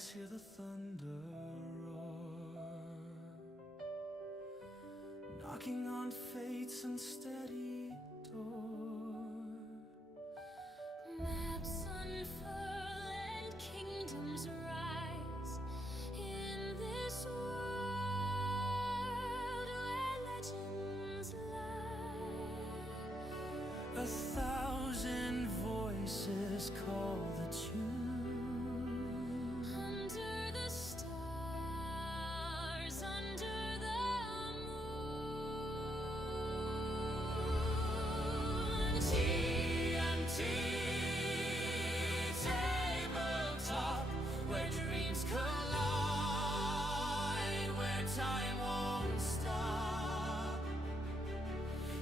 dice, hear the thunder roar, knocking on fate's unsteady door. Maps unfurl and kingdoms rise in this world where legends lie. 1,000 voices call the tune. Under the stars, under the moon. TNT tabletop, where dreams collide, where time won't stop.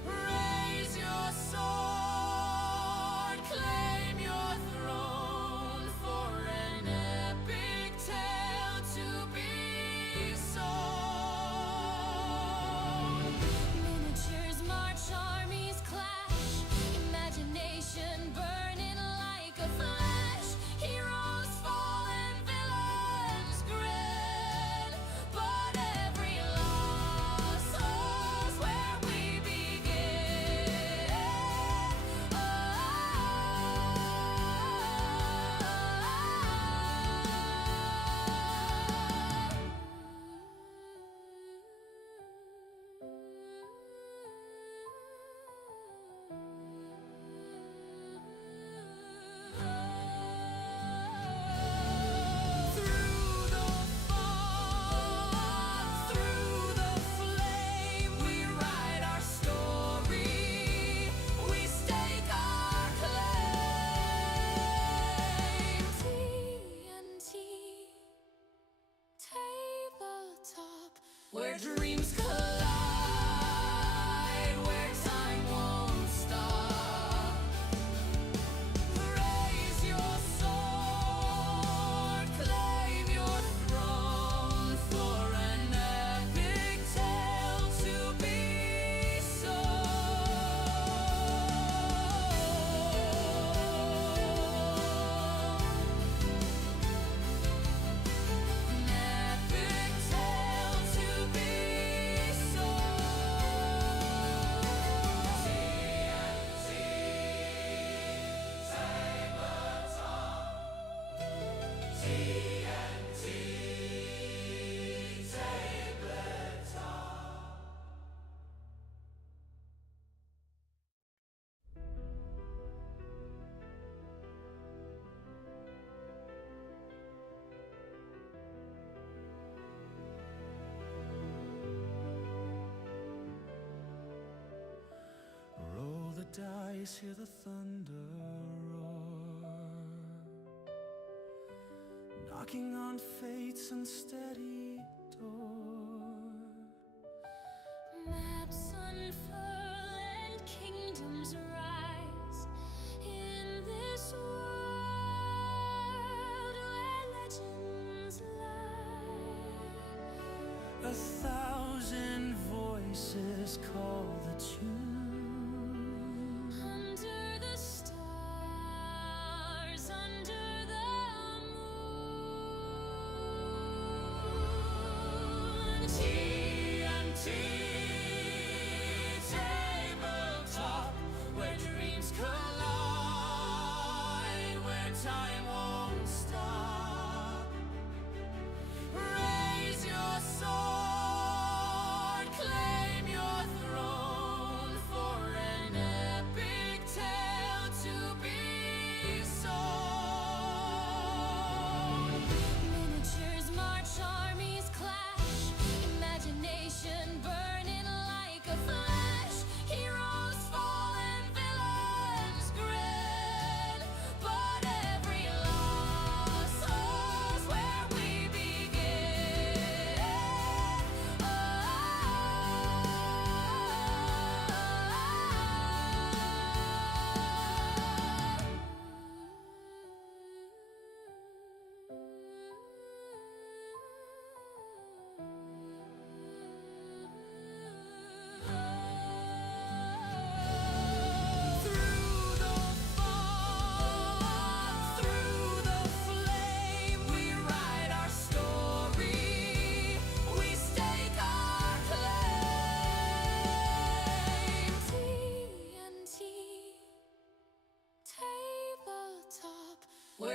Raise your sword, claim your throne, for an epic tale to be sown. Miniatures march, armies clash, imagination burning like a flash. Heroes fall and villains grin, but every loss holds where we begin. Through the fog, through the flame, we write our story, we stake our claim. TNT tabletop, Where dreams collide, where time won't stop. Raise your sword, claim your throne, for an epic tale to be sown. An epic tale to be sown. TNT tabletop. TNT tabletop. Roll the dice, hear the thunder roar, knocking on fate's unsteady door. maps unfurl and kingdoms rise in this world where legends lie. 1,000 voices call the tune. Under the stars, under the moon. TNT tabletop, where dreams collide, where time won't stop. Raise your sword, claim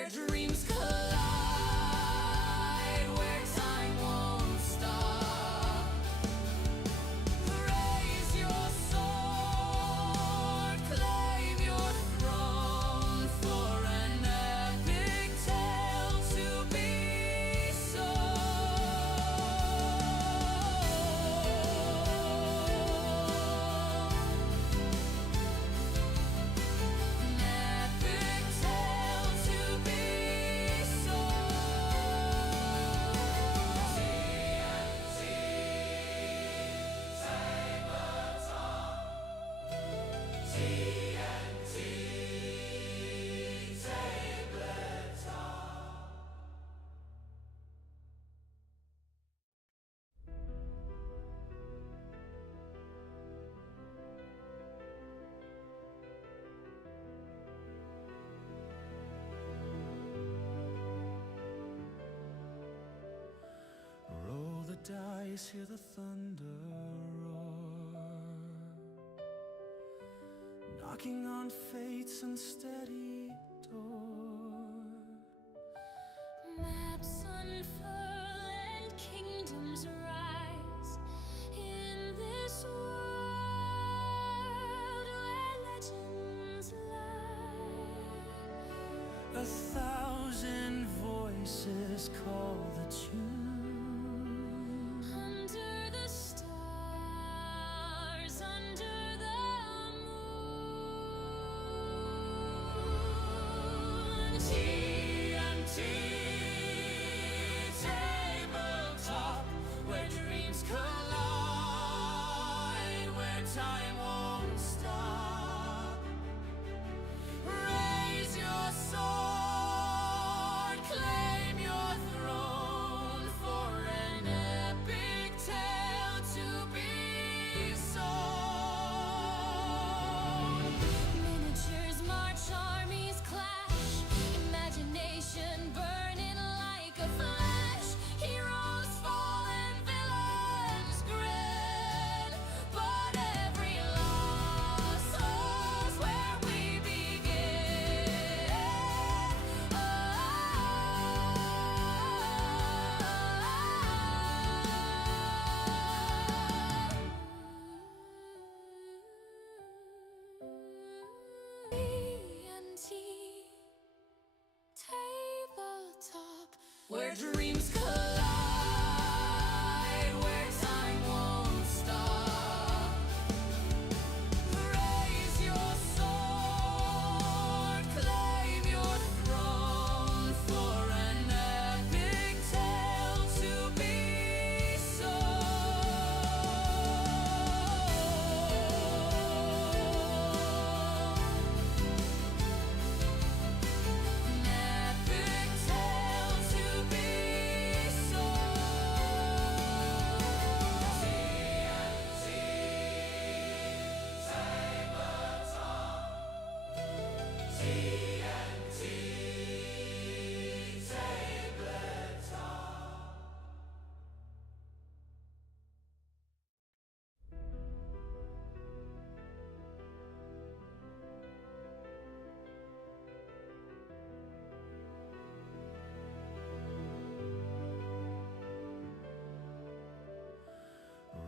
where dreams collide, where time won't stop. Raise your sword, claim your throne for an epic tale to be an epic tale to be Roll the dice, hear the thunder roar, knocking on fate's unsteady door. Maps unfurl and kingdoms rise in this world where legends lie. 1,000 voices call the tune. Under the stars, under the moon. TNT tabletop, where dreams collide, where time won't stop. Raise your sword, claim your throne for an epic tale to be sown. Miniatures march, armies clash, imagination burning like a flash. Heroes fall and villains grin, but every loss holds where we begin. TNT tabletop, Where dreams collide, where time won't stop. Raise your sword, claim your throne for an epic tale to be an epic tale to be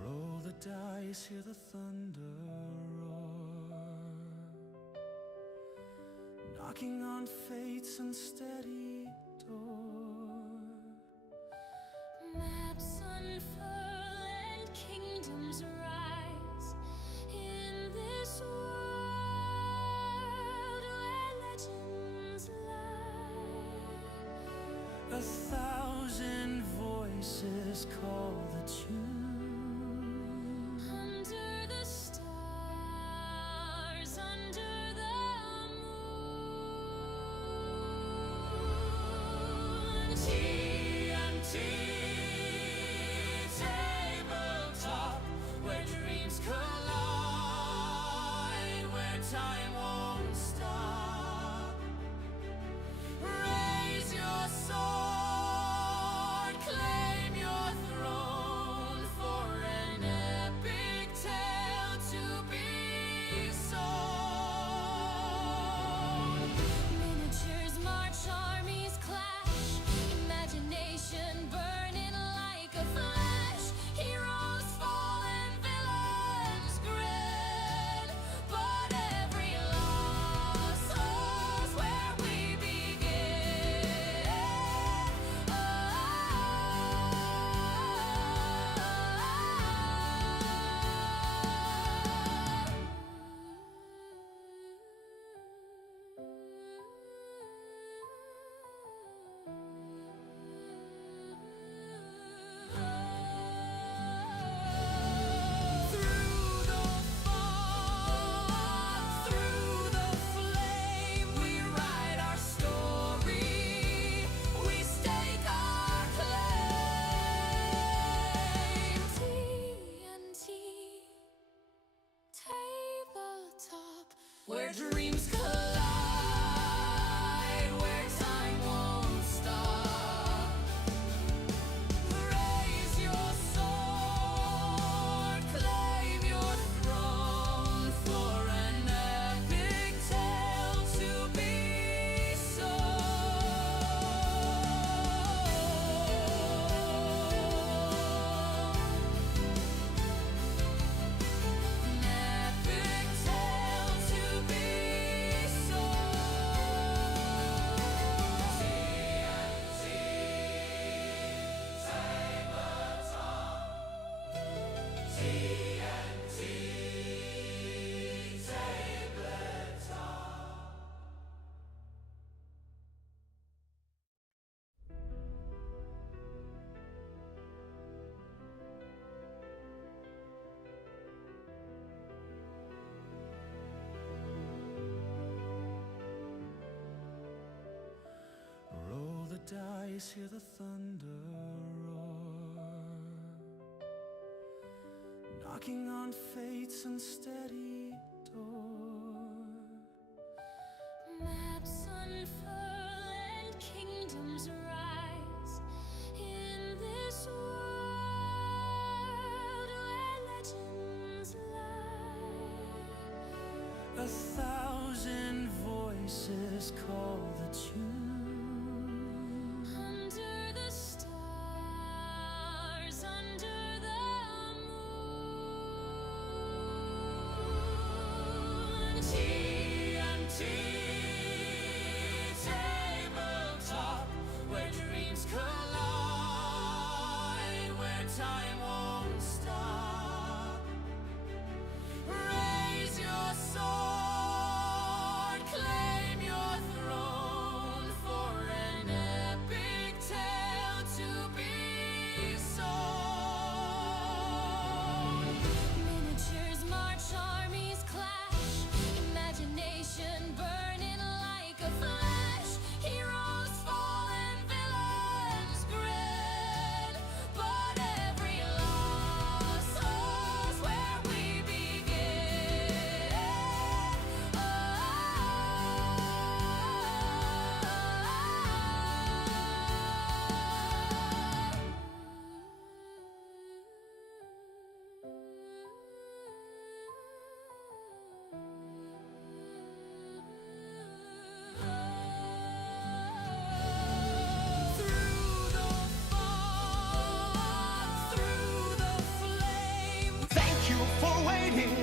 Roll the dice, hear the thunder roar, knocking on fate's unsteady door. maps unfurl and kingdoms rise in this world where legends lie. 1,000 voices call the tune. Under the stars, under the moon. TNT tabletop, where dreams collide, where time won't stop. Raise your sword, claim your throne for an epic tale to be sown. Miniatures march, armies where dreams collide, where time won't stop. Raise your sword, claim your throne for an epic tale to be an epic tale to be Roll the dice, hear the thunder roar, knocking on fate's unsteady door. Maps unfurl and kingdoms rise in this world where legends lie. 1,000 voices call the tune. Under the stars, under the moon. TNT tabletop, where dreams collide, where time won't stop. Raise your sword, claim your throne for an epic tale to be sown. Miniatures march, armies clash, imagination burning like a flash. Heroes fall and villains grin, but every loss knows where we begin. Through the fog, through the flame. Thank you for waiting.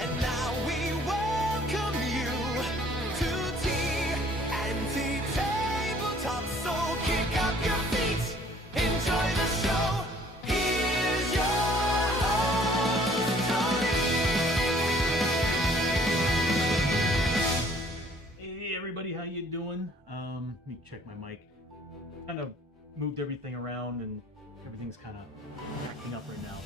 And now we welcome you to TNT Tabletop. So kick up your feet, enjoy the show. Here's your host, Tony. Hey everybody, how you doing? Let me check my mic. Kind of moved everything around and everything's kind of acting up right now.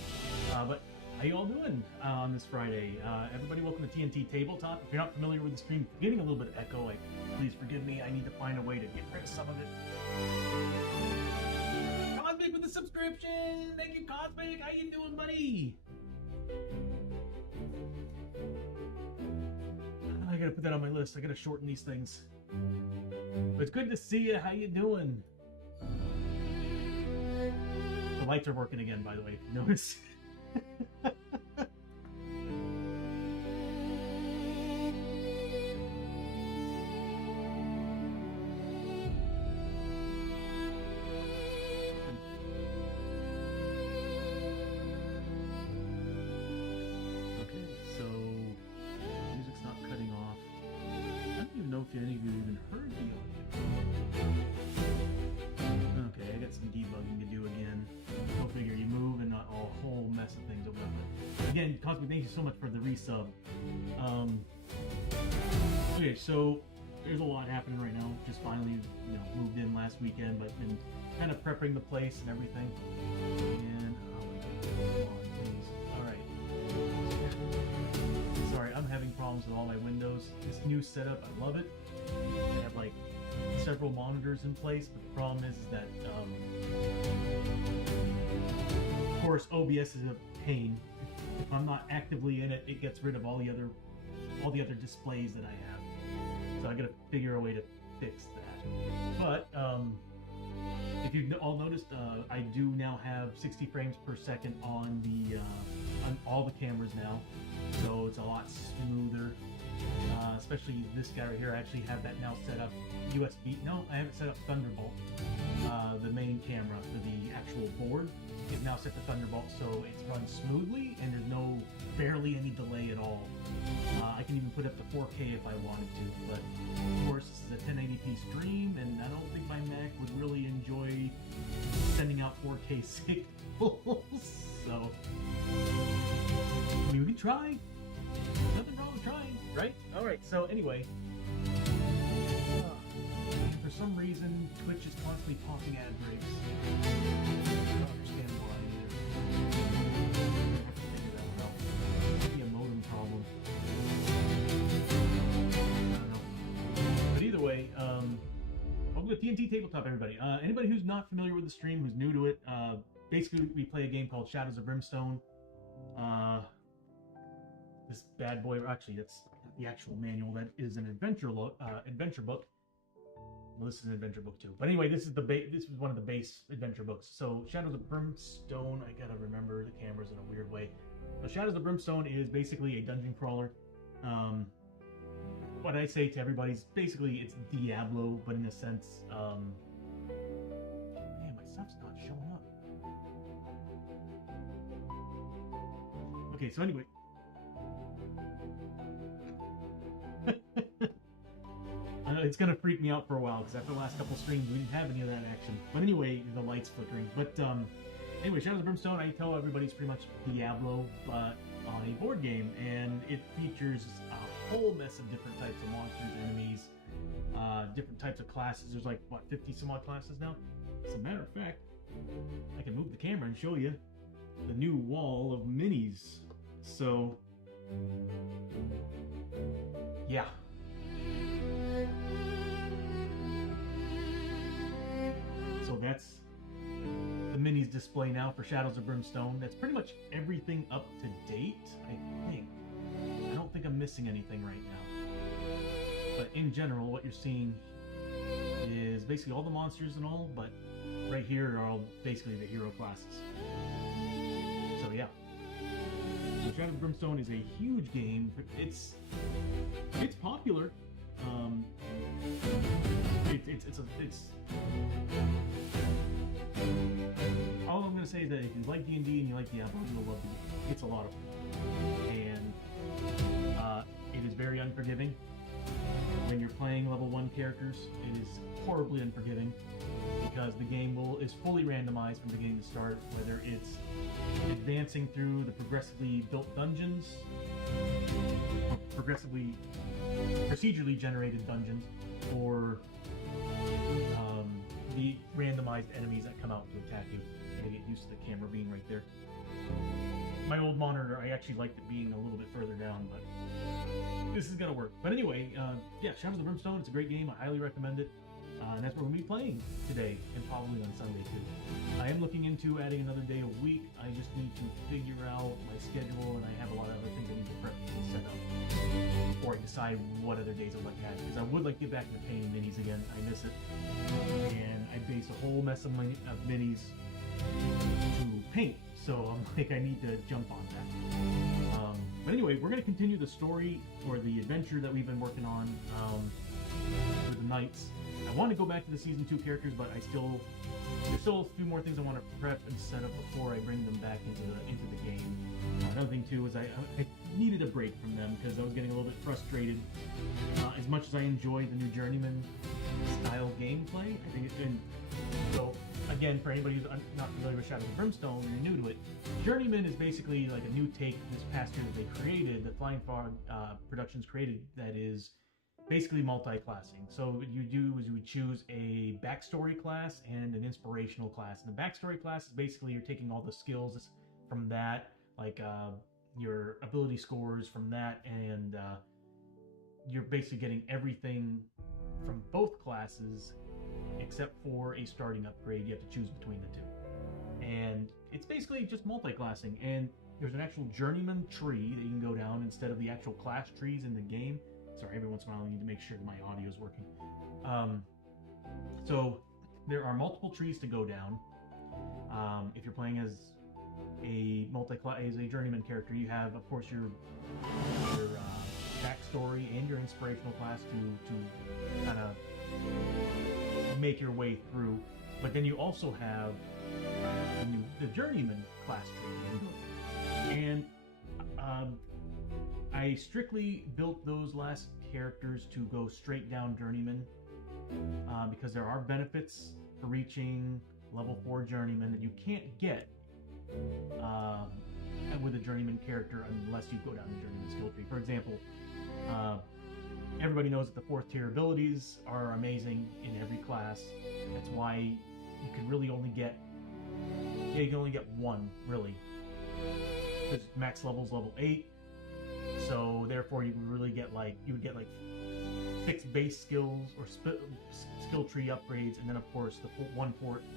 But how you all doing on this Friday? Everybody, welcome to TNT Tabletop. If you're not familiar with the stream, getting a little bit of echo, please forgive me. I need to find a way to get rid of some of it. Cosmic with the subscription! Thank you, Cosmic! How you doing, buddy? I gotta put that on my list. I gotta shorten these things. But it's good to see you. How you doing? The lights are working again, by the way. If you notice. Okay, so music's not cutting off. I don't even know if any of you even heard the audio. Okay, I got some debugging to do again. Go figure, you move and not a whole mess of things open up. But again, Cosmic, thank you so much for the resub. Okay, so there's a lot happening right now. Just finally, moved in last weekend, but been kind of prepping the place and everything. And come on, please. All right. Sorry, I'm having problems with all my windows. This new setup, I love it. I have like several monitors in place, but the problem is that, of course, OBS is a pain. If I'm not actively in it, it gets rid of all the other all the other displays that I have. So I gotta figure a way to fix that. But if you've all noticed, I do now have 60 frames per second on the on all the cameras now, so it's a lot smoother. Especially this guy right here. I actually have that now set up USB. No, I haven't set up Thunderbolt. The main camera for the actual board is now set to Thunderbolt, so it's run smoothly and there's barely any delay at all. I can even put up to 4K if I wanted to, but of course this is a 1080p stream, and I don't think my Mac would really enjoy sending out 4K signals. So, I mean, we can try. Nothing wrong with trying, right? Alright, so anyway. For some reason, Twitch is constantly popping ad breaks. I don't understand why either. I have to figure that one out. Maybe a modem problem. I don't know. But either way, welcome to TNT Tabletop, everybody. Anybody who's not familiar with the stream, who's new to it, basically we play a game called Shadows of Brimstone. This bad boy, actually, that's the actual manual. That is an adventure book. Well, this is an adventure book too. But anyway, this is one of the base adventure books. So Shadows of Brimstone, I gotta remember the cameras in a weird way. But Shadows of Brimstone is basically a dungeon crawler. What I say to everybody is basically it's Diablo, but in a sense, man, my stuff's not showing up. Okay, so anyway. It's gonna freak me out for a while because after the last couple streams we didn't have any of that action. But anyway, the light's flickering. But anyway, Shadows of Brimstone, I tell everybody, it's pretty much Diablo, but on a board game, and it features a whole mess of different types of monsters, enemies, different types of classes. There's like what, 50 some odd classes now. As a matter of fact, I can move the camera and show you the new wall of minis. So yeah. So that's the minis display now for Shadows of Brimstone. That's pretty much everything up to date, I think. I don't think I'm missing anything right now. But in general, what you're seeing is basically all the monsters and all, but right here are all basically the hero classes. So yeah. So Shadows of Brimstone is a huge game. It's popular. All I'm gonna say is that if you like D&D and you like Diablo, you'll love it. It's a lot of fun, and it is very unforgiving. When you're playing level 1 characters, it is horribly unforgiving because the game is fully randomized from beginning to start, whether it's advancing through the progressively built dungeons, or procedurally generated dungeons, or the randomized enemies that come out to attack you. I'm gonna get used to the camera being right there. My old monitor, I actually liked it being a little bit further down, but this is gonna work. But anyway, yeah, Shadows of Brimstone, it's a great game. I highly recommend it. And that's what we're going to be playing today, and probably on Sunday too. I am looking into adding another day a week. I just need to figure out my schedule, and I have a lot of other things I need to prep and set up before I decide what other days I'd like to have. Because I would like to get back into painting minis again. I miss it. And I based a whole mess of minis to paint, so I'm like, I need to jump on that. But anyway, we're going to continue the story or the adventure that we've been working on with the Knights. I want to go back to the Season 2 characters, but there's still a few more things I want to prep and set up before I bring them back into the game. Another thing too is I needed a break from them because I was getting a little bit frustrated. As much as I enjoyed the new Journeyman style gameplay, I think it's been... So, again, for anybody who's not familiar with Shadows of Brimstone and you're new to it, Journeyman is basically like a new take this past year that they created, that Flying Frog Productions created, that is basically multi-classing. So what you do is you would choose a backstory class and an inspirational class. And the backstory class is basically you're taking all the skills from that, like your ability scores from that, and you're basically getting everything from both classes except for a starting upgrade. You have to choose between the two. And it's basically just multi-classing, and there's an actual journeyman tree that you can go down instead of the actual class trees in the game. Sorry, every once in a while I need to make sure that my audio is working. So there are multiple trees to go down. If you're playing as a journeyman character, you have, of course, your backstory and your inspirational class to kind of make your way through. But then you also have the journeyman class tree that you can go. And I strictly built those last characters to go straight down journeyman, because there are benefits for reaching level 4 journeyman that you can't get with a journeyman character unless you go down the journeyman skill tree. For example, everybody knows that the 4th tier abilities are amazing in every class. That's why you can really only get one, really, because max level's level 8. So therefore you would really get like 6 base skills or skill tree upgrades, and then of course the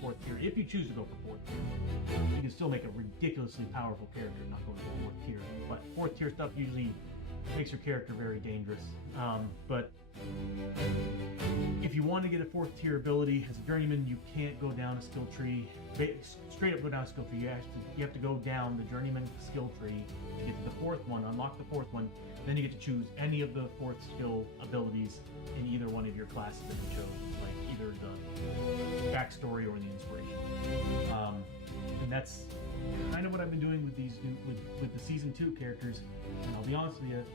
fourth tier. If you choose to go for 4th tier, you can still make a ridiculously powerful character, not going for 4th tier. But 4th tier stuff usually makes your character very dangerous. But if you want to get a 4th tier ability as a journeyman, you can't go down a skill tree. Straight up go down a skill tree. You have to go down the journeyman skill tree to get to the 4th one, unlock the 4th one. Then you get to choose any of the 4th skill abilities in either one of your classes that you chose, like either the backstory or the inspiration. And that's kind of what I've been doing with these with the season 2 characters. And I'll be honest with you,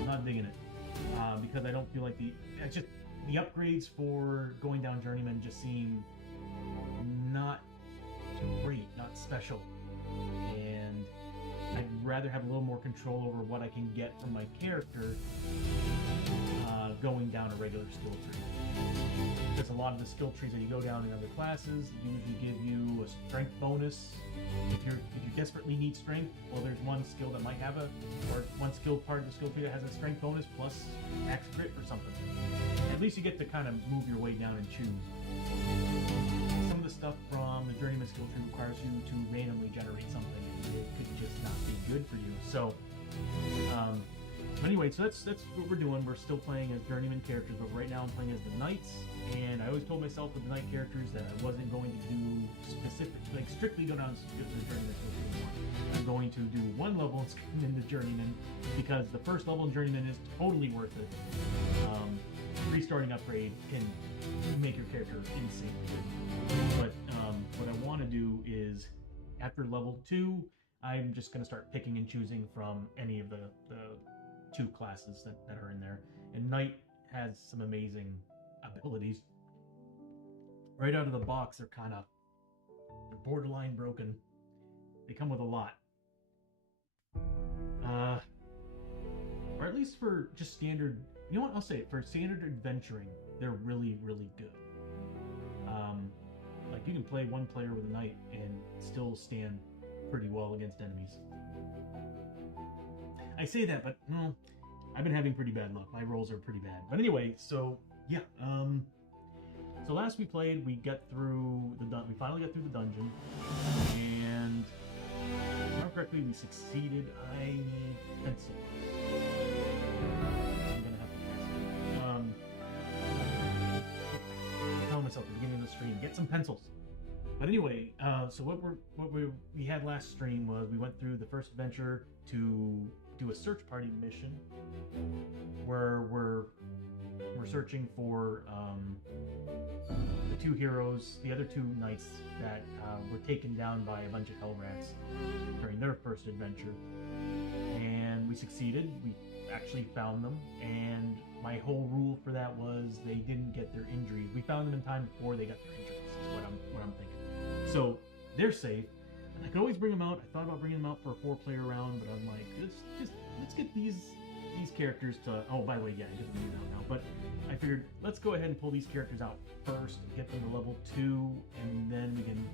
I'm not digging it, because I don't feel like the upgrades for going down journeyman just seem not great, not special, and I'd rather have a little more control over what I can get from my character going down a regular skill tree. Because a lot of the skill trees that you go down in other classes usually give you a strength bonus. If you desperately need strength, well, there's one skill that might have one skill part of the skill tree that has a strength bonus plus max crit or something. At least you get to kind of move your way down and choose. Some of the stuff from the journeyman skill tree requires you to randomly generate something, and it could just not be good for you. So, anyway, so that's what we're doing. We're still playing as journeyman characters, but right now I'm playing as the knights. And I always told myself with the knight characters that I wasn't going to do strictly go down the journeyman skill tree anymore. I'm going to do one level in the journeyman, because the first level in journeyman is totally worth it. Restarting upgrade can make your character insanely good. But what I want to do is, after level 2, I'm just going to start picking and choosing from any of the 2 classes that are in there. And knight has some amazing abilities. Right out of the box, they're borderline broken. They come with a lot. Or at least for just standard, you know what, I'll say it, for standard adventuring, they're really, really good. Like, you can play one player with a knight and still stand pretty well against enemies. I say that, but no, I've been having pretty bad luck. My rolls are pretty bad. But anyway, so yeah, so last we played, we finally got through the dungeon, and if I remember correctly, we succeeded. I need pencils. I'm gonna have to I'm telling myself at the beginning of the stream, get some pencils. But anyway, so what we had last stream was we went through the first adventure to do a search party mission where we're searching for the 2 heroes, the other 2 knights that were taken down by a bunch of hell rats during their first adventure. And we succeeded. We actually found them, and my whole rule for that was they didn't get their injuries. We found them in time before they got their injuries, is what I'm thinking. So they're safe. And I could always bring them out. I thought about bringing them out for a 4-player round, but I'm like, let's get these characters to. Oh, by the way, yeah, I get them out now. But I figured let's go ahead and pull these characters out first, get them to level 2, and then we can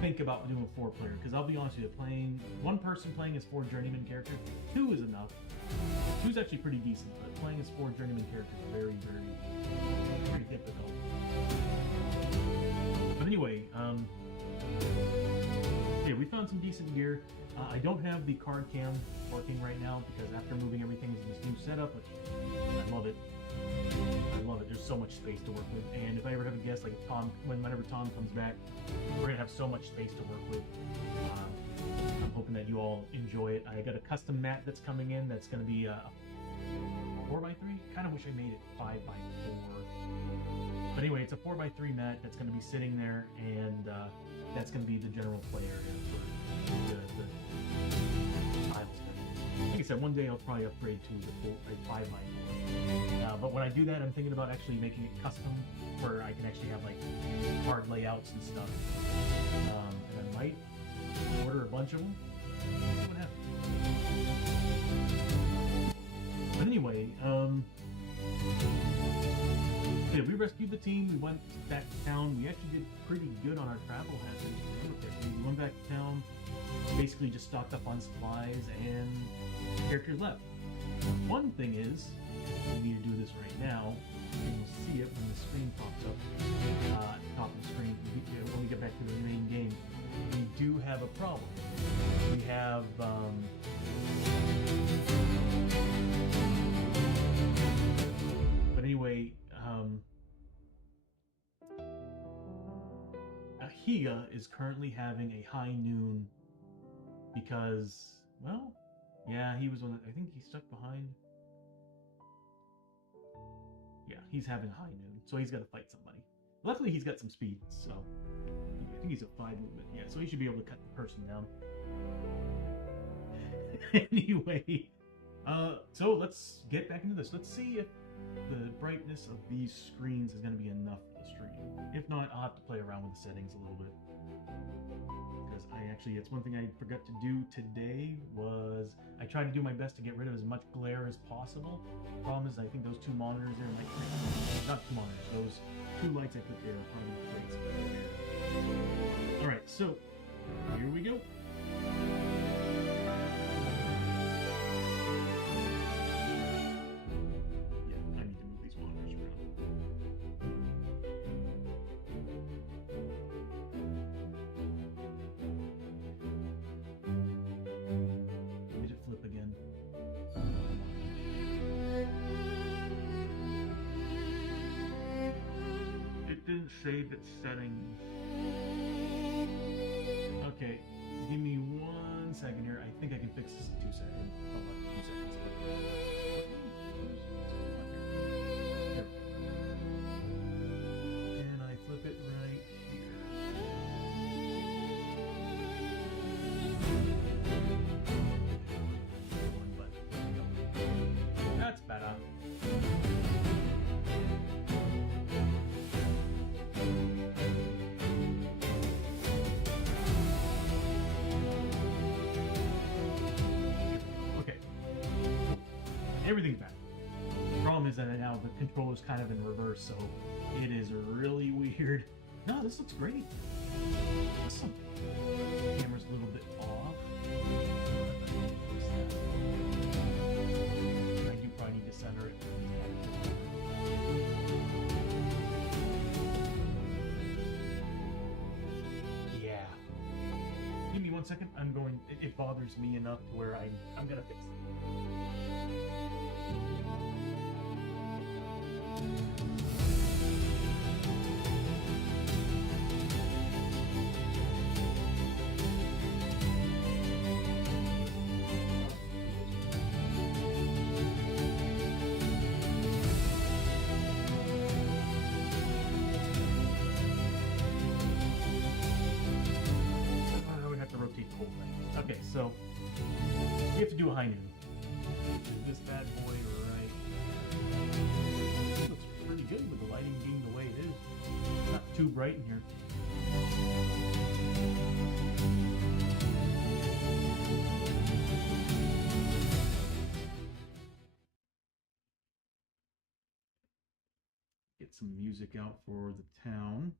think about doing a 4-player. Because I'll be honest with you, one person playing as 4 journeyman characters, 2 is enough. 2 is actually pretty decent, but playing as 4 journeyman characters is very, very difficult. But anyway, we found some decent gear. I don't have the card cam working right now because after moving everything into this new setup, I love it. I love it. There's so much space to work with, and if I ever have a guest, like if whenever Tom comes back, we're gonna have so much space to work with. I'm hoping that you all enjoy it. I got a custom mat that's coming in. That's gonna be a 4x3. Kind of wish I made it 5x4. But anyway, it's a 4x3 mat that's going to be sitting there, and that's going to be the general play area for the tiles. Like I said, one day I'll probably upgrade to the 5x4. But when I do that, I'm thinking about actually making it custom, where I can actually have like hard layouts and stuff. And I might order a bunch of them. See what happens. But anyway, yeah, we rescued the team. We went back to town. We actually did pretty good on our travel hazards. We went back to town, basically just stocked up on supplies, and characters left. One thing is, we need to do this right now, and you'll see it when the screen pops up at the top of the screen. When we get back to the main game, we do have a problem. We have but anyway, Higa is currently having a high noon because, well, yeah, he was on. I think he's stuck behind. Yeah, he's having high noon, so he's got to fight somebody. Luckily, he's got some speed, so I think he's at 5 movement. Yeah, so he should be able to cut the person down. Anyway, so let's get back into this. Let's see if the brightness of these screens is going to be enough for the stream. If not, I'll have to play around with the settings a little bit. Because it's one thing I forgot to do today was I tried to do my best to get rid of as much glare as possible. Problem is, I think those two monitors there might create, not two monitors, those two lights I put there probably create some glare. Alright, so here we go. Save its settings. Okay, give me 1 second here. I think I can fix this in 2 seconds. Oh, like 2 seconds. There. And I flip it right here. One button. That's better. Everything's back. The problem is that now the controller's kind of in reverse, so it is really weird. No, this looks great. Awesome. Camera's a little bit off. I do probably need to center it. Yeah. Give me 1 second. I'm going. It bothers me enough to where I'm gonna fix it. Okay, so we have to do a high noon. This bad boy right. Looks pretty good with the lighting being the way it is. Not too bright in here. Get some music out for the town.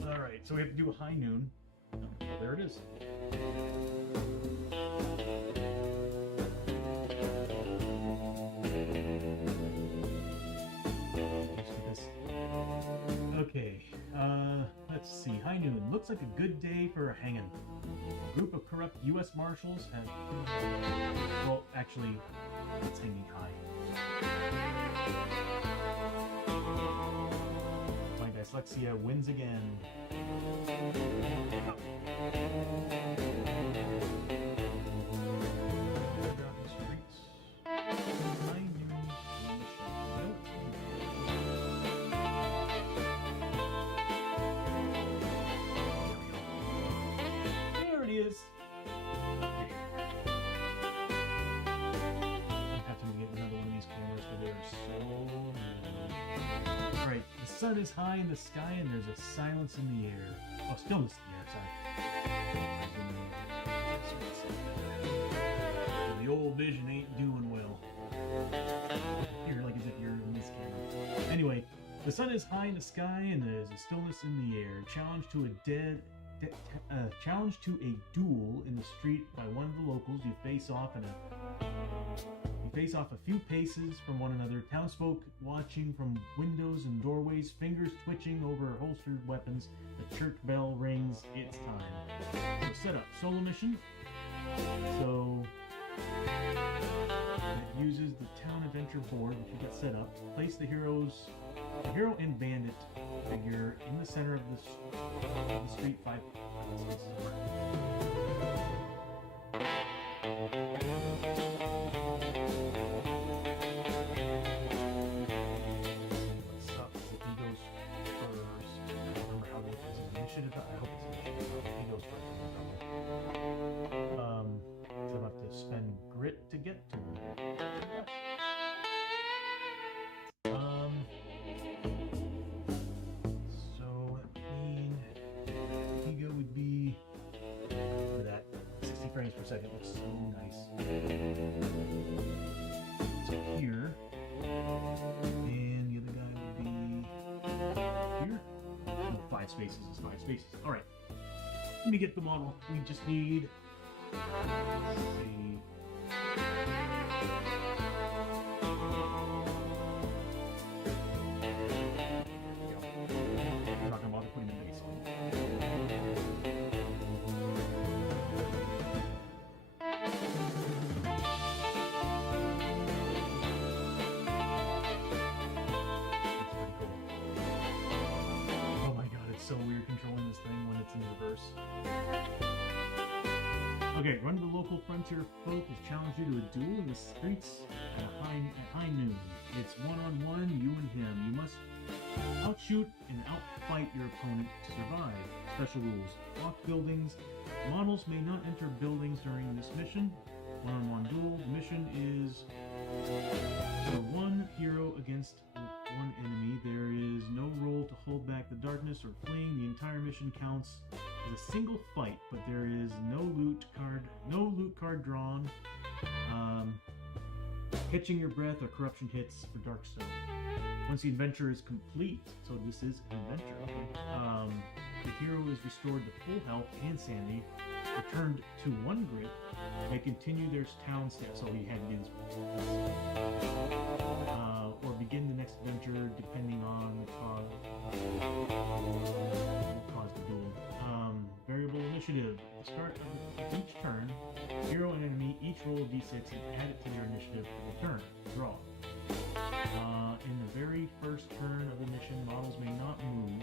Alright, so we have to do a high noon. Oh, there it is. Okay, let's let's see. High noon. Looks like a good day for a hanging. A group of corrupt U.S. Marshals have... Well, actually, it's hanging high. My dyslexia wins again. There it is. I have to get another one of these cameras because they're so many. Alright, the sun is high in the sky and there's a silence in the air. Oh, stillness in the air, sorry. The old vision ain't doing well. Here, like as if you're in this camera. Anyway, the sun is high in the sky and there's a stillness in the air. Challenge to a duel in the street by one of the locals. You face off a few paces from one another. Townsfolk watching from windows and doorways, fingers twitching over holstered weapons. The church bell rings. It's time. So set up solo mission. So it uses the town adventure board, which you get set up. Place the hero and bandit figure in the center of the street 5 spaces apart. What's up? He goes first. I don't remember how this is initiative. I hope it's initiative. He goes first. So I have to spend grit to get to him. So that mean Ego would be for that 60 frames per second. Looks so nice. So here, and the other guy would be here. Oh, 5 spaces is 5 spaces. All right. Let me get the model. We just need. Let's see. I'm not gonna bother putting the base on. That's pretty cool. Oh my god, it's so weird controlling this thing when it's in reverse. Okay, run to the local frontier folk has challenged you to a duel in the streets at high noon. It's one-on-one, you and him. You must outshoot and outfight your opponent to survive. Special rules. Locked buildings. Models may not enter buildings during this mission. One-on-one duel. The mission is for one hero against one enemy. There is no role to hold back the darkness or fleeing. The entire mission counts as a single fight, but there is no loot card drawn. Catching your breath or corruption hits for Darkstone. Once the adventure is complete, so this is an adventure, okay. The hero is restored to full health and sanity, returned to 1 grit, they continue their town steps, so he had to do this. Or begin the next adventure depending on the cause the duel. Variable initiative. At the start of each turn, hero and enemy each roll a d6 and add it to their initiative for the turn. Draw. In the very first turn of the mission, models may not move.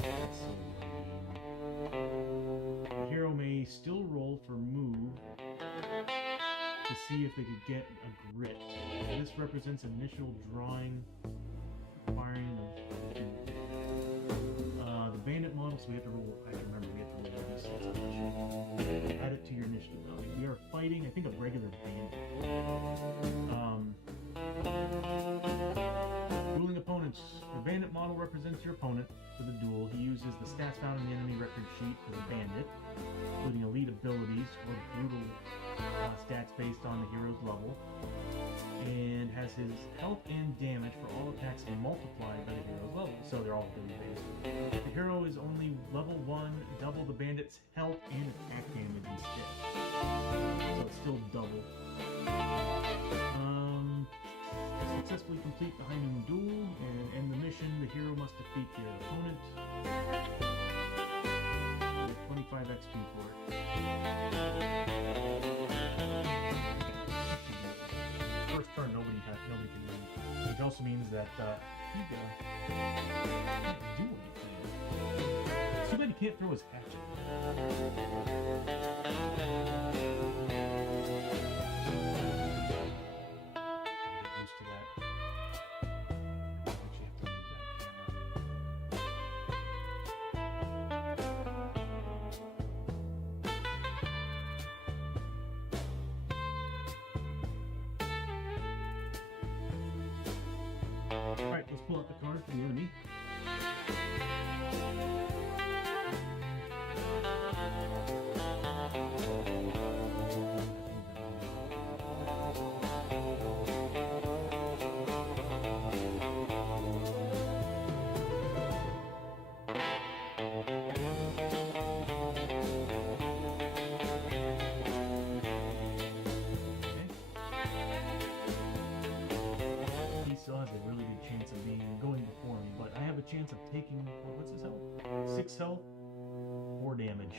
That's so lame. The hero may still roll for move to see if they could get a grit. This represents initial drawing, requiring the bandit model, so we have to roll. I have to remember we have to roll d6. Add it to your initiative. We are fighting, I think, a regular bandit. Dueling opponents. The bandit model represents your opponent for the duel. He uses the stats found in the enemy record sheet for the bandit, including elite abilities or brutal stats based on the hero's level, and has his health and damage for all attacks multiplied by the hero's level, so they're all ability based. The hero is only level 1, double the bandit's health and attack damage instead, so it's still double. Successfully complete the high noon duel and end the mission. The hero must defeat their opponent. Get 25 XP for it. First turn, nobody can move, which also means that Higa can't do anything. Too bad he can't throw his hatchet. Get used to that. Actually, have to move that camera. Alright, let's pull out the card for the enemy. He still has a really good chance of going before me, but I have a chance of taking, what's his health? 6 health, 4 damage.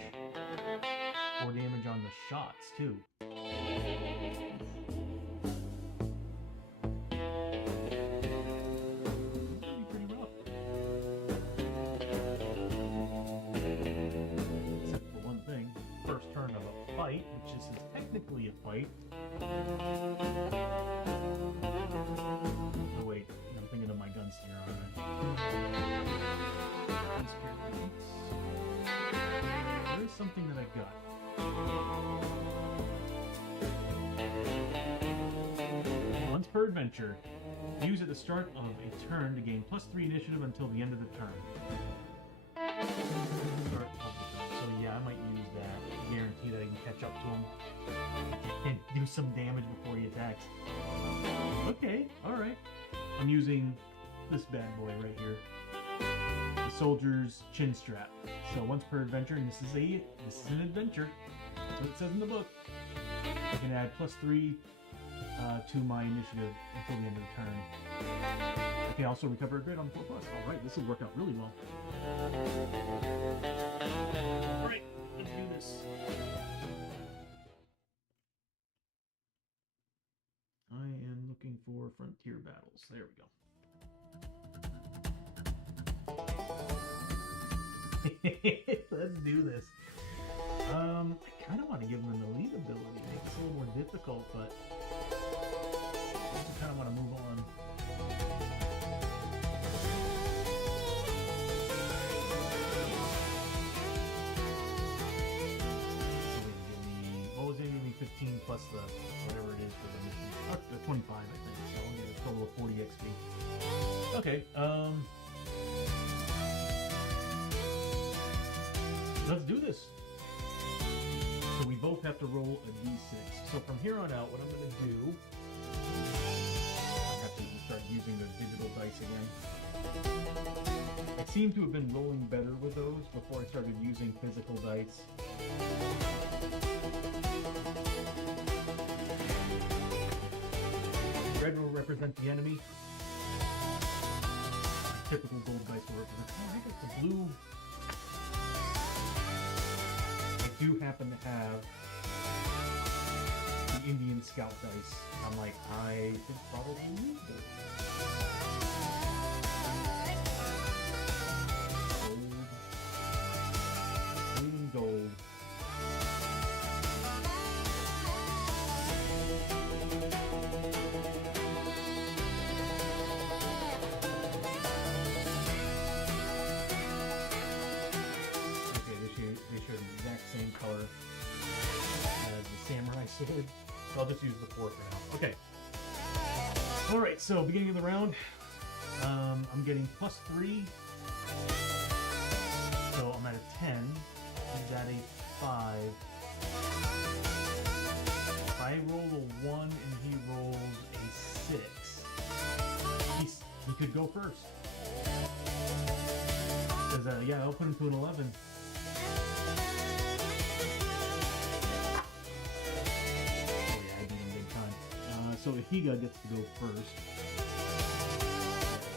4 damage on the shots, too. Pretty rough. Except for one thing. First turn of a fight, which this is technically a fight. Oh wait, I'm thinking of my gunslinger, aren't I? There is something that I got. Once per adventure, use at the start of a turn to gain +3 initiative until the end of the turn. Start of the turn. So yeah, I might use that. Guarantee that I can catch up to him and do some damage before he attacks. Okay, alright. I'm using this bad boy right here. The soldier's chin strap. So once per adventure, and this is an adventure. That's what it says in the book. I can add +3 to my initiative until the end of the turn. I can also recover a grid on 4+. Alright, this will work out really well. Alright, let's do this. I am looking for frontier battles. There we go. Let's do this. I kind of want to give him an elite ability. Make it a little more difficult, but I kind of want to move on. What was it? Give me 15 plus the whatever it is for the mission. The 25, I think. So I'll get a total of 40 XP. Okay. Let's do this. So we both have to roll a d6. So from here on out, what I'm going to do, I have to start using the digital dice again. I seem to have been rolling better with those before I started using physical dice. Red will represent the enemy. Typical gold dice will represent. Oh, I got the blue. I do happen to have the Indian Scout dice. I'm like, I could probably use those. Gold. Green and gold. Same color as the samurai sword. So I'll just use the 4 for now. Okay. Alright, so beginning of the round, I'm getting +3. So I'm at a 10. He's at a 5. If I roll a 1 and he rolls a 6, he could go first. Because, yeah, I'll put him to an 11. So Higa gets to go first.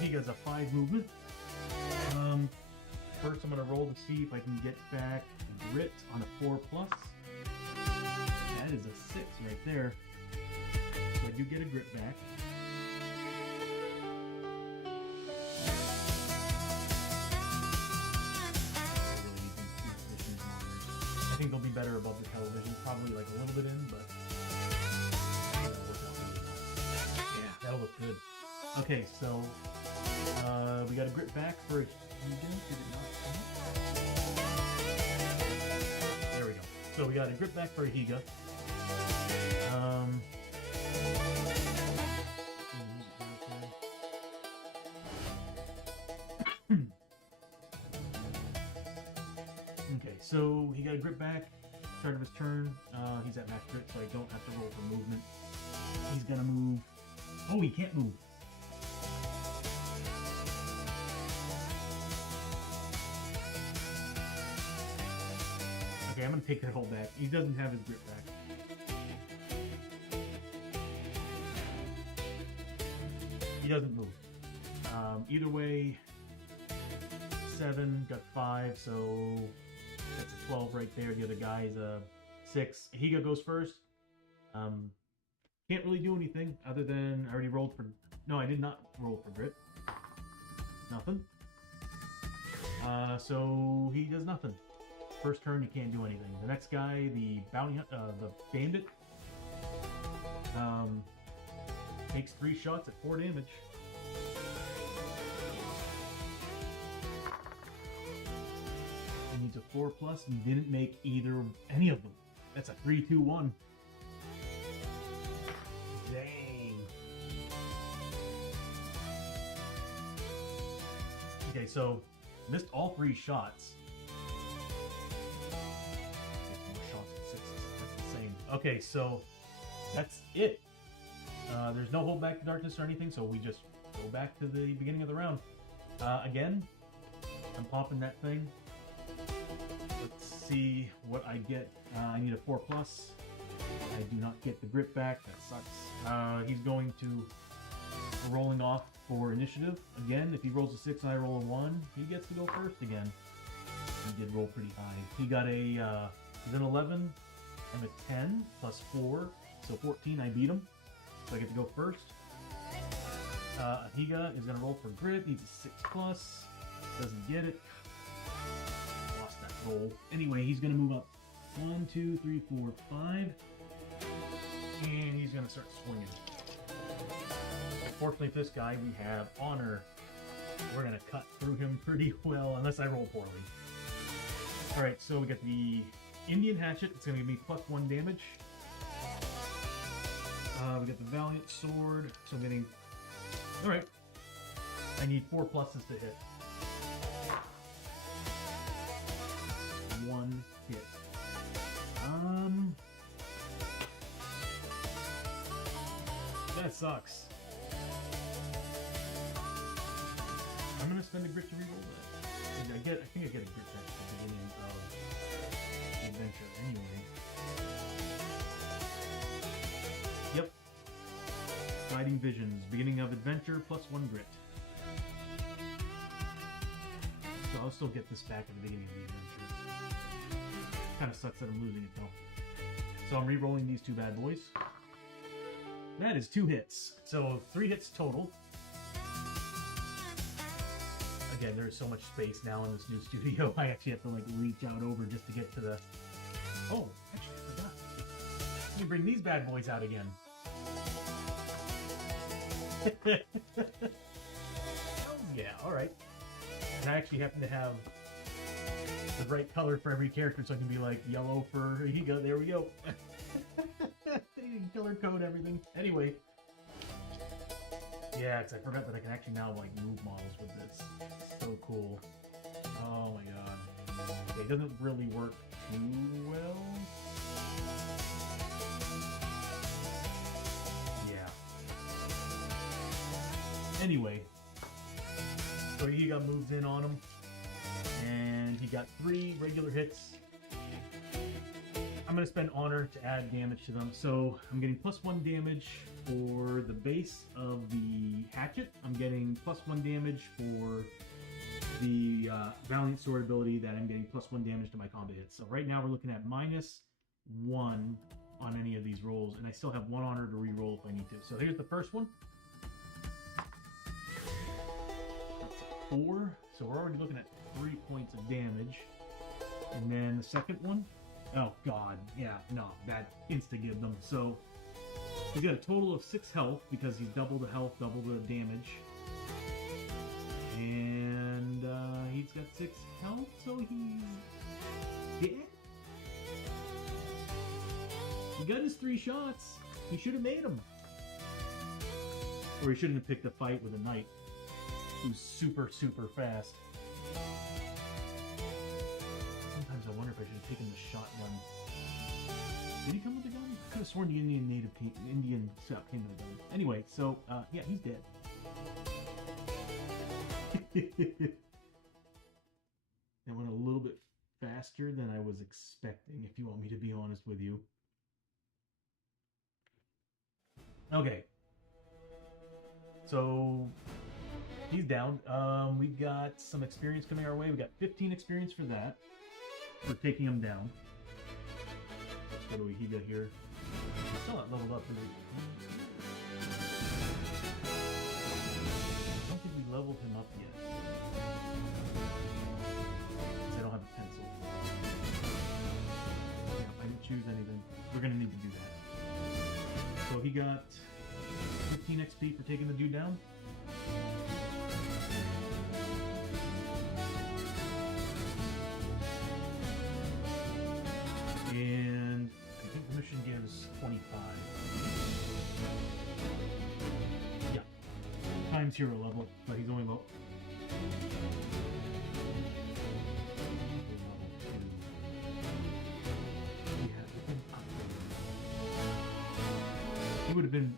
Higa's a 5 movement. first I'm going to roll to see if I can get back grit on a 4+. That is a 6 right there. So I do get a grit back. I think they'll be better above the television, probably like a little bit in, but that'll work out really well. Yeah, that'll look good. Okay, so we got a grit back for a there we go. So we got a grit back for a Higa. Okay, so he got a grit back. Start of his turn. He's at max grit, so I don't have to roll for movement. He's gonna move. Oh, he can't move. Okay, I'm gonna take that whole back. He doesn't have his grit back. He doesn't move. Either way, 7, got 5, so that's a 12 right there. The other guy's a 6. Higa goes first. Can't really do anything other than I already rolled for... No, I did not roll for grit. Nothing. So he does nothing. First turn, you can't do anything. The next guy, the bounty, the bandit, takes 3 shots at 4 damage. He needs a 4+, and he didn't make any of them. That's a 3-2-1. Dang. Okay, so missed all 3 shots. Okay, so that's it. There's no hold back to darkness or anything, so we just go back to the beginning of the round. Again, I'm popping that thing. Let's see what I get. I need a 4+. I do not get the grit back. That sucks. He's going to rolling off for initiative. Again, if he rolls a 6 and I roll a 1, he gets to go first again. He did roll pretty high. He got a he's an 11. I'm a 10 plus 4, so 14. I beat him, so I get to go first. Higa is gonna roll for grit. Needs a 6+. Doesn't get it. Lost that roll. Anyway, he's gonna move up 1, 2, 3, 4, 5, and he's gonna start swinging. Fortunately, for this guy, we have honor. We're gonna cut through him pretty well, unless I roll poorly. All right, so we got the Indian Hatchet. It's going to give me +1 damage. We got the Valiant Sword. So I'm getting... Alright. I need 4 pluses to hit. 1 hit. That sucks. I'm going to spend a grit to reroll that. I think I get a grit back at the beginning of adventure anyway. Yep. Guiding Visions. Beginning of adventure +1 grit. So I'll still get this back at the beginning of the adventure. Kind of sucks that I'm losing it though. So I'm re-rolling these 2 bad boys. That is 2 hits. So 3 hits total. Again, there's so much space now in this new studio. I actually have to like reach out over just to get to the... Oh, actually I forgot. Let me bring these bad boys out again. Oh yeah, alright. And I actually happen to have the right color for every character, so I can be like yellow for Higa. There we go. Color code everything. Anyway. Yeah, I forgot that I can actually now like move models with this. So cool. Oh my god. Okay, it doesn't really work too well. Yeah. Anyway. So he got moves in on him. And he got 3 regular hits. I'm going to spend honor to add damage to them. So I'm getting +1 damage for the base of the hatchet. I'm getting +1 damage for the Valiant Sword ability that I'm getting +1 damage to my combat hits. So right now we're looking at -1 on any of these rolls, and I still have 1 honor to re-roll if I need to. So here's the first one. That's a 4, so we're already looking at 3 points of damage. And then the second one, oh god, yeah, no, that insta-give them. So he's got a total of 6 health because he's double the health, double the damage. And he's got 6 health, so he's dead. He got his 3 shots. He should have made them. Or he shouldn't have picked a fight with a knight who's super, super fast. Sometimes I wonder if I should have taken the shotgun. Did he come with a gun? I could have sworn the Indian stuff came with a gun. Anyway, so yeah, he's dead. That went a little bit faster than I was expecting, if you want me to be honest with you. Okay. So he's down. We got some experience coming our way. We got 15 experience for that. For taking him down. What do we need here? He's still not leveled up, is he? I don't think we leveled him up yet. Because I don't have a pencil. Yeah, I didn't choose anything. We're gonna need to do that. So he got 15 XP for taking the dude down. And I think the mission gives 25. Yeah. Times hero level, but he's only about he would have been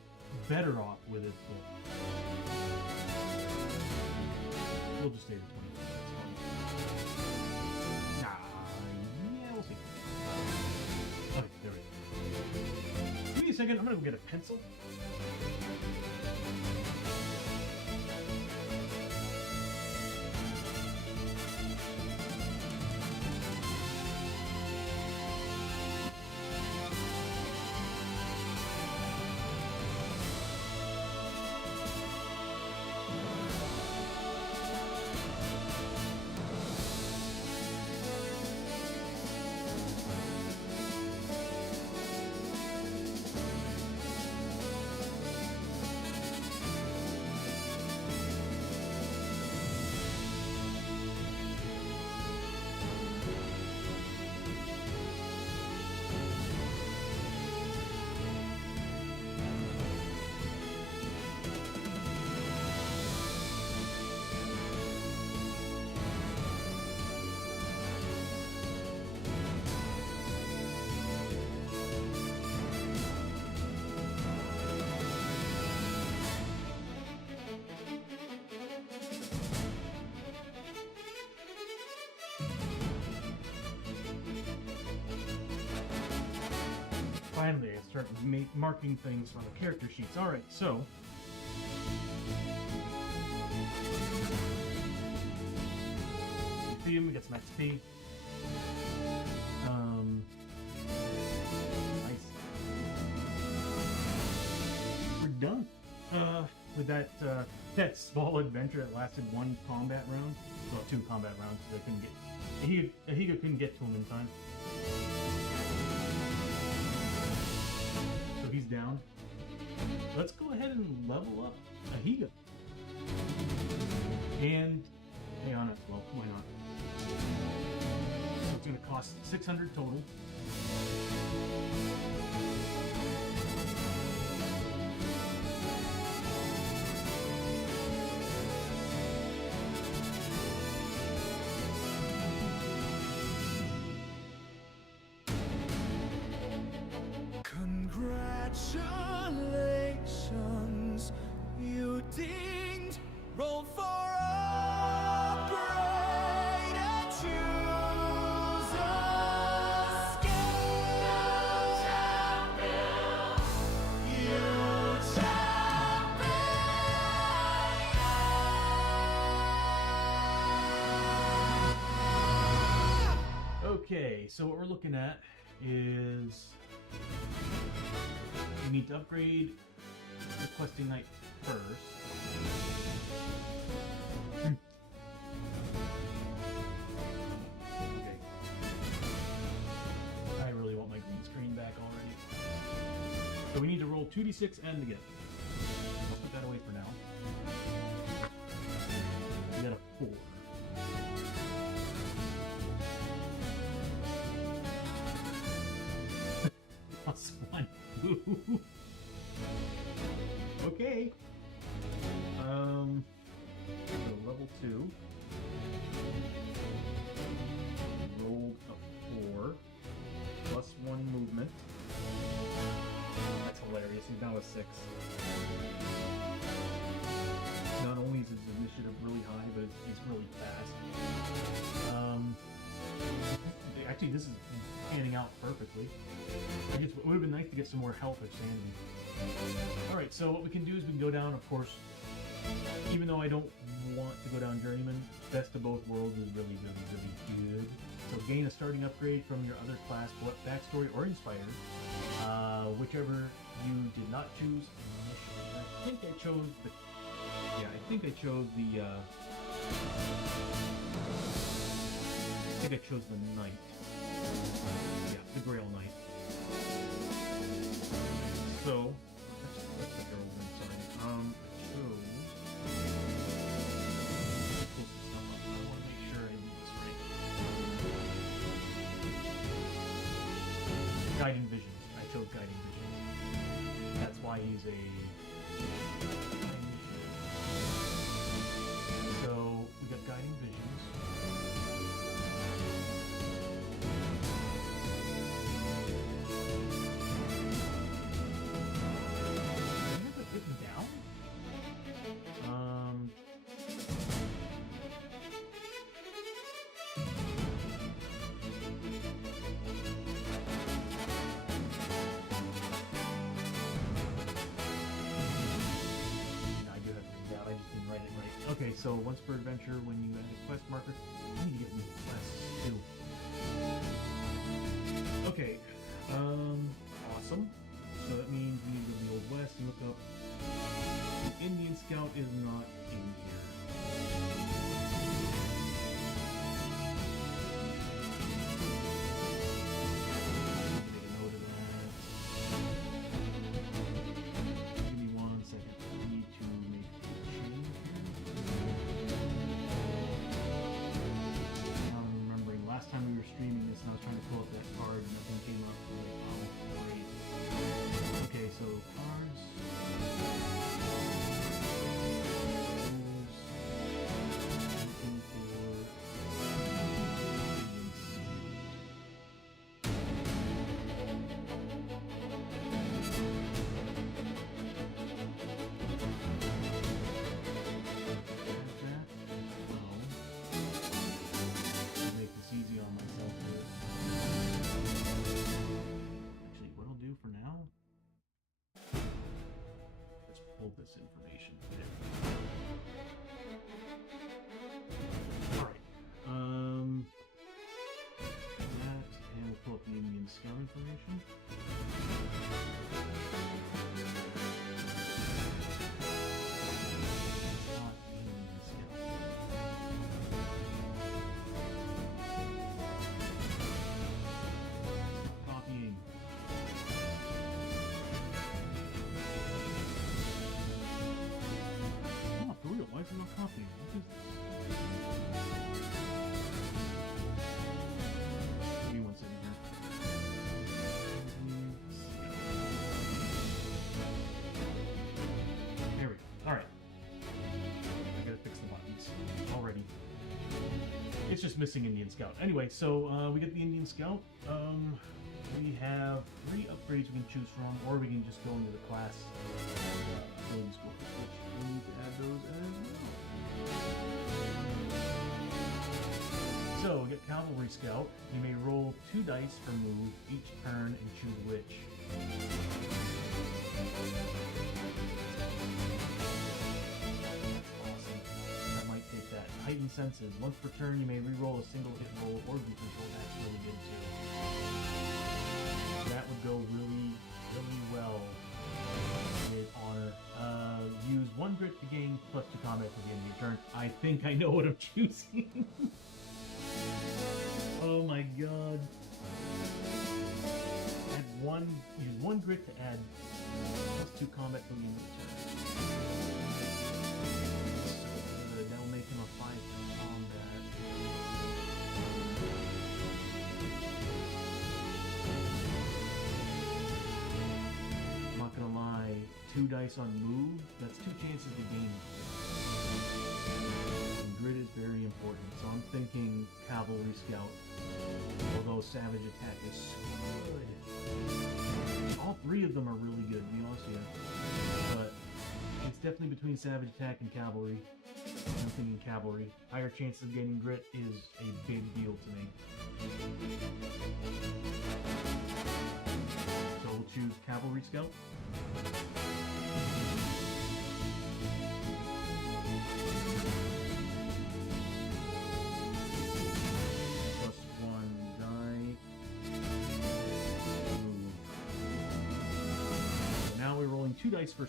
better off with it, but we'll just stay at 20. Nah, yeah, we'll see. Okay, there we go. Give me a second, I'm gonna go get a pencil. Finally, I start marking things on the character sheets. Alright, so... we get some XP. Nice. We're done. With that small adventure that lasted 1 combat round. Well, 2 combat rounds, because I couldn't get... Ahiga couldn't get to him in time. He's down. Let's go ahead and level up Ahiga. And hang on, well, why not? So it's going to cost 600 total. Congratulations, you dinged. Roll for upgrade and choose a skill. Champion, you champion. Okay, so what we're looking at is we need to upgrade the questing knight first. Okay. I really want my green screen back already. So we need to roll 2d6 and again. I'll put that away for now. We got a 4. +1. Okay. So level 2. Rolled a 4. +1 movement. That's hilarious. He's now a 6. Not only is his initiative really high, but he's really fast. Actually, this is panning out perfectly. I guess it would have been nice to get some more health or sanity. Alright, so what we can do is we can go down, of course, even though I don't want to go down Journeyman, Best of Both Worlds is really, really, really good. So gain a starting upgrade from your other class, backstory, or inspired, whichever you did not choose initially. I think I chose the... Yeah, I think I chose the... I think I chose the Knight. Yeah, the Grail Knight. So, let's take her over, sorry. I chose... I want to make sure I do this right. Guiding Visions. I chose Guiding Visions. That's why he's a... So, we got Guiding Visions. Okay, so once per adventure, when you add a quest marker, you need to get new quests too. Okay, awesome. So that means we need to go to the Old West and look up. The Indian Scout is not in here. Make a note of that. Give me 1 second. I need to make a change here. Now I'm remembering last time we were streaming this and I was trying to pull up that card and nothing came up. I'm like, oh, great. Okay, so cards. Make this easy on myself here. Actually, what I'll do for now, let's pull this information there. Alright. That, and we'll pull up the Indian Scout information. Not Indian Scout. Copying. Oh, for real, why is it not copying? What is this? Give me 1 second here. There we go. Alright. I gotta fix the buttons already. It's just missing Indian Scout. Anyway, so we get the Indian Scout. We have 3 upgrades we can choose from, or we can just go into the class ability score, which we need to add those as well. So we get Cavalry Scout. You may roll 2 dice per move each turn and choose which. Awesome. I might take that. Heightened senses. Once per turn, you may re-roll a single hit roll or be controlled. That's really good too. That would go really, really well with Honor. Use 1 grit to gain +2 combat to the end of your turn. I think I know what I'm choosing. Oh my god. Use 1 grit to add +2 combat to the end of the turn. So good. That will make him a 5 combat. I'm not gonna lie, 2 dice on move, that's 2 chances to gain. And grit is very important, so I'm thinking Cavalry Scout. Although Savage Attack is so good. All 3 of them are really good, to be honest with you. But it's definitely between Savage Attack and Cavalry. I'm thinking Cavalry. Higher chances of getting grit is a big deal to me. So we'll choose Cavalry Scout. +1 die. Move. So now we're rolling 2 dice for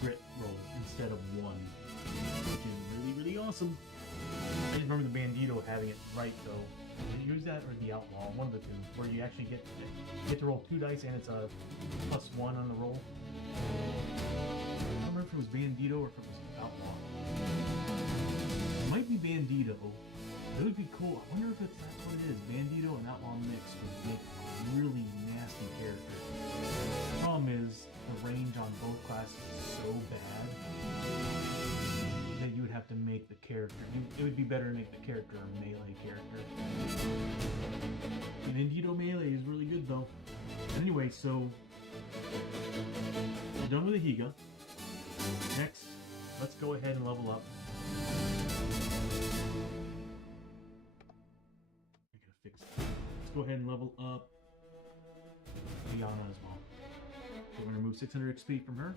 grit roll instead of 1, which is really, really awesome. I just remember the Bandito having it right though. Did you use that or the Outlaw? One of the two, where you actually get to roll 2 dice and it's a +1 on the roll. I don't remember if it was Bandito or if it was Outlaw. It might be Bandito. It would be cool. I wonder if that's what it is. Bandito and Outlaw mix would make a really nasty character. The problem is the range on both classes is so bad that you would have to make the character. It would be better to make the character a melee character. And Bandito melee is really good though. Anyway, so we're done with the Higa. Next, let's go ahead and level up. I gotta fix that. Let's go ahead and level up Liana as well. So we're gonna remove 600 XP from her.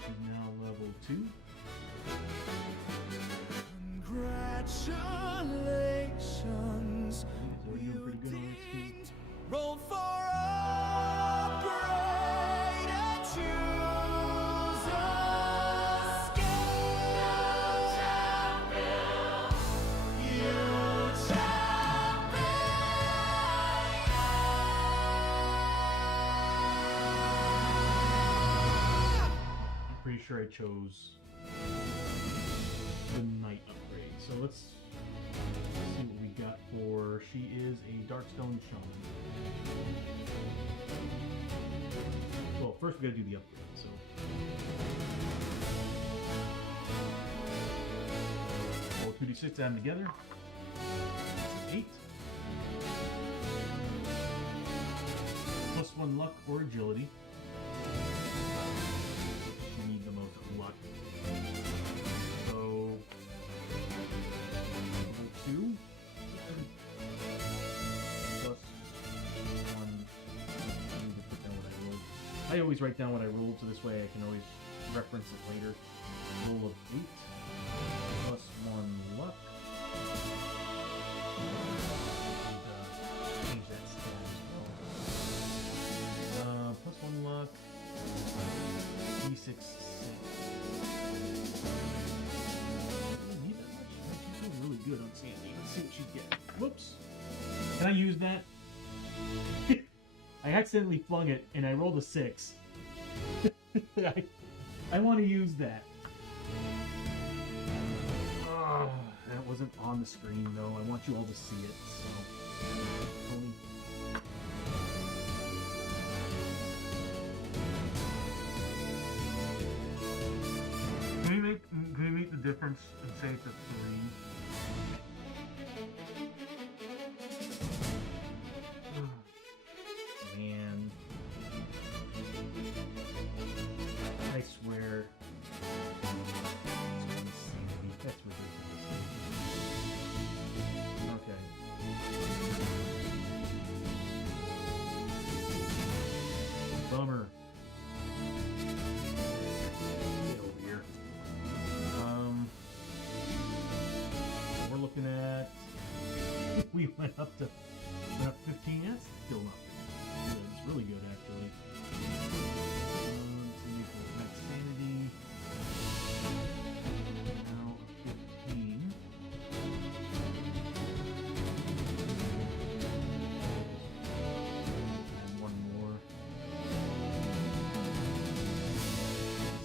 She's now level 2. Congratulations, So we're doing you pretty good on XP. didn't roll for upgrade and choose a skill. You I'm pretty sure I chose the Knight upgrade. So let's see what we got for. She is a Darkstone Shaman. Well, first we gotta do the upgrade. So roll 2d6, add them together. 8. +1 luck or agility. You need the most luck. So, level 2. +1. I need to put down what I rolled. I always write down what I rolled, so this way I can always reference it later. Roll of 8. +1 luck. Change that stat as well. +1 luck. D6 6. Doesn't need that much. She's doing really good on Sandy. Let's see what she's getting. Whoops. Can I use that? I accidentally flung it and I rolled a 6. I want to use that. That wasn't on the screen though. I want you all to see it. So. Can we make the difference and say it's a 3? Man. I swear. That's ridiculous. Okay. we went up 15. That's still not good. It's really good, actually. So we have max sanity. Now 15. And one more.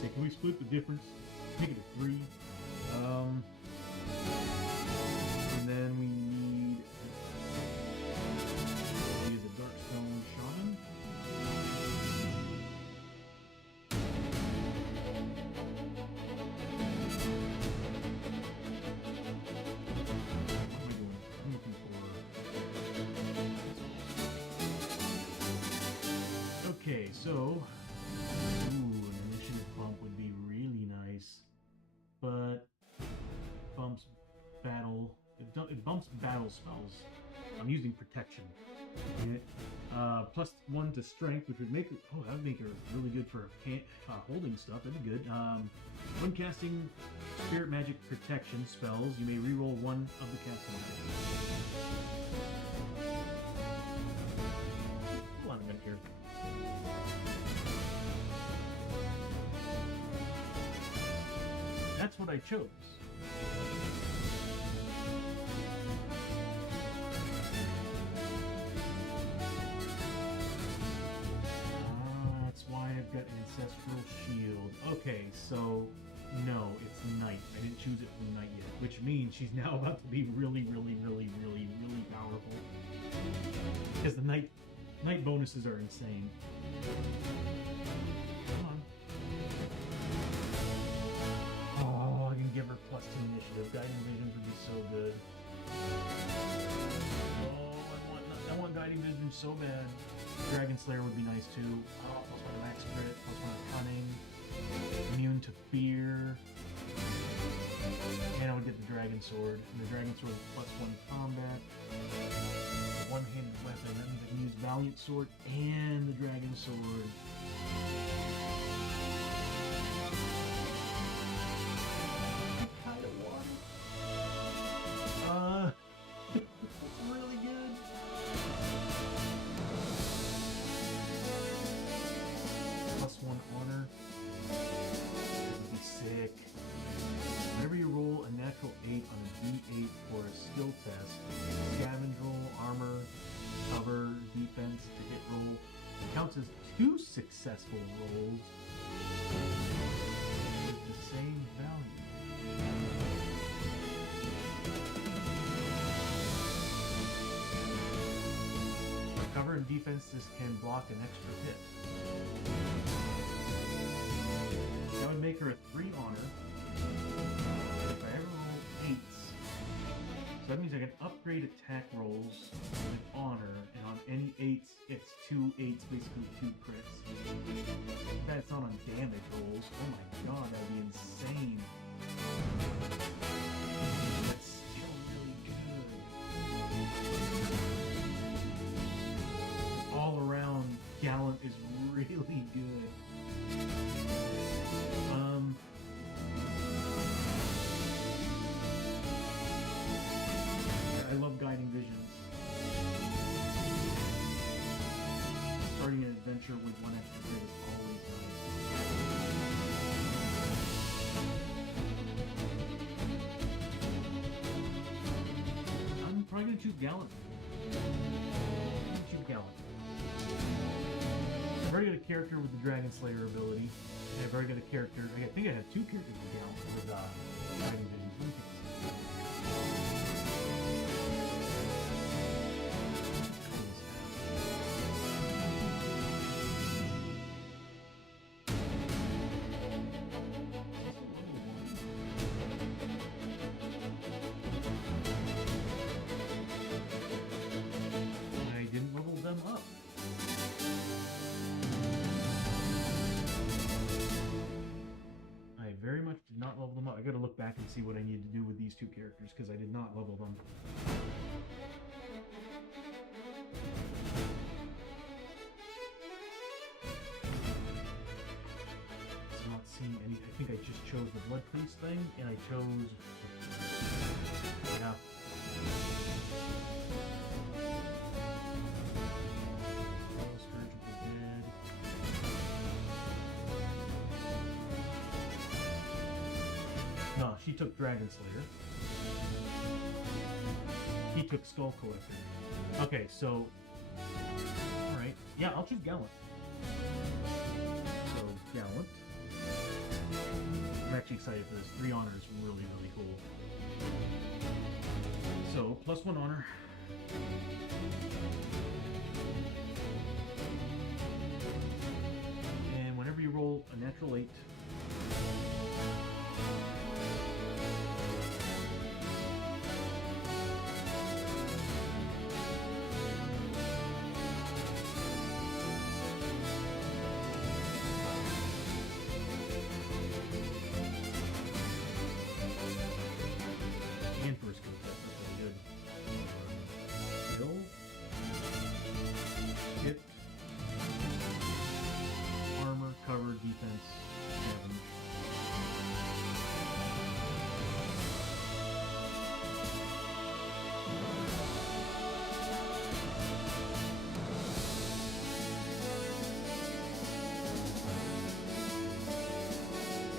Say, can we split the difference? Make it a 3. And then we need to use a Darkstone Shaman. What am I doing? I'm looking for. Okay, so an initiative bump would be really nice, but bumps battle. It bumps battle spells. I'm using protection. And plus 1 to strength, which would make it. Oh, that would make her really good for holding stuff. That'd be good. When casting spirit magic protection spells, you may reroll 1 of the casting items. Hold on a minute here. That's what I chose. That's why I've got Ancestral Shield. Okay, so no, it's Knight. I didn't choose it from Knight yet, which means she's now about to be really powerful. Because the Knight bonuses are insane. Come on. Oh, I can give her +2 initiative. Guiding Vision would be so good. Oh, I want Guiding Vision so bad. Dragon Slayer would be nice too. Oh, +1 max crit, +1 cunning, immune to fear. And I would get the Dragon Sword. And the Dragon Sword is +1 combat. One-handed weapon. That means I can use Valiant Sword and the Dragon Sword. Really good. +1 honor. That would be sick. Whenever you roll a natural 8 on a D8 for a skill test, scavenge roll, armor, cover, defense to hit roll, it counts as 2 successful rolls with the same value. Cover and defenses can block an extra hit. That would make her a 3 honor. If I ever roll 8s, so that means I can upgrade attack rolls with honor, and on any 8s, it's 2 8s, basically 2 crits. That's not on damage rolls. Oh my god, that'd be insane. That's still really good. All around, Gallant is really good. I love Guiding Visions. Starting an adventure with 1 extra crit is always nice. I'm probably gonna choose Gallant. I've already got a character with the Dragon Slayer ability, and I've already got a character. I think I have 2 characters with Gallant with Guiding Visions. Let me take this. I didn't level them up. I very much did not level them up. I gotta look back and see what I need to do with these 2 characters because I did not level them. I'm not seeing any. I think I just chose the Blood Priest thing, and I chose. Yeah. No, she took Dragon Slayer. He took Skull Collector. Okay, so... Alright. Yeah, I'll choose Gallant. So, Gallant. I'm actually excited for this. 3 honor is really, really cool. So, +1 honor. And whenever you roll a natural 8, and first skill set, that's really good. Skill, hit, armor, cover, defense, damage.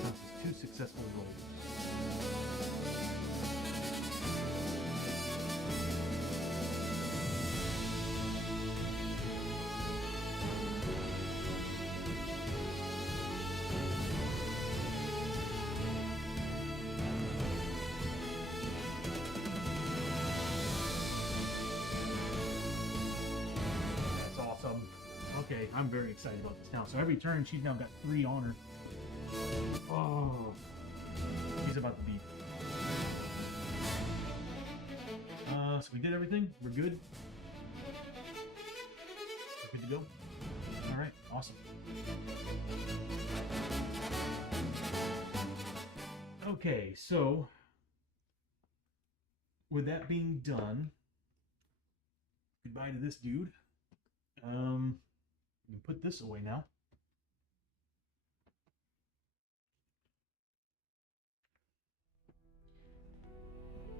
Counts as 2 successful rolls. That's awesome. Okay, I'm very excited about this now. So every turn, she's now got 3 honor. Oh, she's about to beat. So we did everything. We're good. We're good to go. All right, awesome. Okay, so with that being done, goodbye to this dude. We can put this away now.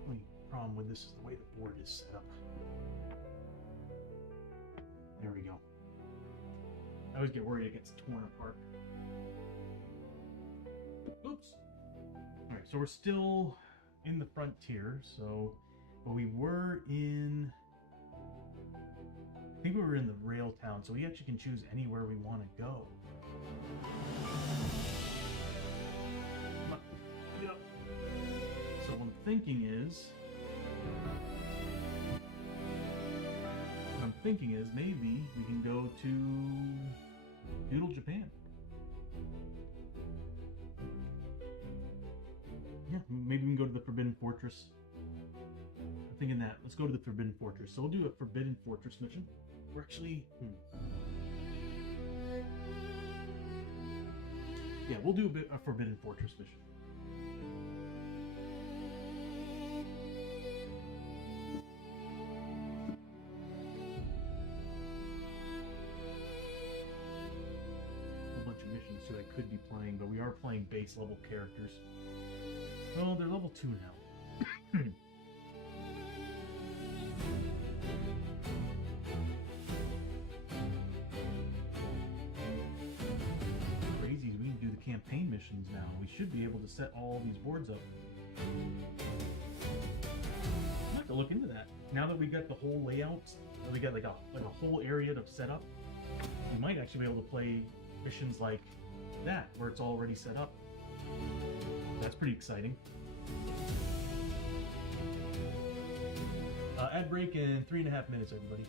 Only problem with this is the way the board is set up. There we go. I always get worried it gets torn apart. Oops. Alright, so we're still in the frontier, so but we were in, I think we were in the rail town, so we actually can choose anywhere we want to go. Come on, get up. So what I'm thinking is maybe we can go to Feudal Japan. Yeah, maybe we can go to the Forbidden Fortress. I'm thinking that. Let's go to the Forbidden Fortress. So we'll do a Forbidden Fortress mission. We're actually... Yeah, we'll do a Forbidden Fortress mission. A bunch of missions too I could be playing, but we are playing base level characters. Well, they're level 2 now. Crazy, we can do the campaign missions now. We should be able to set all these boards up. I'll have to look into that. Now that we got the whole layout, we got like a whole area to set up, we might actually be able to play missions like that, where it's already set up. That's pretty exciting. Ad break in 3.5 minutes, everybody.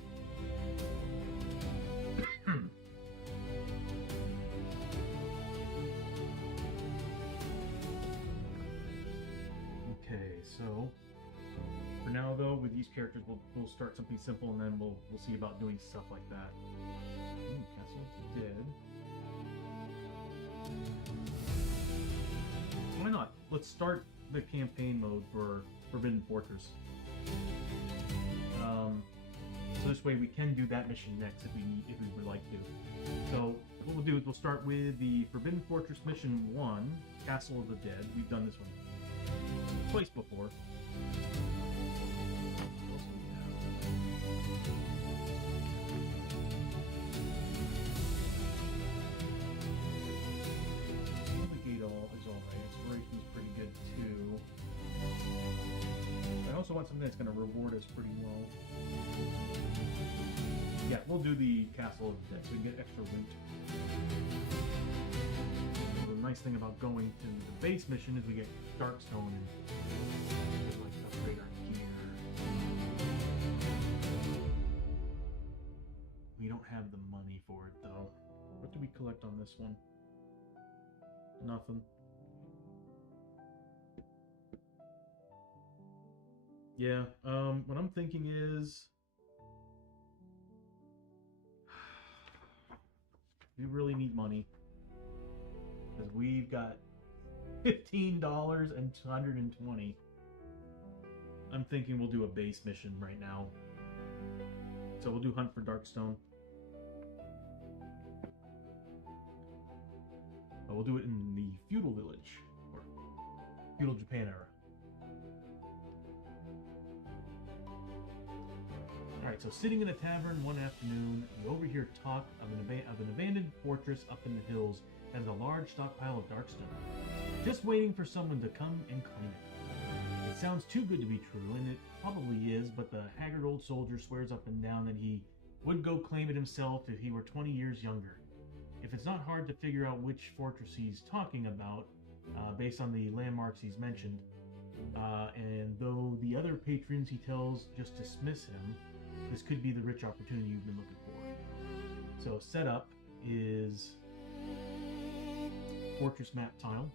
Okay, so for now though, with these characters, we'll start something simple, and then we'll see about doing stuff like that. Ooh, Castle's dead. Why not? Let's start the campaign mode for Forbidden Fortress. So this way we can do that mission next if we would like to. So what we'll do is we'll start with the Forbidden Fortress mission 1, Castle of the Dead. We've done this one twice before. Navigate all is alright. Exploration is pretty good too. want something that's going to reward us pretty well. Yeah, we'll do the Castle of the Dead, so we get extra loot. So the nice thing about going to the base mission is we get Darkstone and like upgrade our gear. We don't have the money for it though. What do we collect on this one? Nothing. Yeah, what I'm thinking is we really need money because we've got $15 and 220. I'm thinking we'll do a base mission right now. So we'll do Hunt for Darkstone. But we'll do it in the feudal village or feudal Japan era. Alright, so sitting in a tavern one afternoon, you overhear talk of an abandoned fortress up in the hills that has a large stockpile of Darkstone, just waiting for someone to come and claim it. It sounds too good to be true, and it probably is, but the haggard old soldier swears up and down that he would go claim it himself if he were 20 years younger. If it's not hard to figure out which fortress he's talking about, based on the landmarks he's mentioned, and though the other patrons he tells just dismiss him, this could be the rich opportunity you've been looking for. So setup is fortress map tile.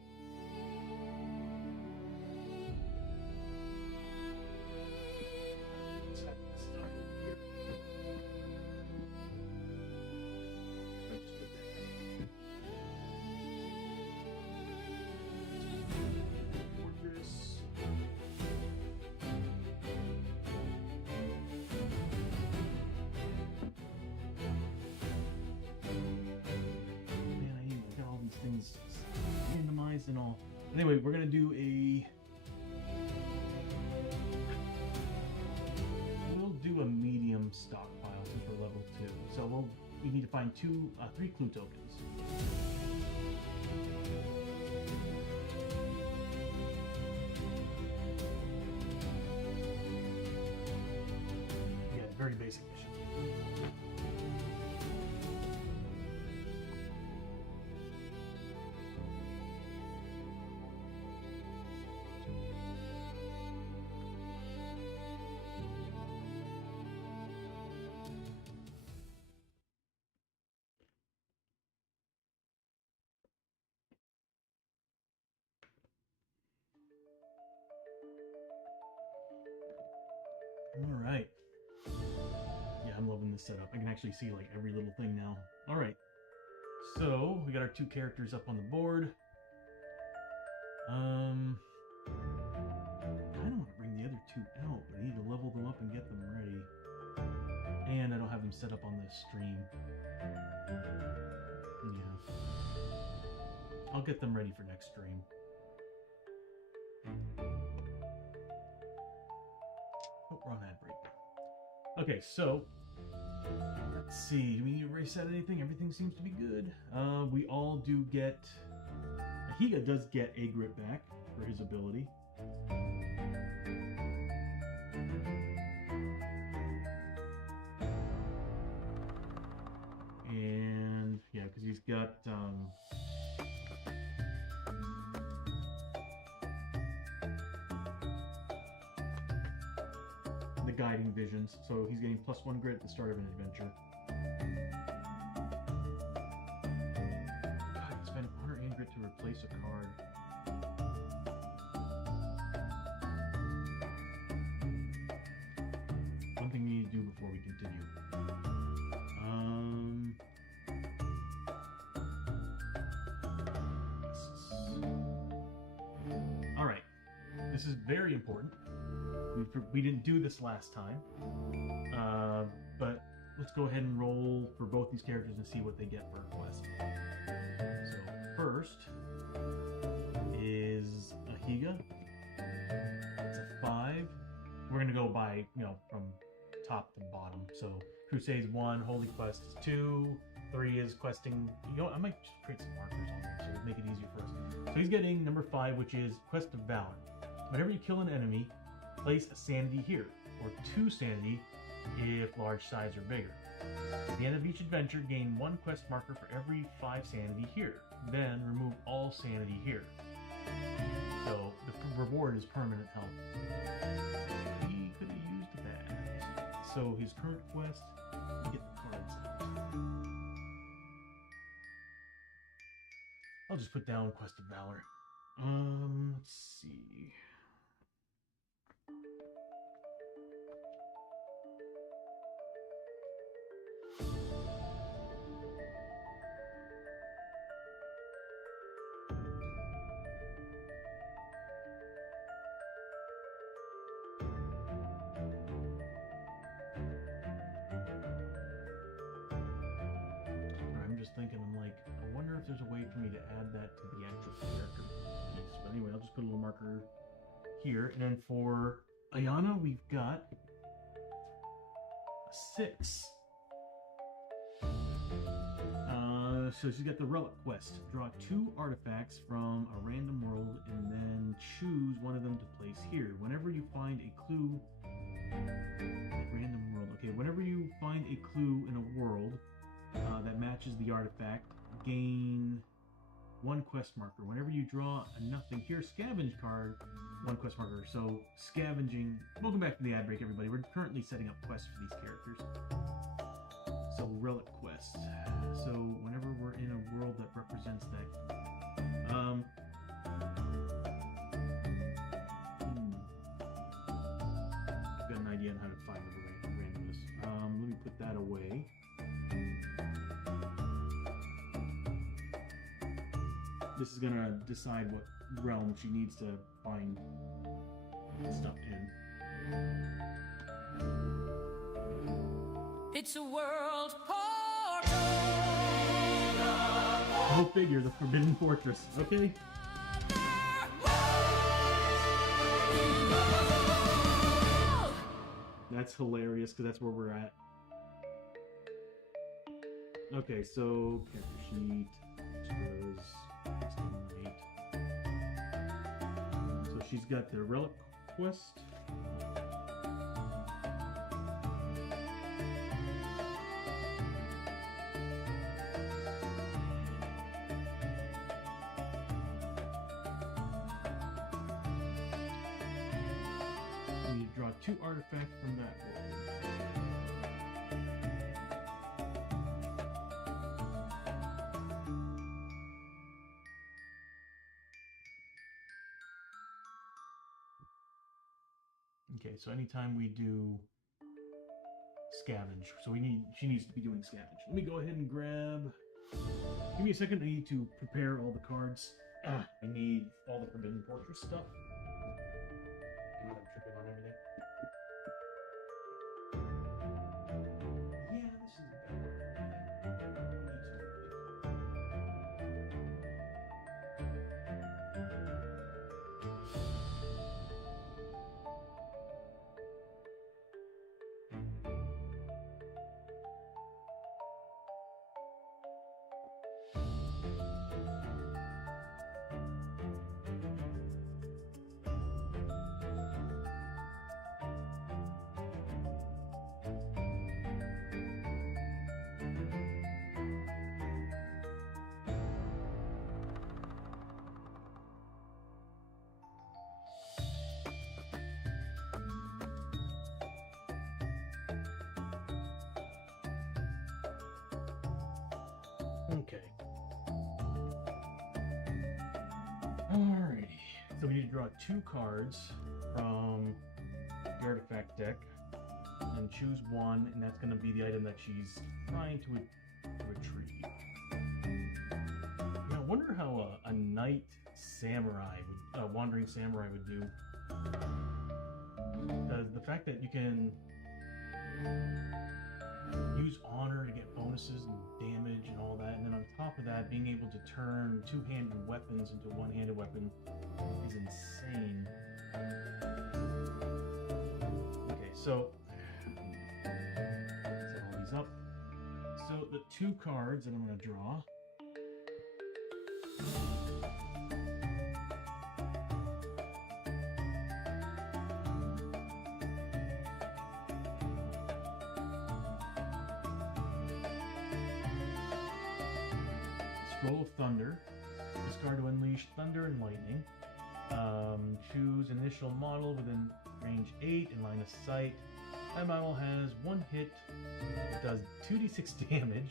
Things randomized and all. Anyway, we're gonna do we'll do a medium stockpile since we're level 2. So we need to find 3 clue tokens. Yeah, very basic mission. Alright. Yeah, I'm loving this setup. I can actually see like every little thing now. Alright. So, we got our 2 characters up on the board. I don't want to bring the other 2 out, but I need to level them up and get them ready. And I don't have them set up on this stream. Yeah. I'll get them ready for next stream. Oh, wrong ad break. Okay, so let's see. Do we need to reset anything? Everything seems to be good. We all do get. Ahiga does get a grip back for his ability. And yeah, because he's got. The guiding visions, so he's getting +1 grit at the start of an adventure. God, you spend 100 grit to replace a card. One thing we need to do before we continue. All right, this is very important. We didn't do this last time, but let's go ahead and roll for both these characters and see what they get for a quest. So first is Ahiga. It's a 5. We're gonna go by, from top to bottom. So Crusades 1, Holy Quest is 2, 3 is questing. I might just create some markers on there so make it easier for us. So he's getting number 5, which is Quest of Valor. Whenever you kill an enemy, place a sanity here, or 2 sanity if large size or bigger. At the end of each adventure, gain 1 quest marker for every 5 sanity here. Then remove all sanity here. So the reward is permanent health. He could have used that. So his current quest, get the cards. I'll just put down Quest of Valor. Let's see. I'm just thinking, I'm like, I wonder if there's a way for me to add that to the actual character piece. But anyway, I'll just put a little marker here. And then for Ayana, we've got a 6. So she's got the Relic Quest. Draw 2 artifacts from a random world and then choose one of them to place here. Whenever you find a clue... Random world. Okay, whenever you find a clue in a world that matches the artifact, gain 1 quest marker. Whenever you draw a nothing here scavenge card, 1 quest marker. So scavenging. Welcome back to the ad break, everybody. We're currently setting up quests for these characters. So Relic Quest. So whenever we're in a world that represents that, I've got an idea on how to find the randomness. Let me put that away. This is gonna decide what realm she needs to find stuff in. It's a world portal. Go figure, the Forbidden Fortress. Okay. That's hilarious because that's where we're at. Okay, so character sheet. So she's got the Relic Quest. We draw 2 artifacts from that world. Okay, so anytime we do scavenge, so she needs to be doing scavenge. Let me go ahead and grab, give me a second, I need to prepare all the cards. I need all the Forbidden Fortress stuff. God, I'm tripping on everything. Yeah, this is okay. Alrighty. So we need to draw 2 cards from the artifact deck and choose one, and that's going to be the item that she's trying to retrieve. Yeah, I wonder how a knight samurai, a wandering samurai would do. Because the fact that you can use honor to get bonuses and damage and all that, and then on top of that, being able to turn 2-handed weapons into a 1-handed weapon is insane. Okay, so set all these up. So the 2 cards that I'm going to draw. Scroll of Thunder. Discard to unleash thunder and lightning. Choose initial model within range 8 in line of sight. That model has one hit. It does 2d6 damage.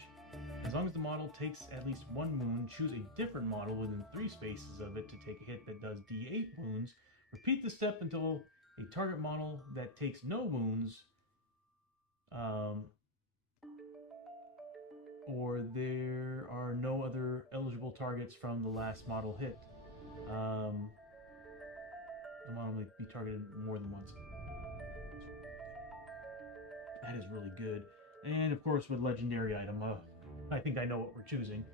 As long as the model takes at least one wound, choose a different model within 3 spaces of it to take a hit that does d8 wounds. Repeat the step until a target model that takes no wounds, or there are no other eligible targets from the last model hit. The model may be targeted more than once. That is really good. And of course, with legendary item, I think I know what we're choosing.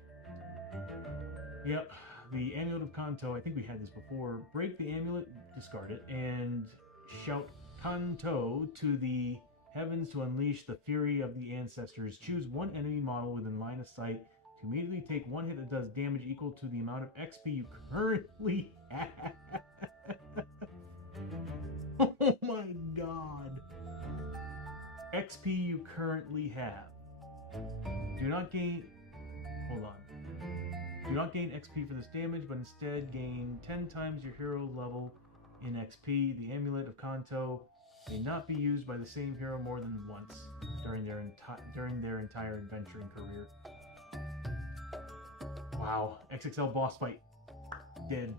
Yep, the Amulet of Kanto. I think we had this before. Break the amulet, discard it, and shout Kanto to the heavens to unleash the fury of the ancestors. Choose one enemy model within line of sight to immediately take one hit that does damage equal to the amount of XP you currently have. Oh my god. XP you currently have. Do not gain... Hold on. Do not gain XP for this damage, but instead gain 10 times your hero level in XP. The Amulet of Kanto may not be used by the same hero more than once during their entire adventuring career. Wow. XXL boss fight. Dead.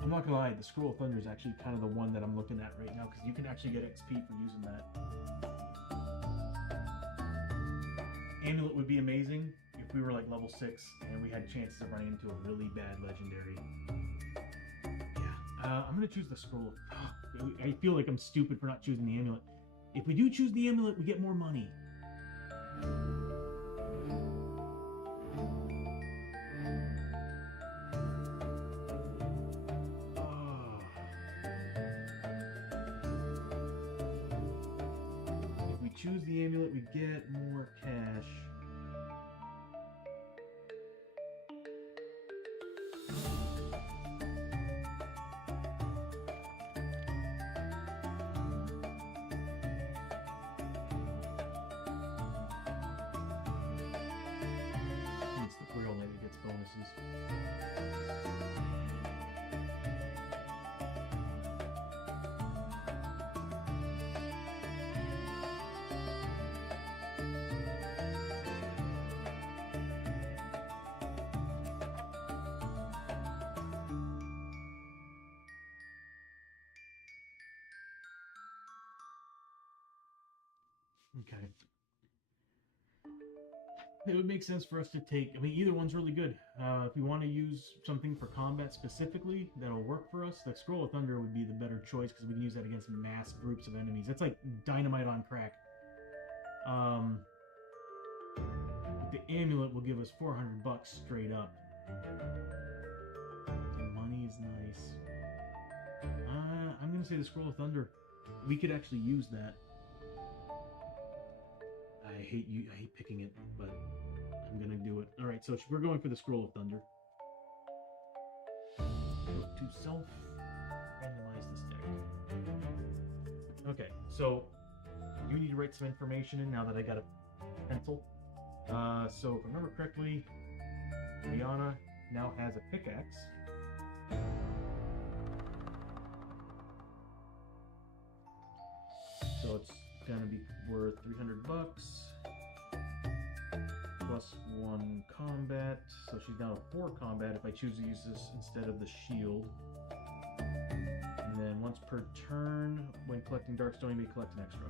I'm not gonna lie, the Scroll of Thunder is actually kind of the one that I'm looking at right now, because you can actually get XP for using that. Amulet would be amazing if we were like level 6 and we had chances of running into a really bad legendary. Yeah, I'm gonna choose the Scroll. I feel like I'm stupid for not choosing the Amulet. If we do choose the Amulet, we get more money. If we choose the Amulet, we get more cash. It's the Ferriola that gets bonuses. Okay. It would make sense for us to take, I mean, either one's really good. If we want to use something for combat specifically that'll work for us, the Scroll of Thunder would be the better choice, because we can use that against mass groups of enemies. That's like dynamite on crack. The Amulet will give us 400 bucks straight up. The money is nice. I'm going to say the Scroll of Thunder. We could actually use that. I hate picking it, but I'm gonna do it. All right, so we're going for the Scroll of Thunder. To self-randomize this deck. Okay, so you need to write some information in now that I got a pencil. So if I remember correctly, Rihanna now has a pickaxe. So it's gonna be worth 300 bucks plus 1 combat, so she's down to 4 combat if I choose to use this instead of the shield. And then once per turn, when collecting Darkstone, you may collect an extra.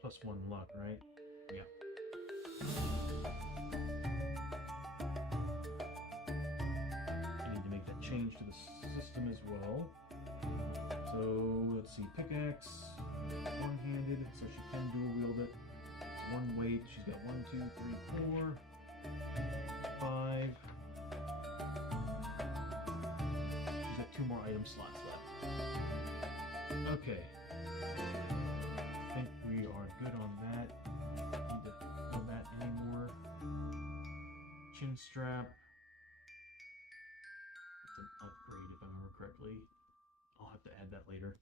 Plus 1 luck, right? Yeah. I need to make that change to the system as well. So let's see. pickaxe, one-handed, so she can dual wield it. One weight. She's got 1, 2, 3, 4, 5. She's got 2 more item slots left. Okay. I think we are good on that. Need to build that anymore. Chin strap. It's an upgrade if I remember correctly. I'll have to add that later.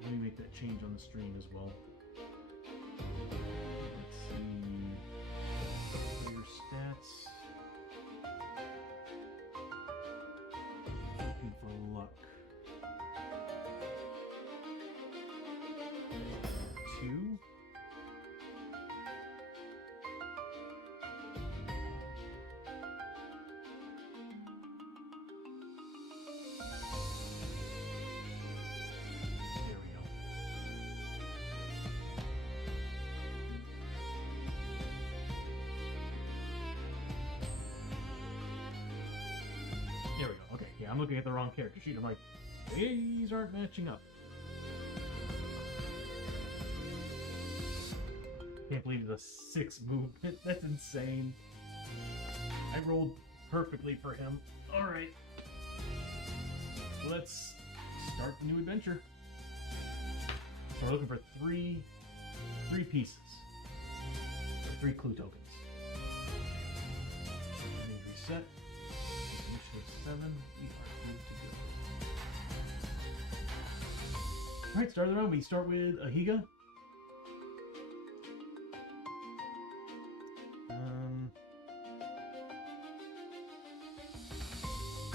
Let me make that change on the stream as well. Let's see. Your stats. Looking for luck. 2. There we go. There we go. Okay, yeah, I'm looking at the wrong character sheet. I'm like, these aren't matching up. Can't believe the 6 movement. That's insane. I rolled perfectly for him. Alright. Let's start the new adventure. So we're looking for three pieces. Or 3 clue tokens. Let me reset. Initiative 7. We are good to go. Alright, start of the round. We start with Ahiga.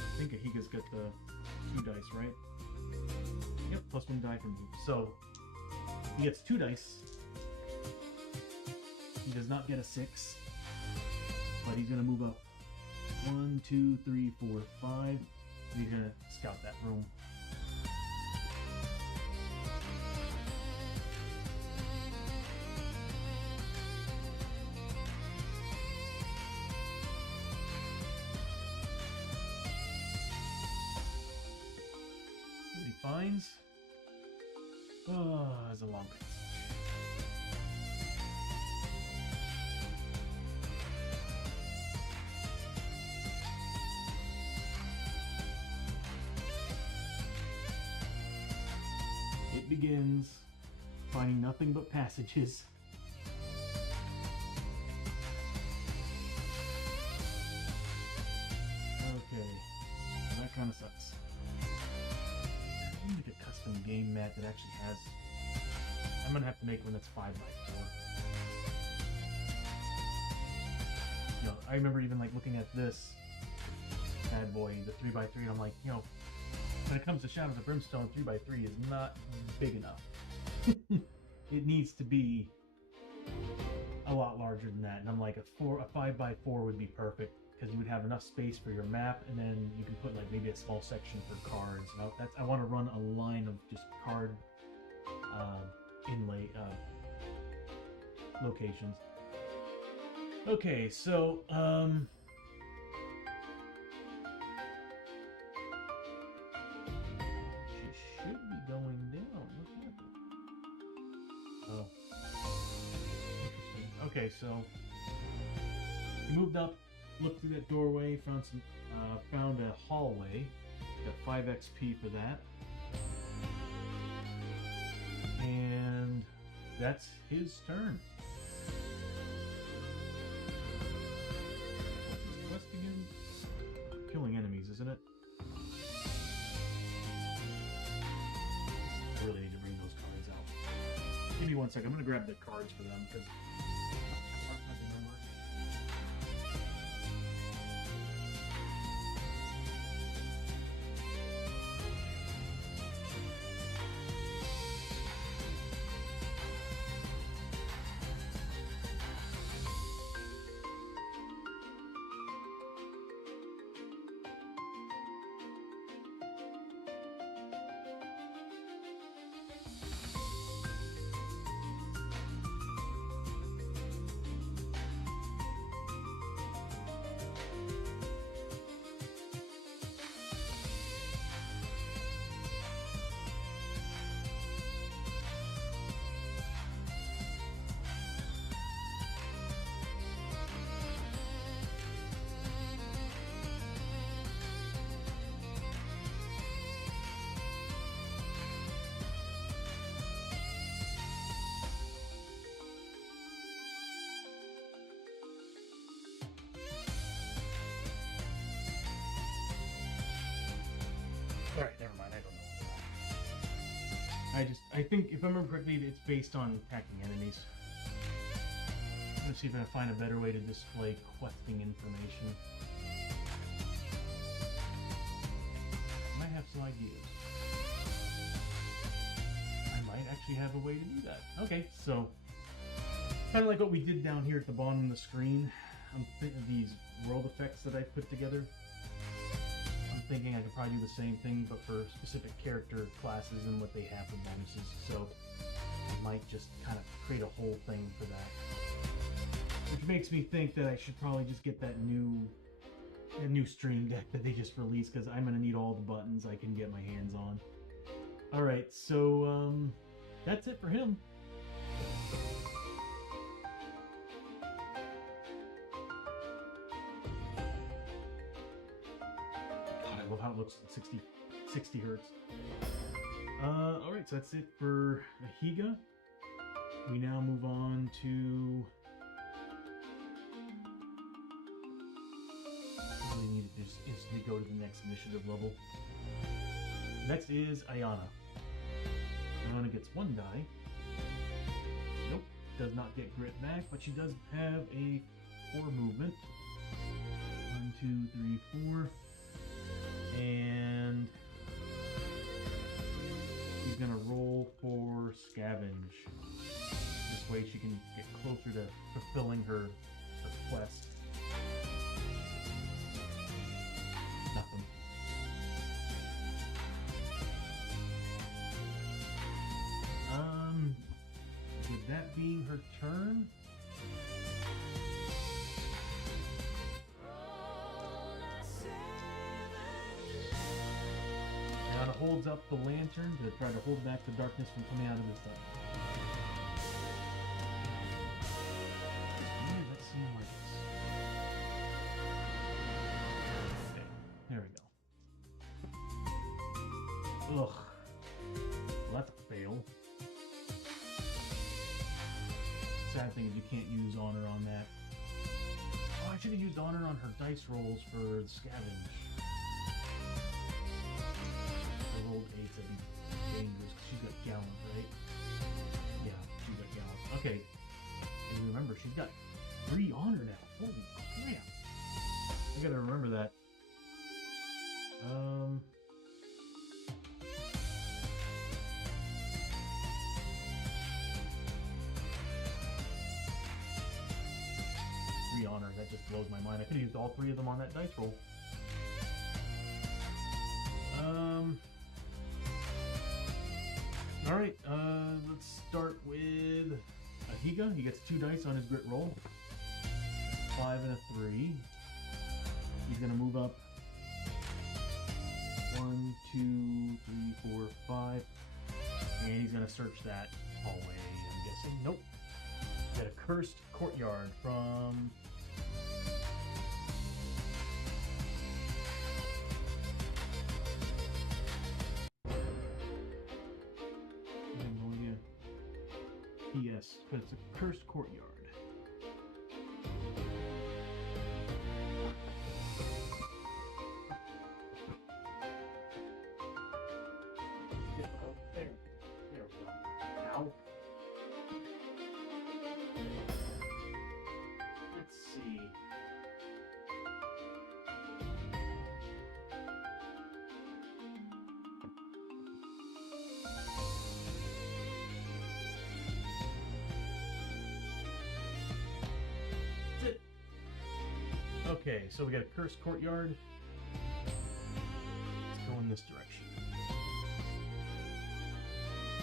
I think Ahiga's got the 2 dice, right? Yep, plus 1 die from move. So he gets 2 dice. He does not get a 6, but he's gonna move up 1, 2, 3, 4, 5. He's gonna scout that room. Finds. Oh, it's a long passage. It begins finding nothing but passages. Okay, that kind of sucks. Make a custom game mat that actually has. I'm gonna have to make one that's 5x4. You know, I remember even like looking at this bad boy, the 3x3, and I'm like, you know, when it comes to Shadows of Brimstone, 3x3 is not big enough. It needs to be a lot larger than that, and I'm like, a 5x4 would be perfect. Because you would have enough space for your map, and then you can put like maybe a small section for cards. Now I want to run a line of just card inlay locations. Okay, so she should be going down. What happened? Oh, interesting. Okay, so he moved up. Looked through that doorway, found a hallway. Got 5 XP for that. And that's his turn. What's his quest again? Killing enemies, isn't it? I really need to bring those cards out. Give me 1 second. I'm going to grab the cards for them because I think if I remember correctly, it's based on attacking enemies. Let's see if I can find a better way to display questing information. I might have some ideas. I might actually have a way to do that. Okay, so kind of like what we did down here at the bottom of the screen. I'm thinking of these world effects that I put together. I'm thinking I could probably do the same thing, but for specific character classes and what they have for bonuses. So I might just kind of create a whole thing for that. Which makes me think that I should probably just get that new Stream Deck that they just released, because I'm gonna need all the buttons I can get my hands on. All right, so that's it for him. God, I love how it looks at 60 hertz. All right, so that's it for Ahiga. We now move on to. Really need to just instantly go to the next initiative level. Next is Ayana. Ayana gets 1 die. Nope, does not get grit back, but she does have a 4 movement. 1, 2, 3, 4. And she's gonna roll for Scavenge. This way she can get closer to fulfilling her quest. Nothing. With that being her turn, Ayana holds up the lantern to try to hold back the darkness from coming out of this thing. Where does that seem like it's... Okay, there we go. Ugh. Well, that's a fail. Sad thing is you can't use honor on that. Oh, I should have used honor on her dice rolls for the scavenge. I rolled 8s, that'd be dangerous, because she's got gallant, right? Yeah, she's got gallant. Okay. And remember, she's got 3 honor now. Holy crap. I gotta remember that. Honor, that just blows my mind. I could have used all 3 of them on that dice roll. Alright, let's start with Ahiga. He gets 2 dice on his grit roll. 5 and a 3. He's gonna move up 1, 2, 3, 4, 5. And he's gonna search that hallway, I'm guessing. Nope. Get a cursed courtyard from yes, but it's a cursed courtyard. There we go. Now, let's see. Okay, so we got a cursed courtyard. Let's go in this direction.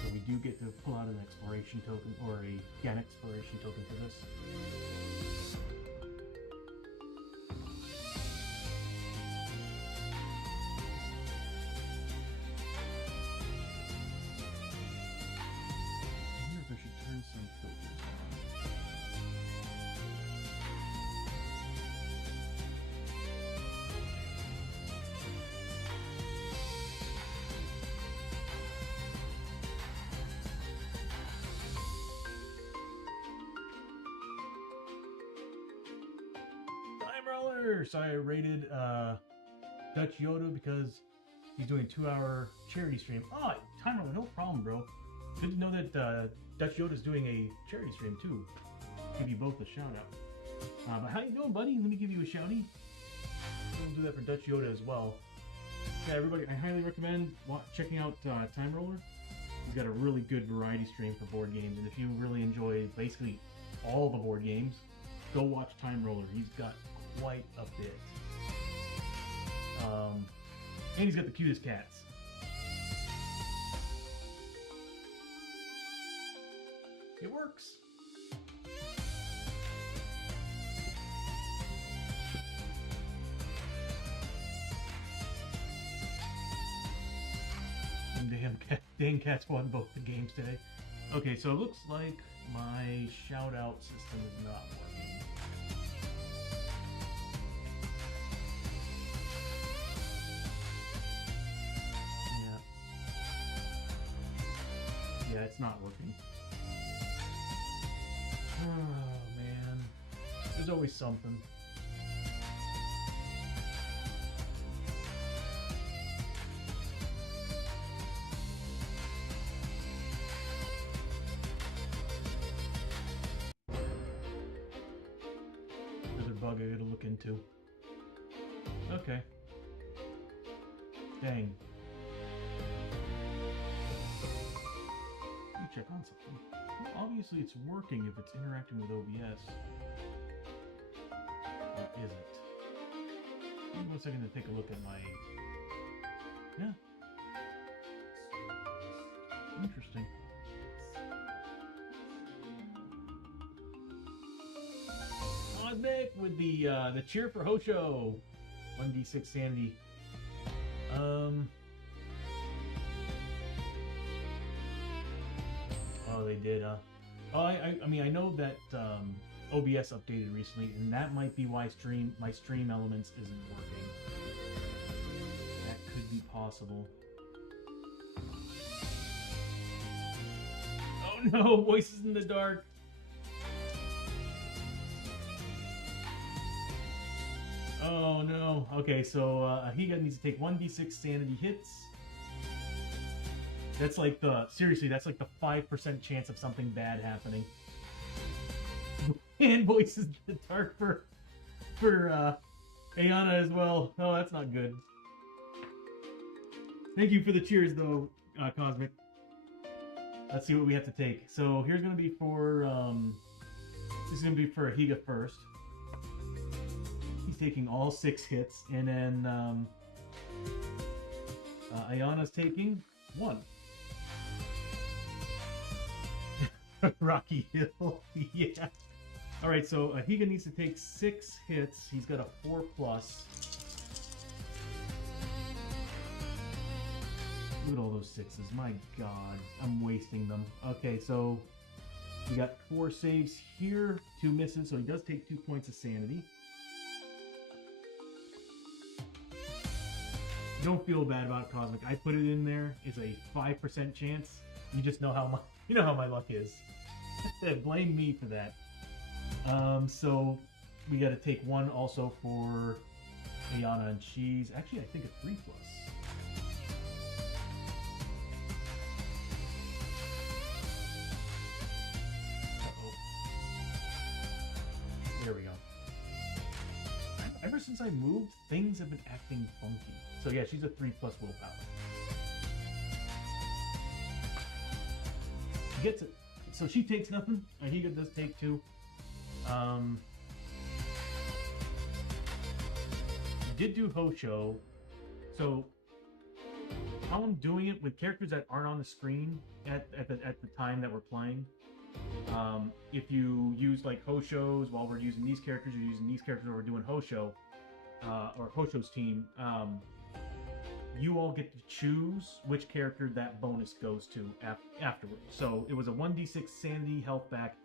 So we do get to pull out an exploration token, or an exploration token for this. I wonder if I should turn some filters on. So I rated Dutch Yoda because he's doing a 2-hour charity stream. Oh, time roller, no problem, bro. Good to know that Dutch Yoda's doing a charity stream too. Give you both a shout out. But how you doing, buddy? Let me give you a shouty. We'll do that for Dutch Yoda as well. Yeah, everybody, I highly recommend checking out Time Roller. He's got a really good variety stream for board games, and if you really enjoy basically all the board games, go watch Time Roller. He's got quite a bit. And he's got the cutest cats. It works. Dang cats won both the games today. Okay, so it looks like my shout-out system is not working. Yeah, it's not working. Oh, man. There's always something. Bug I gotta look into. Okay. Dang. Let me check on something. Well, obviously it's working if it's interacting with OBS. Or is it? Give me 1 second to take a look at my... Yeah. Interesting. Cosmic with the cheer for Hosho. 1d6 sanity. Oh, they did. Oh, I mean, I know that OBS updated recently, and that might be why my stream elements isn't working. That could be possible. Oh no, voices in the dark. Oh no. Okay, so Ahiga needs to take 1d6 sanity hits. That's like seriously, that's like the 5% chance of something bad happening. And voices in the dark for Ayana as well. Oh, that's not good. Thank you for the cheers though, Cosmic. Let's see what we have to take. So here's gonna be for this is gonna be for Ahiga first. He's taking all 6 hits, and then Ayana's taking 1. Rocky Hill, yeah. All right, so Ahiga needs to take 6 hits. He's got a 4+. Look at all those 6s. My God, I'm wasting them. Okay, so we got 4 saves here, 2 misses, so he does take 2 points of sanity. Don't feel bad about it, Cosmic. I put it in there. It's a 5% chance. You just know how my luck is. Blame me for that. So we got to take 1 also for Ayana, and she's actually I think a 3+. There we go. Ever since I moved, things have been acting funky. So yeah, she's a 3+ willpower. She gets it. So she takes nothing. Ahiga does take 2. Did do Hosho. So how I'm doing it with characters that aren't on the screen at the time that we're playing. If you use like Hoshos while we're using these characters, you're using these characters while we're doing Hosho, or Hosho's team, you all get to choose which character that bonus goes to afterwards. So it was a 1d6 sanity health back.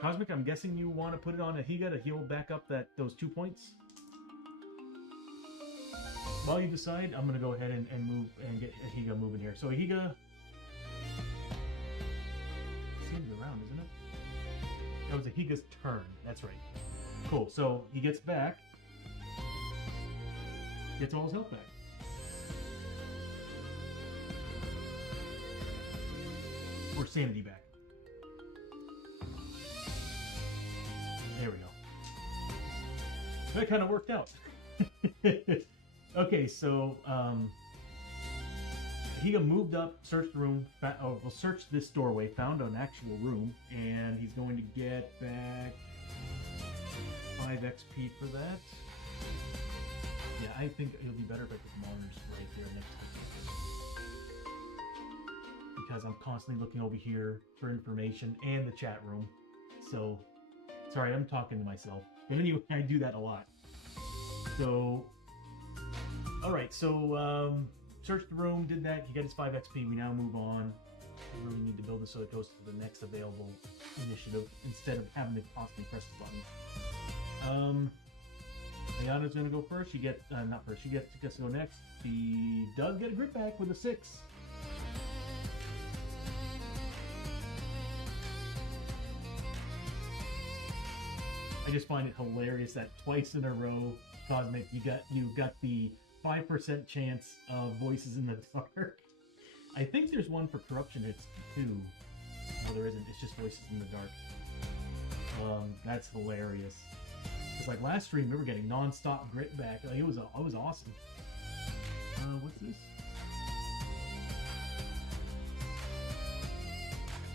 Cosmic, I'm guessing you want to put it on Ahiga to heal back up those 2 points? While you decide, I'm going to go ahead and move and get Ahiga moving here. So Ahiga... Seems around, isn't it? That was Ahiga's turn. That's right. Cool. So he gets back. Gets all his health back. or sanity back. There we go. That kind of worked out. Okay, so he moved up, searched the room, searched this doorway, found an actual room, and he's going to get back 5 XP for that. Yeah, I think it'll be better if I put the monitors right there next to it. Because I'm constantly looking over here for information and the chat room. So, sorry, I'm talking to myself. But anyway, I do that a lot. So, alright, so, searched the room, did that, he got his 5 XP, we now move on. We really need to build this so it goes to the next available initiative instead of having to constantly press the button. Ayana's gonna go first, she gets, not first, she gets to go next. She does get a grit back with a 6. I just find it hilarious that twice in a row, Cosmic, you got the 5% chance of voices in the dark. I think there's one for corruption. It's 2. No, there isn't. It's just voices in the dark. That's hilarious. It's like last stream we were getting non-stop grit back. Like, it was awesome. What's this?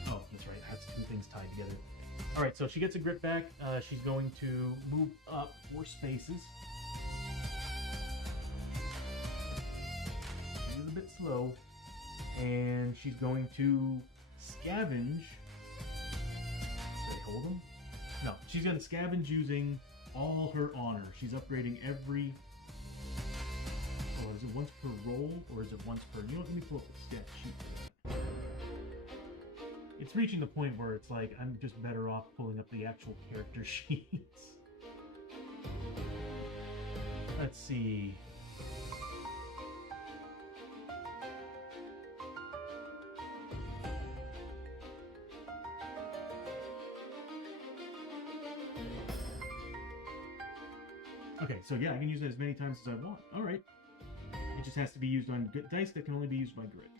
Oh, that's right. That's 2 things tied together. All right, so she gets a grit back. She's going to move up 4 spaces. She's a bit slow, and she's going to scavenge. Did I hold them? No, she's going to scavenge using all her honor. She's upgrading every. Oh, is it once per roll, or is it once per? You know what? Let me pull up the stat sheet for that. It's reaching the point where it's like I'm just better off pulling up the actual character sheets. Let's see. Okay, so yeah, I can use it as many times as I want. Alright. It just has to be used on dice that can only be used by grit.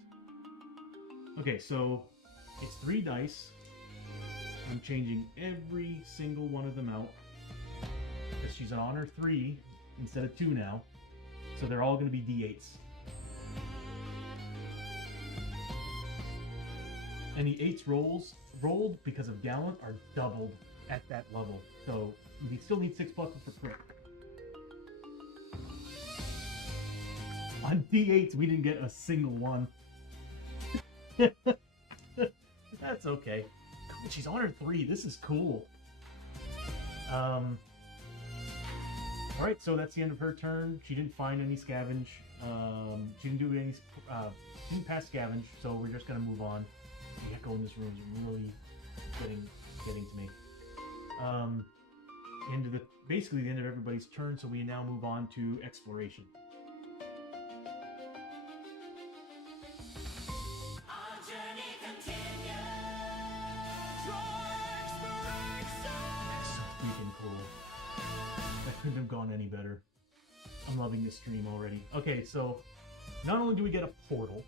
Okay, so it's 3 dice. I'm changing every single one of them out. Because she's an honor 3 instead of 2 now. So they're all going to be D8s. And the 8s rolled because of Gallant are doubled at that level. So we still need 6 pluses for crit. On D8s, we didn't get a single one. That's okay. She's honor 3. This is cool. Alright, so that's the end of her turn. She didn't find any scavenge. She didn't do any. Didn't pass scavenge, so we're just gonna move on. The echo in this room is really getting to me. Basically the end of everybody's turn, so we now move on to exploration. Our journey continues. That's so freaking cool. That couldn't have gone any better. I'm loving this stream already. Okay, so not only do we get a portal,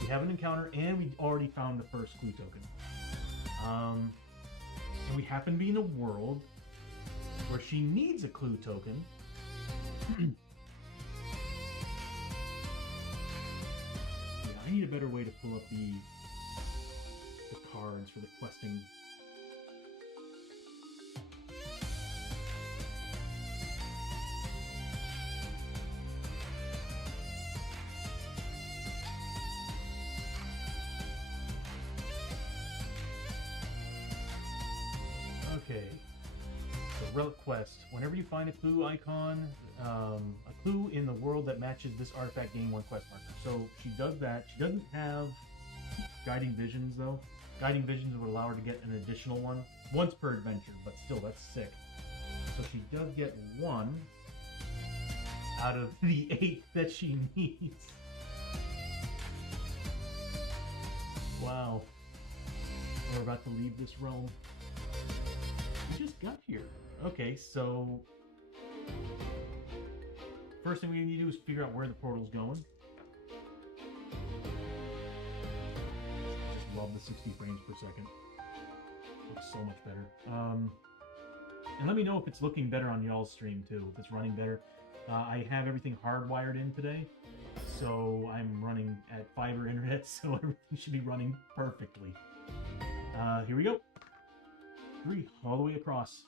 we have an encounter, and we already found the first clue token. And we happen to be in a world where she needs a clue token. Yeah, I need a better way to pull up the cards for the questing. Okay, so relic quest. Whenever you find a clue icon, a clue in the world that matches this artifact, gain 1 quest marker. So she does that. She doesn't have guiding visions though. Guiding visions would allow her to get an additional one once per adventure, but still, that's sick. So she does get 1 out of the 8 that she needs. Wow. We're about to leave this realm. We just got here. Okay, so first thing we need to do is figure out where the portal's going. Just love the 60 frames per second. Looks so much better. And let me know if it's looking better on y'all's stream too, if it's running better. I have everything hardwired in today, so I'm running at fiber internet, so everything should be running perfectly. Here we go. 3 all the way across.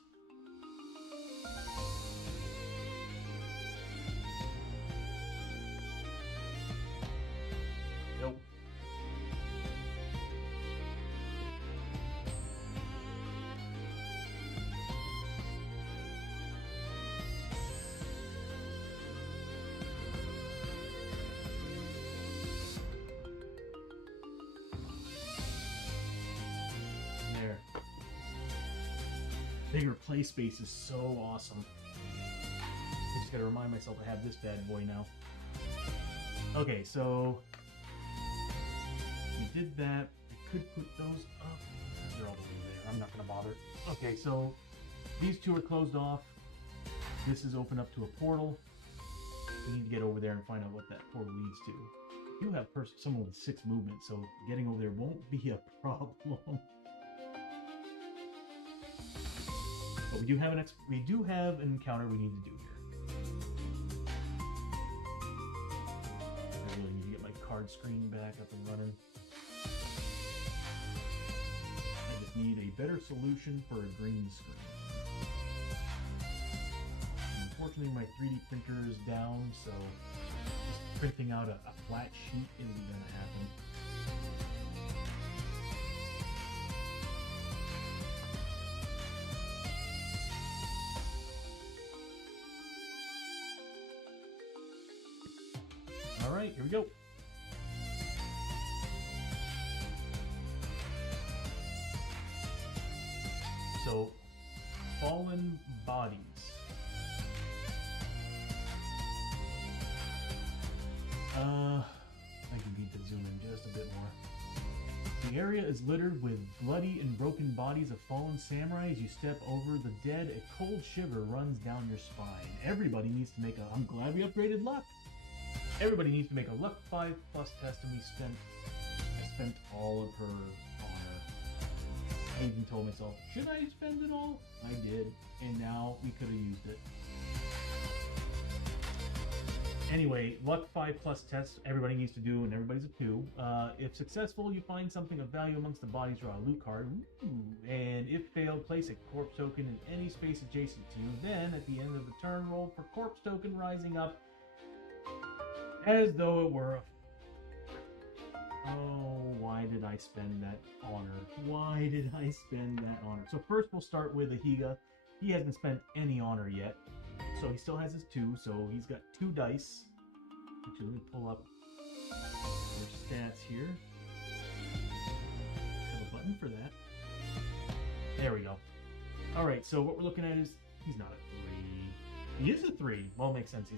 Nope. There. Bigger play space is so awesome. I just gotta remind myself I have this bad boy now. Okay, so we did that. I could put those up. They're all the way there. I'm not gonna bother. Okay, so these two are closed off. This is open up to a portal. We need to get over there and find out what that portal leads to. You have someone with 6 movement, so getting over there won't be a problem. But we do have an encounter we need to do here. I really need to get my card screen back up and running. I just need a better solution for a green screen. Unfortunately, my 3D printer is down, so just printing out a flat sheet isn't going to happen. Alright, here we go. So, fallen bodies. I can need to zoom in just a bit more. The area is littered with bloody and broken bodies of fallen samurai. As you step over the dead, a cold shiver runs down your spine. Everybody needs to make a... I'm glad we upgraded luck. Everybody needs to make a luck 5+ test, and I spent all of her honor. I even told myself, should I spend it all? I did, and now we could have used it. Anyway, luck 5+ tests everybody needs to do, and everybody's a 2. If successful, you find something of value amongst the bodies, draw a loot card. Ooh. And if failed, place a corpse token in any space adjacent to you. Then, at the end of the turn, roll for corpse token rising up as though it were a... Oh, why did I spend that honor? Why did I spend that honor? So first we'll start with Ahiga. He hasn't spent any honor yet. So he still has his 2, so he's got 2 dice. Actually, let me pull up their stats here. Have a button for that. There we go. Alright, so what we're looking at is, he's not a 3. He is a 3. Well, it makes sense.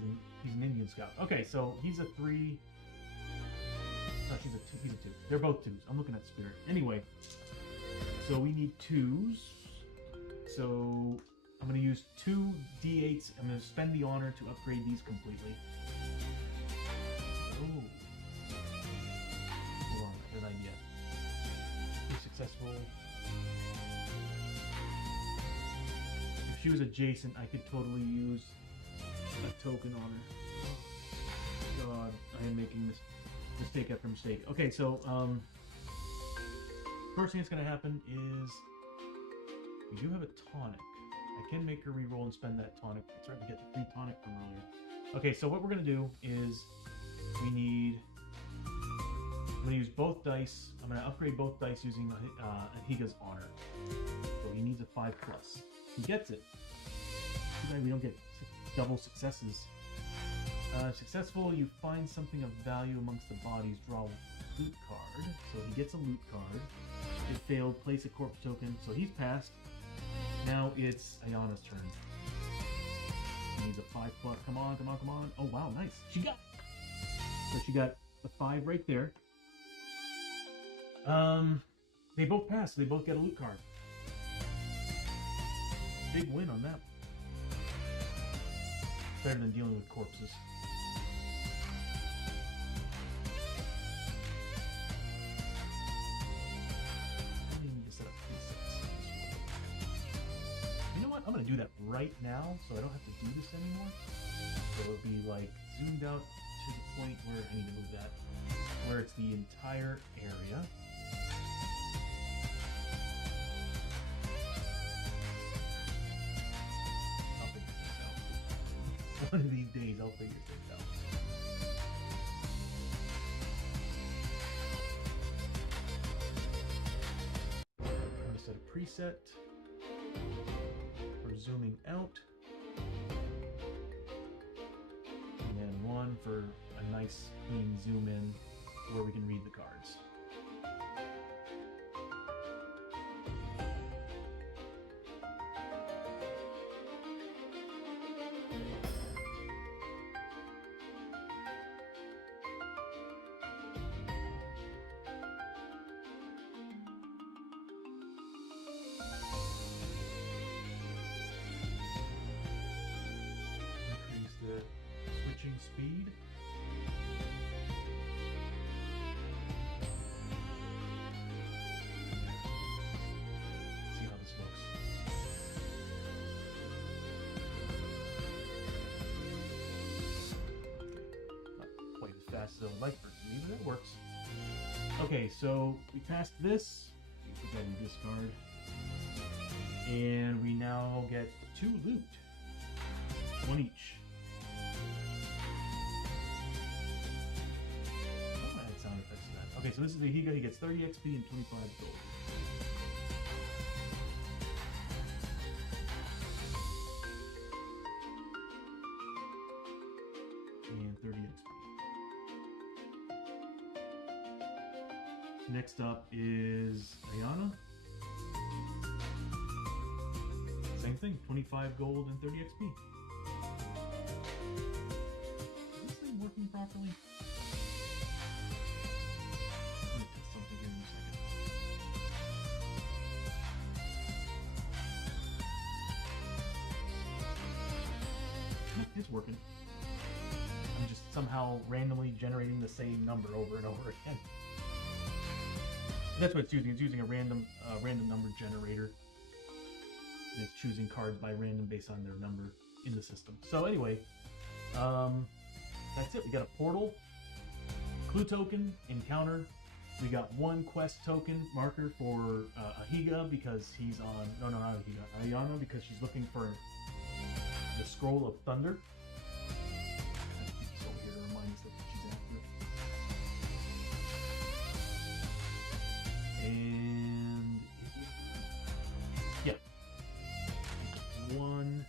He's an Indian scout. Okay, so he's a 3. No, he's a 2. They're both 2s. I'm looking at spirit. Anyway, so we need 2s. So I'm going to use 2 d8s. I'm going to spend the honor to upgrade these completely. Oh. Hold on, good idea. Be successful. If she was adjacent, I could totally use a token on her. God, I am making mistake after mistake. Okay, so first thing that's going to happen is we do have a tonic. I can make her reroll and spend that tonic. It's hard to get the free tonic from earlier. Okay, so what we're going to do is I'm going to use both dice. I'm going to upgrade both dice using Ahiga's honor. So he needs a 5+. He gets it. Too bad we don't get double successes. Successful, you find something of value amongst the bodies. Draw a loot card. So he gets a loot card. It failed. Place a corpse token. So he's passed. Now it's Ayana's turn. She needs a 5+. Come on, come on, come on. Oh, wow, nice. She got it. So she got the 5 right there. They both passed. They both get a loot card. Big win on that. Better than dealing with corpses. right now, so I don't have to do this anymore. So it'll be like zoomed out to the point where I need to move that, where it's the entire area. I'll figure things out. One of these days, I'll figure things out. I'm gonna set a preset for zooming out, and then one for a nice clean zoom in where we can read the cards. Increase the switching speed. See how this looks. Not quite as fast as I would like for it to be, but it works. Okay, so we passed this. We put that in discard. And we now get 2 loot. 1 each. I'll add sound effects to that. Okay, so this is the Higa. He gets 30 XP and 25 gold. And 30 XP. Next up is Ayana. Same thing, 25 gold and 30 XP. Is this thing working properly? I'm gonna test something here in a second. It's working. I'm just somehow randomly generating the same number over and over again. That's what it's using. It's using a random number generator. And it's choosing cards by random based on their number in the system. So anyway, that's it. We got a portal, clue token, encounter. We got 1 quest token marker for Ahiga because he's on. No, not Ahiga. Ayana because she's looking for the scroll of thunder. I keep this over here to remind us that she's after it. And yeah. 1.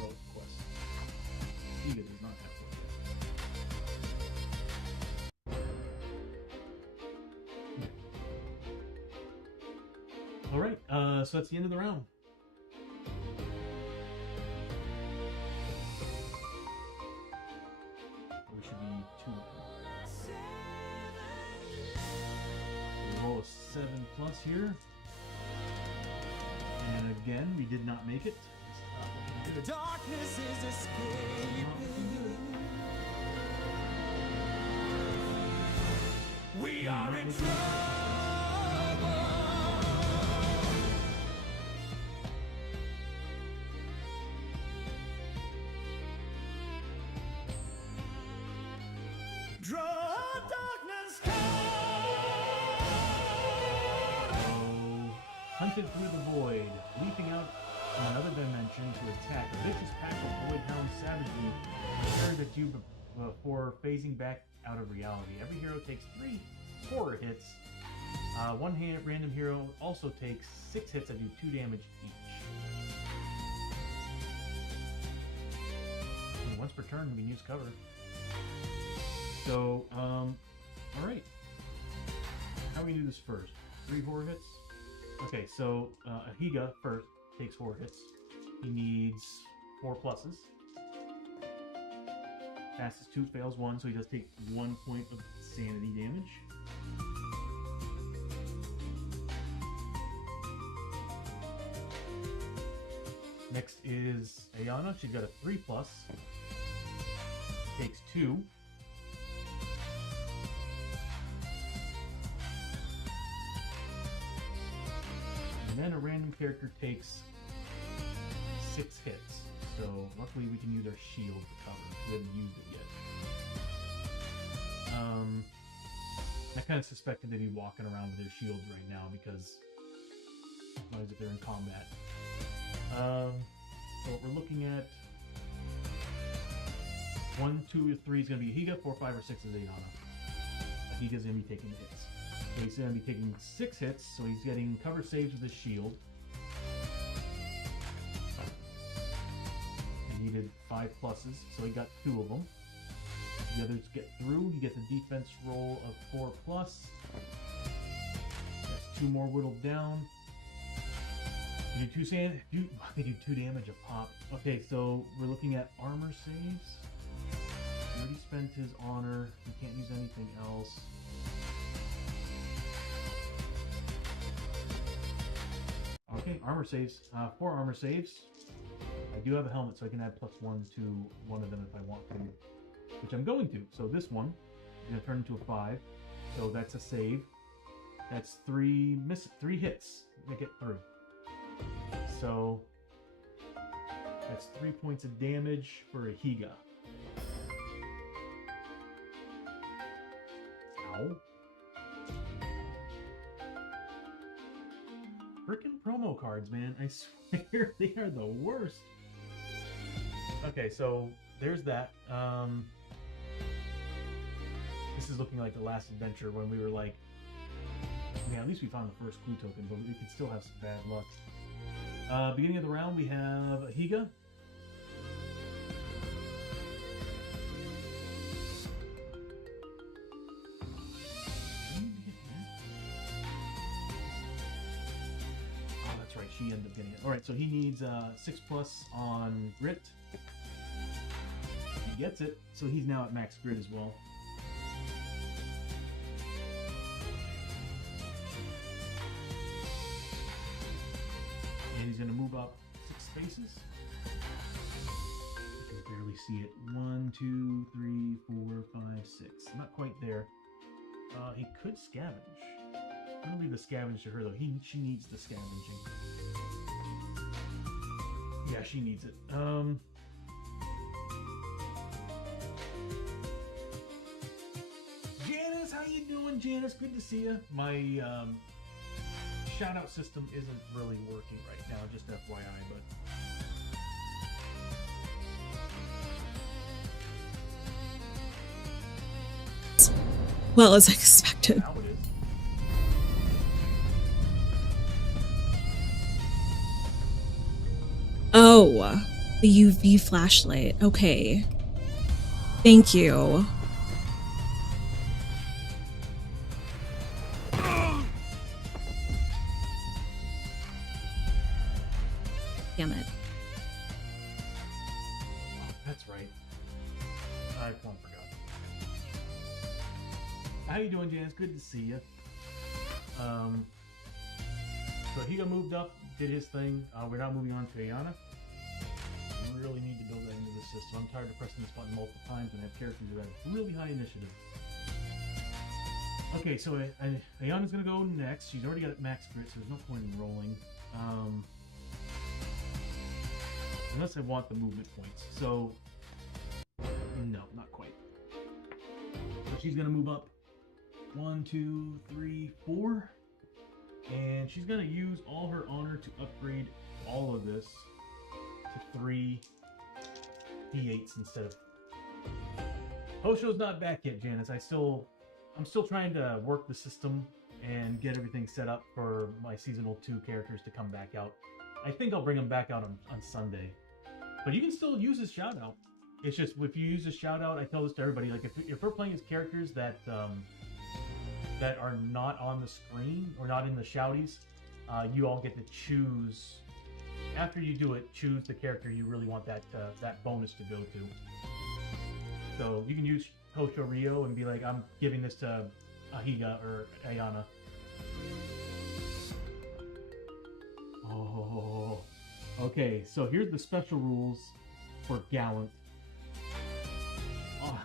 Road quest. Giga does not have one yet. Alright, so that's the end of the round. There should be 2 of them. We roll a 7+ here. And again, we did not make it. This is not looking good. Darkness is escaping. We are in trouble. Draw darkness Hunted through the void, leaping out from another dimension to attack. A vicious pack of void hounds savagely stared at you before phasing back out of reality. Every hero takes 3 horror hits. One random hero also takes 6 hits that do 2 damage each. And once per turn, we can use cover. So, alright. How are we gonna do this first? 3 horror hits? Okay, so Ahiga first takes 4 hits. He needs 4 pluses. Passes 2, fails 1, so he does take 1 point of sanity damage. Next is Ayana. She's got a 3+. Takes 2. then a random character takes 6 hits. So luckily we can use our shield to cover. We haven't used it yet. I kind of suspected they'd be walking around with their shields right now because as long as if they're in combat. So what we're looking at, 1, 2, or 3 is going to be Higa, 4, 5, or 6 is Ayana. Higa's going to be taking the hits. So he's going to be taking 6 hits, so he's getting cover saves with his shield. He needed 5 pluses, so he got 2 of them. The others get through. He gets a defense roll of 4 plus. That's 2 more whittled down. They do 2 damage a pop. Okay, so we're looking at armor saves. He already spent his honor. He can't use anything else. Okay, armor saves. 4 armor saves. I do have a helmet, so I can add +1 to one of them if I want to, which I'm going to. So this one is going to turn into a 5. So that's a save. That's 3 hits to get through. So that's 3 points of damage for a Higa. Ow. Frickin' promo cards, man. I swear they are the worst. Okay, so there's that. This is looking like the last adventure when we were like, yeah, at least we found the first clue token, but we could still have some bad luck. Beginning of the round, we have a Higa. Oh, that's right, she ended up getting it. Alright, so he needs 6 plus on grit. He gets it, so he's now at max grit as well. And he's going to move up 6 spaces. You can barely see it. 1, 2, 3, 4, 5, 6. Not quite there. He could scavenge. I'm going to leave the scavenge to her though. She needs the scavenging. Yeah, she needs it. Janice, how you doing, Janice? Good to see you. My shout out system isn't really working right now, just FYI, but well as expected. now it is. Oh, the UV flashlight. Okay. Thank you. Damn it. Oh, that's right. I forgot. How you doing, Janice? Good to see you. So he got moved up, did his thing. We're now moving on to Ayana. We really need to build that into the system. I'm tired of pressing this button multiple times and have characters that have really high initiative. Okay, so Ayana's gonna go next. She's already got max grit, so there's no point in rolling. Unless I want the movement points. So, no, not quite. So she's gonna move up 1, 2, 3, 4. And she's gonna use all her honor to upgrade all of this to 3 D8s instead of... Hosho's not back yet, Janice. I'm still trying to work the system and get everything set up for my seasonal 2 characters to come back out. I think I'll bring them back out on Sunday. But you can still use his shout out. It's just if you use a shout out, I tell this to everybody, like if we're playing as characters that that are not on the screen or not in the shouties, you all get to choose. After you do it, choose the character you really want that bonus to go to. So you can use Hosho Rio and be like, I'm giving this to Ahiga or Ayana. Oh, okay. So here's the special rules for Gallant. Oh,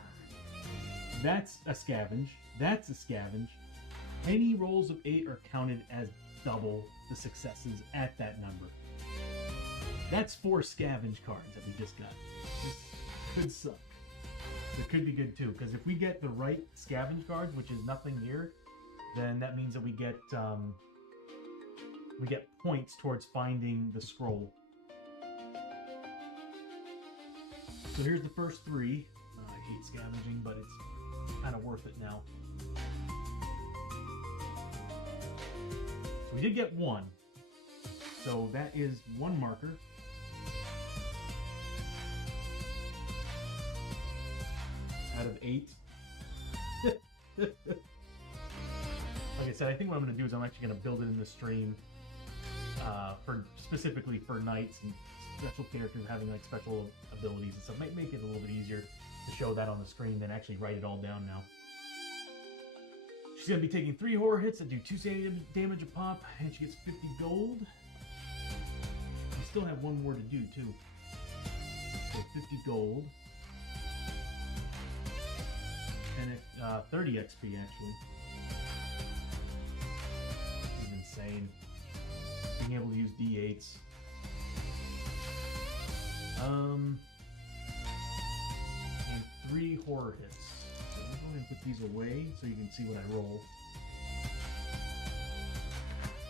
that's a scavenge. That's a scavenge. Any rolls of 8 are counted as double the successes at that number. That's 4 scavenge cards that we just got. This could suck. It could be good too, because if we get the right scavenge cards, which is nothing here, then that means that we get points towards finding the scroll. So here's the first 3. I hate scavenging, but it's kind of worth it now. So we did get 1. So that is 1 marker. Out of 8. Like I said, I think what I'm going to do is I'm actually going to build it in the stream specifically for knights and special characters having like special abilities and stuff. Might make it a little bit easier to show that on the screen than actually write it all down now. She's going to be taking 3 horror hits that do 2 damage a pop, and she gets 50 gold. We still have 1 more to do too. So 50 gold. And 30 XP actually. This is insane. Being able to use D8s. And 3 horror hits. So I'm going to put these away so you can see what I roll.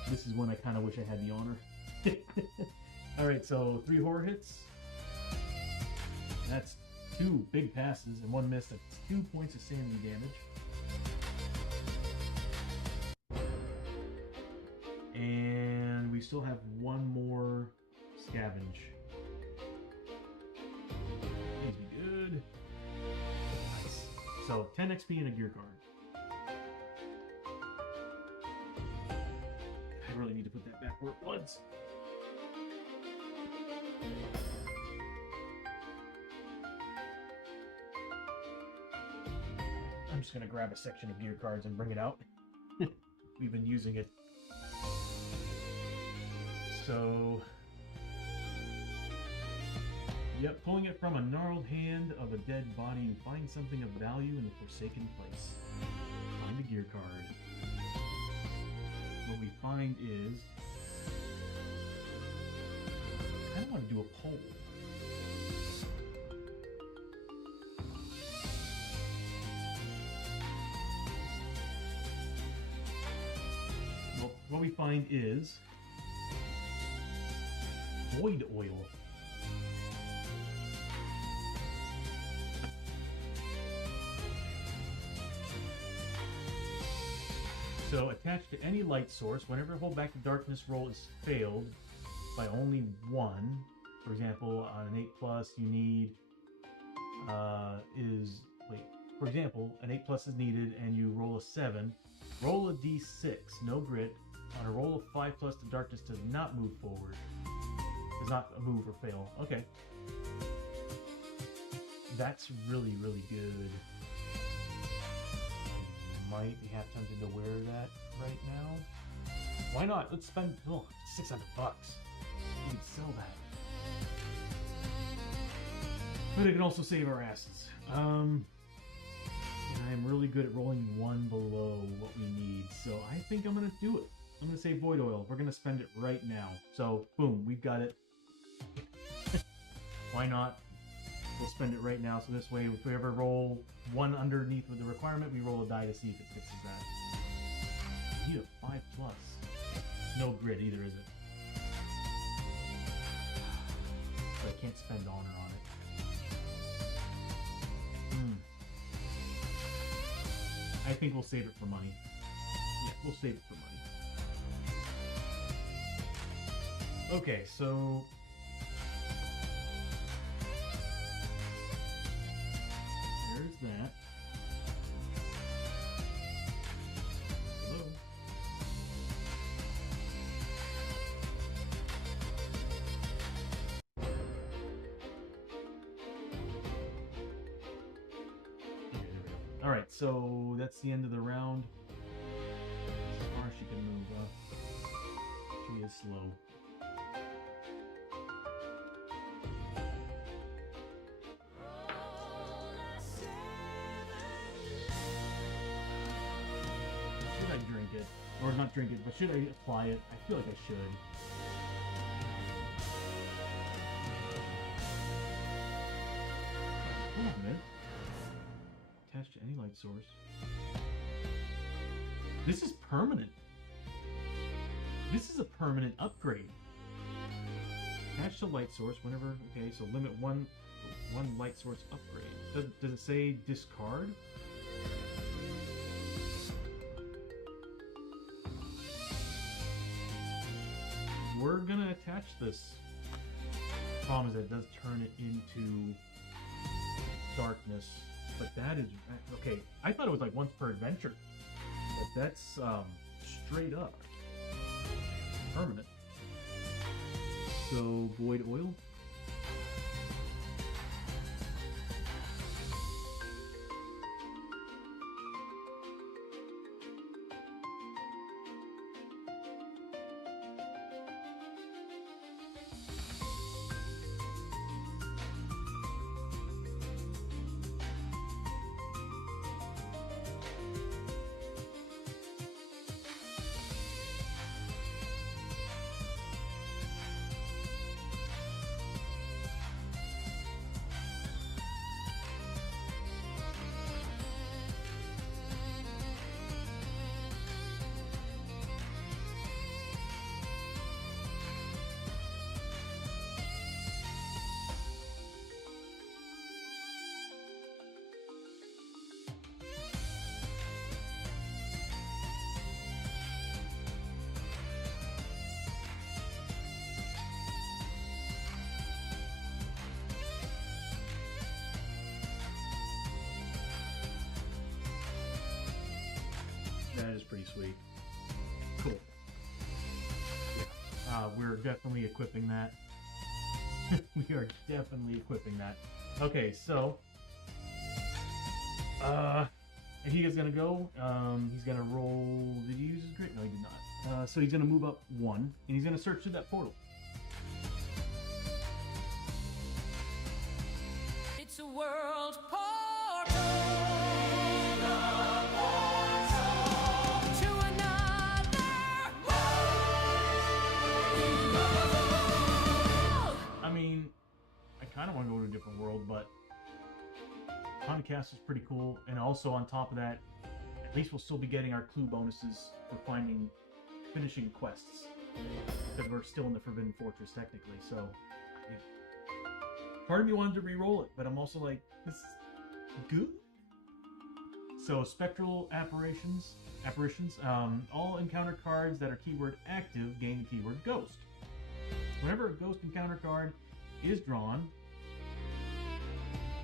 This is when I kind of wish I had the honor. Alright, so 3 horror hits. That's 2 big passes and 1 miss. That's 2 points of sanity damage. And we still have 1 more scavenge. Please be good. Nice. So 10 XP and a gear card. I really need to put that back where it was. I'm just going to grab a section of gear cards and bring it out. We've been using it. So, yep, pulling it from a gnarled hand of a dead body, you find something of value in the forsaken place. Find a gear card. What we find is, I kind of want to do a poll. What we find is void oil. So attached to any light source, whenever hold back the darkness roll is failed by only 1, for example, on an 8+ you need for example, an 8+ is needed and you roll a 7, roll a d6, no grit. On a roll of 5+, the darkness does not move forward. Does not move or fail. Okay. That's really, really good. I might have tempted to wear that right now. Why not? Let's spend $600. We could sell that. But it can also save our asses. And I'm really good at rolling 1 below what we need, so I think I'm gonna do it. I'm gonna say void oil. We're gonna spend it right now. So boom, we've got it. Why not? We'll spend it right now, so this way if we ever roll 1 underneath with the requirement, we roll a die to see if it fixes that. We need a 5+. No grit either, is it? So I can't spend honor on it. I think we'll save it for money. Yeah, we'll save it for money. Okay, so there's that. Hello. Okay, there we go. All right, so that's the end of the round. As far as she can move up, she is slow. Should I drink it? Or not drink it, but should I apply it? I feel like I should. Hold on a minute. Attached to any light source. This is permanent. This is a permanent upgrade. Attached to light source whenever. Okay, so limit one light source upgrade. Does it say discard? We're gonna attach this. Problem is that it does turn it into darkness, but that is okay. I thought it was like once per adventure, but that's straight up permanent. So void oil. That is pretty sweet. Cool. Yeah. We're definitely equipping that. We are definitely equipping that. Okay, so he is gonna go. He's gonna roll. Did he use his grit? No, he did not. So he's gonna move up 1, and he's gonna search through that portal. It's a world portal. To another world. I mean, I kind of want to go to a different world, but Haunted Castle's pretty cool. And also on top of that, at least we'll still be getting our clue bonuses for finishing quests. Because we're still in the Forbidden Fortress technically, so yeah. Part of me wanted to re-roll it, but I'm also like, this is good. So spectral apparitions. All encounter cards that are keyword active gain the keyword ghost. Whenever a ghost encounter card is drawn,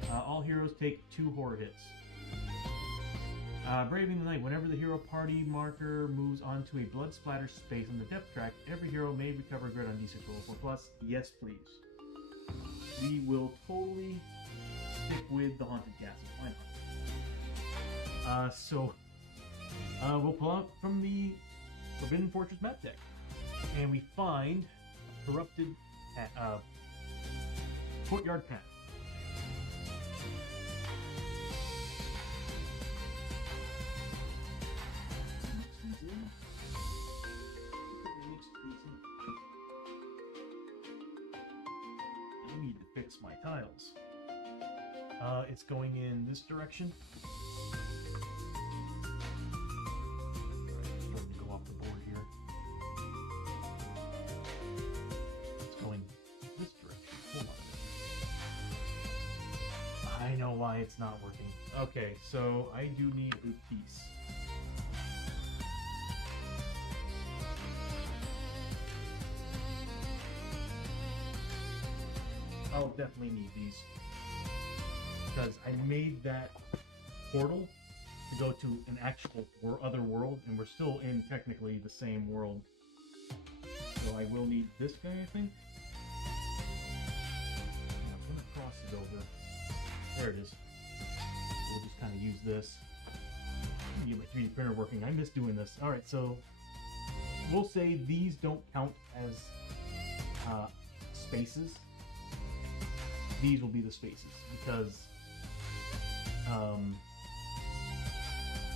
all heroes take 2 horror hits. Braving the Night. Whenever the hero party marker moves onto a blood splatter space on the depth track, every hero may recover grit on D6 roll 4+. Yes, please. We will totally stick with the Haunted Castle. Why not? We'll pull out from the Forbidden Fortress map deck, and we find Corrupted Courtyard Path. I need to fix my tiles. It's going in this direction. Alright, starting to go off the board here. It's going this direction. Hold on. I know why it's not working. Okay, so I do need a piece. I'll definitely need these, because I made that portal to go to an actual other world, and we're still in technically the same world. So I will need this guy, I think. Now, when it crosses over, there it is. We'll just kind of use this. Get my 3D printer working. I miss doing this. All right, so we'll say these don't count as spaces. These will be the spaces, because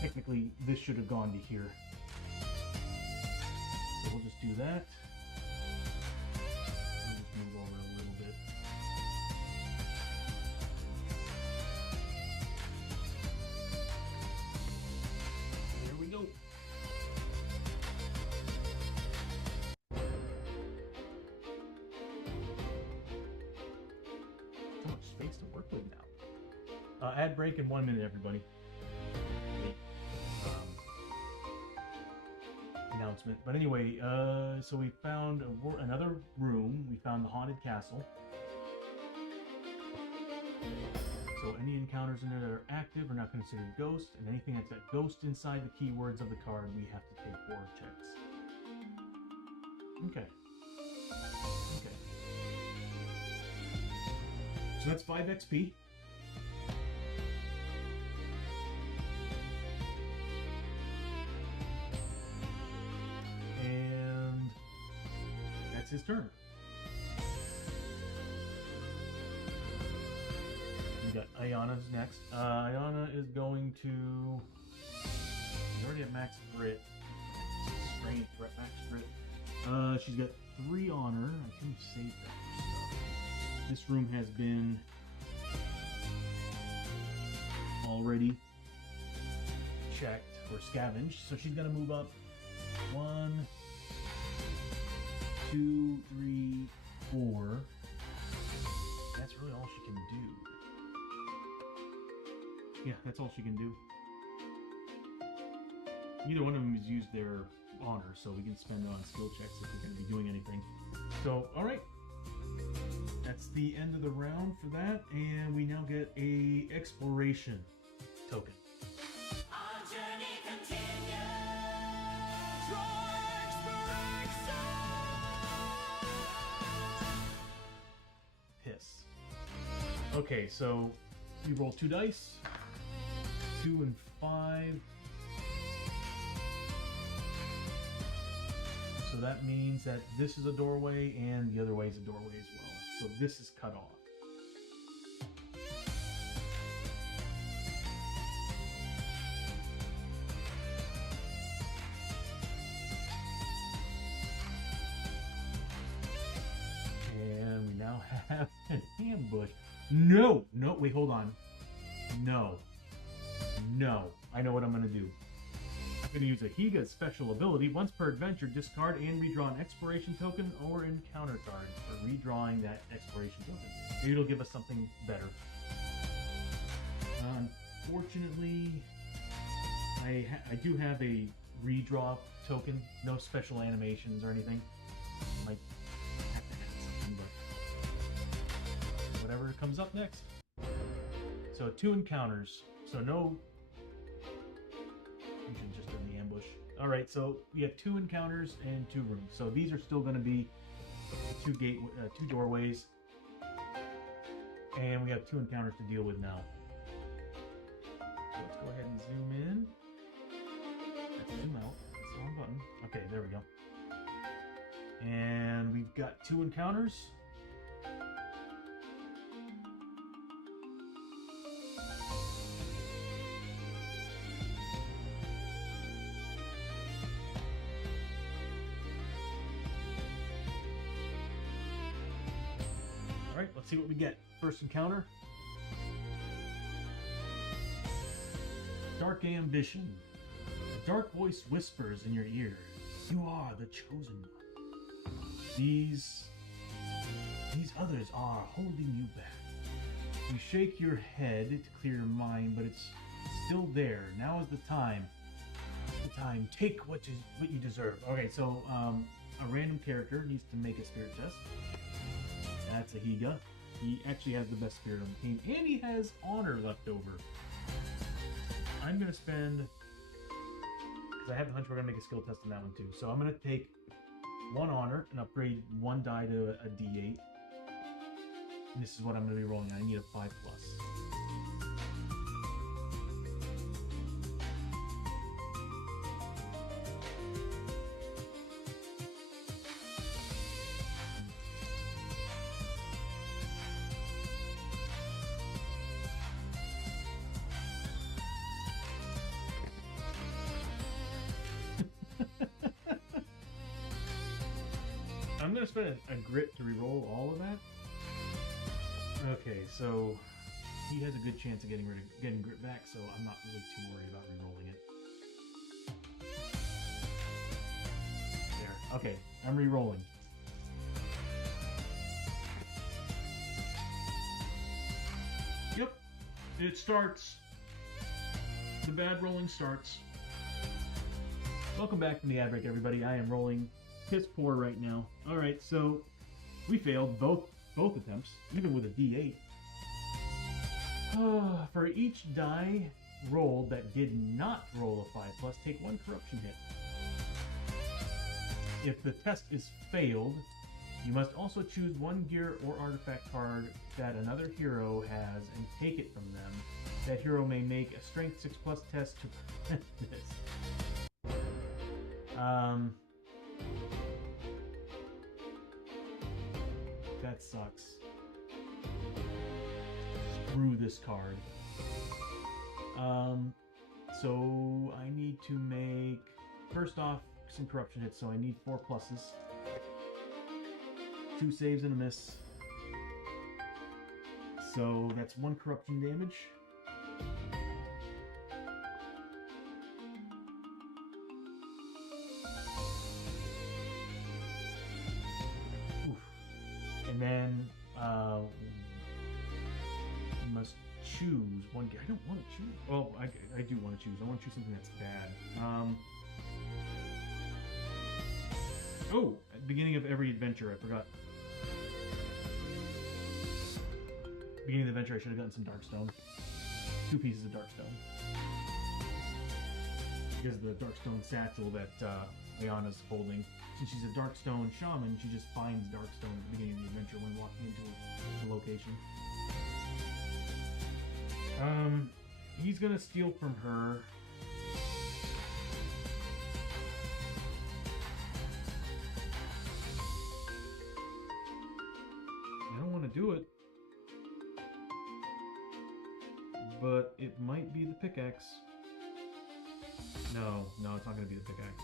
technically this should have gone to here. So we'll just do that. We'll just move over a little bit. There we go. So much space to work with now. Ad break in 1 minute, everybody. Announcement. But anyway, so we found another room. We found the haunted castle. So any encounters in there that are active are not considered ghost, and anything that's got ghost inside the keywords of the card, we have to take horror checks. Okay. Okay. So that's 5 XP. And that's his turn. We got Ayana's next. Ayana is going to. She's already at max grit. Strength, max grit. She's got 3 honor. I can save that for stuff. This room has been already checked or scavenged, so she's gonna move up 1, 2, 3, 4. That's really all she can do. Yeah, that's all she can do. Neither one of them has used their honor, so we can spend it on skill checks if we're going to be doing anything. So, alright. That's the end of the round for that, and we now get a exploration token. Our journey continues. Draw exploration. Piss. Okay, so we roll 2 dice. 2 and 5. So that means that this is a doorway and the other way is a doorway as well. So this is cut off. And we now have an ambush. No! No, wait, hold on. No. No. I know what I'm going to do. I'm going to use a Higa's special ability. Once per adventure, discard and redraw an exploration token or encounter card for redrawing that exploration token. Maybe it'll give us something better. Unfortunately, I do have a redraw token. No special animations or anything. Might have to add something, but whatever comes up next. So 2 encounters. So no. We should just do the ambush. All right, so we have 2 encounters and 2 rooms. So these are still going to be 2 doorways, and we have 2 encounters to deal with now. So let's go ahead and zoom in. Let's zoom out. That's the wrong button. Okay, there we go. And we've got 2 encounters. Alright, let's see what we get. First encounter. Dark ambition. A dark voice whispers in your ear. You are the chosen one. These others are holding you back. You shake your head to clear your mind, but it's still there. Now is the time. Take what you deserve. Okay, so a random character needs to make a spirit test. That's a Higa. He actually has the best spirit on the team, and he has honor left over. I'm gonna spend, because I have the hunch we're gonna make a skill test on that one too. So I'm gonna take 1 honor and upgrade 1 die to a D8. And this is what I'm gonna be rolling. I need a 5+. gonna spend a grit to reroll all of that. Okay, so he has a good chance of getting grit back, so I'm not really too worried about rerolling it. There. Okay, I'm rerolling. Yep, it starts. The bad rolling starts. Welcome back from the ad break, everybody. I am rolling piss poor right now. All right, so we failed both attempts, even with a D8. For each die rolled that did not roll a 5+, take 1 corruption hit. If the test is failed, you must also choose 1 gear or artifact card that another hero has and take it from them. That hero may make a strength 6+ test to prevent this. That sucks. Screw this card. So I need to make, first off, some corruption hits, so I need 4 pluses. 2 saves and a miss. So that's 1 corruption damage. And then you must choose 1 gear. I don't want to choose. Well, I do want to choose. I want to choose something that's bad. Oh, at the beginning of every adventure, I forgot. Beginning of the adventure, I should have gotten some Darkstone. 2 pieces of Darkstone. Because of the Darkstone satchel that Ayana's holding. Since she's a Darkstone shaman, she just finds Darkstone at the beginning of the adventure when walking into the location. He's gonna steal from her. I don't want to do it. But it might be the pickaxe. No, it's not gonna be the pickaxe.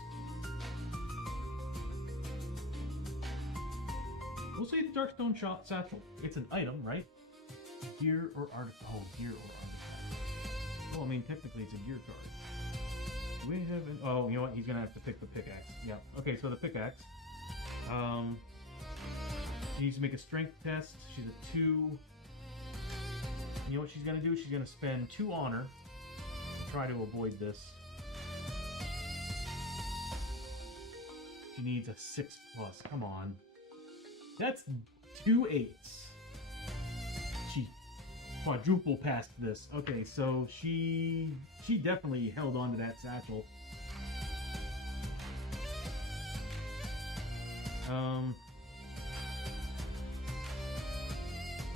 We'll say the Darkstone satchel. It's an item, right? Gear or artifact. Oh, gear or artifact. Well, I mean, technically it's a gear card. Do we have an... Oh, you know what? He's gonna have to pick the pickaxe. Yeah. Okay, so the pickaxe. She needs to make a strength test. She's a 2. You know what she's gonna do? She's gonna spend 2 honor to try to avoid this. She needs a 6+. Come on. That's 2 8s. She quadruple passed this. Okay, so she definitely held on to that satchel.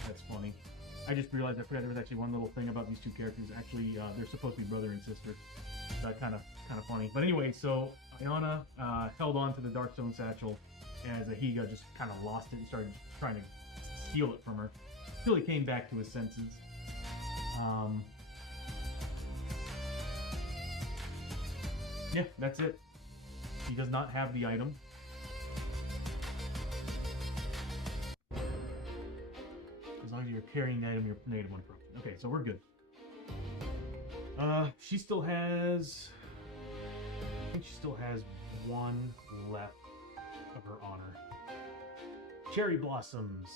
That's funny. I just realized I forgot there was actually one little thing about these 2 characters. Actually, they're supposed to be brother and sister. That's kind of funny. But anyway, so Ayana held on to the Darkstone satchel as Ahiga just kind of lost it and started trying to steal it from her. Until he came back to his senses. Yeah, that's it. He does not have the item. As long as you're carrying the item, you're negative 1 corruption. Okay, so we're good. She still has... I think she still has 1 left of her honor. Cherry blossoms.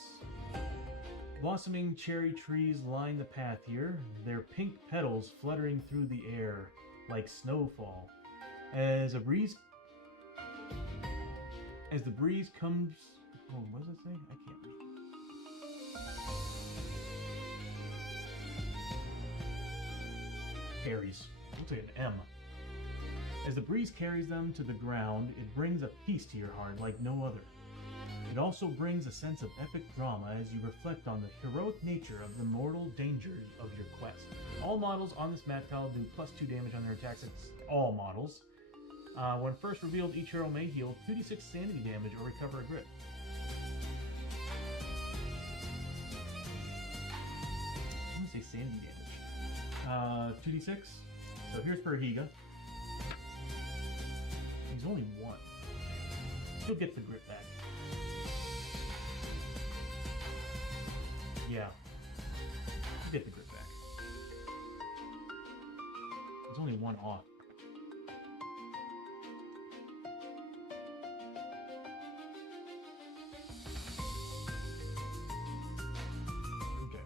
Blossoming cherry trees line the path here, their pink petals fluttering through the air like snowfall. As the breeze comes... Oh, what does it say? I can't read. Carries. We'll take an M. As the breeze carries them to the ground, it brings a peace to your heart like no other. It also brings a sense of epic drama as you reflect on the heroic nature of the mortal dangers of your quest. All models on this mat tile do +2 damage on their attacks. It's all models. When first revealed, each hero may heal 2d6 sanity damage or recover a grit. I'm gonna say sanity damage. 2d6. So here's for Higa. He's only 1. He'll get the grit back. Yeah. Get the grit back. There's only one off. Okay.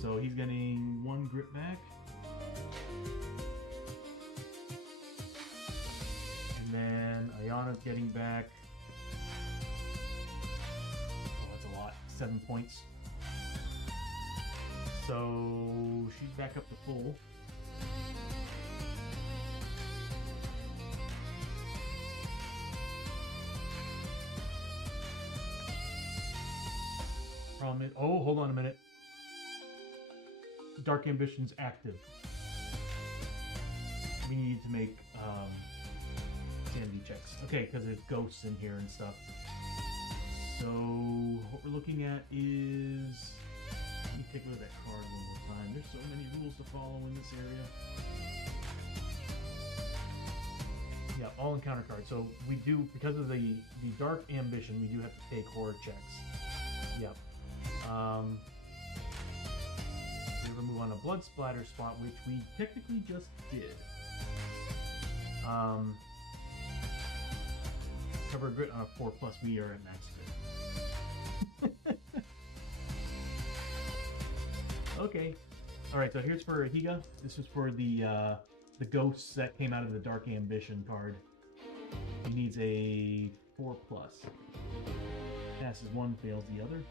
So he's getting one grit back. And then Ayana's getting back. Oh, that's a lot. 7 points. So she's back up to full. Problem is, oh, hold on a minute. Dark Ambition's active. We need to make sanity checks. Okay, because there's ghosts in here and stuff. So what we're looking at is, let me take a look at that card one more time. There's so many rules to follow in this area. Yeah, all encounter cards. So we do, because of the Dark Ambition, we do have to take horror checks. Yep. We're gonna move on a blood splatter spot, which we technically just did. Cover grit on a 4+, we are at max grit. Okay. Alright, so here's for Higa. This is for the ghosts that came out of the Dark Ambition card. He needs a 4+. Passes one, fails the other.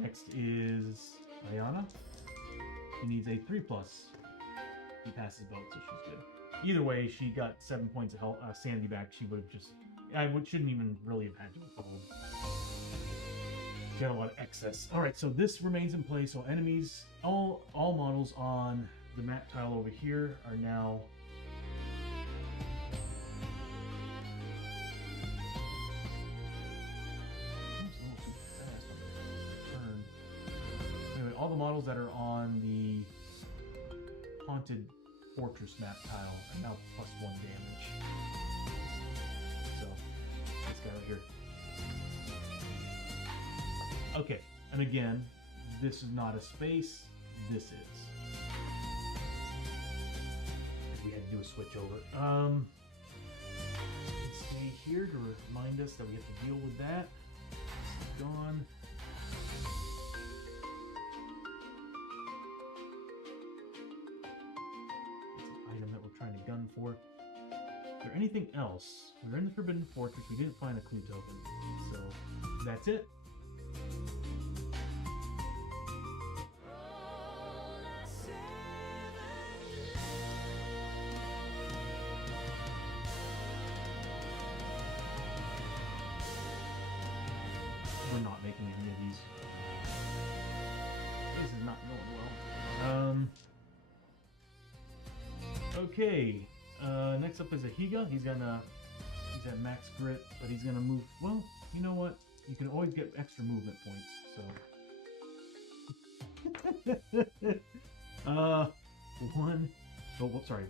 Next is Ayana. She needs a 3+. He passes both, so she's good. Either way, she got 7 points of health, sanity back. She would have just... shouldn't even really have had to have fallen. She had a lot of excess. Alright, so this remains in place. So enemies, all models on the map tile over here are now... Anyway, all the models that are on the Haunted Fortress map tile are now +1 damage. So, this guy right here. Okay, and again, this is not a space, this is. We had to do a switch over. Stay here to remind us that we have to deal with that. It's gone. Trying to gun for. Is there anything else? We were in the Forbidden Fortress. We didn't find a clue token. So that's it. We're not making any of these. This is not going well. Okay, next up is a Higa. He's at max grit, but he's gonna move. Well, you know what? You can always get extra movement points. So,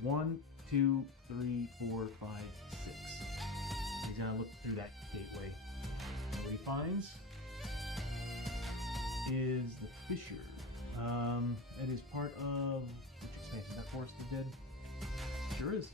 1, 2, 3, 4, 5, 6. He's gonna look through that gateway. And what he finds is the fissure. It is part of which expansion? Is that Forest of the Dead? Sure is.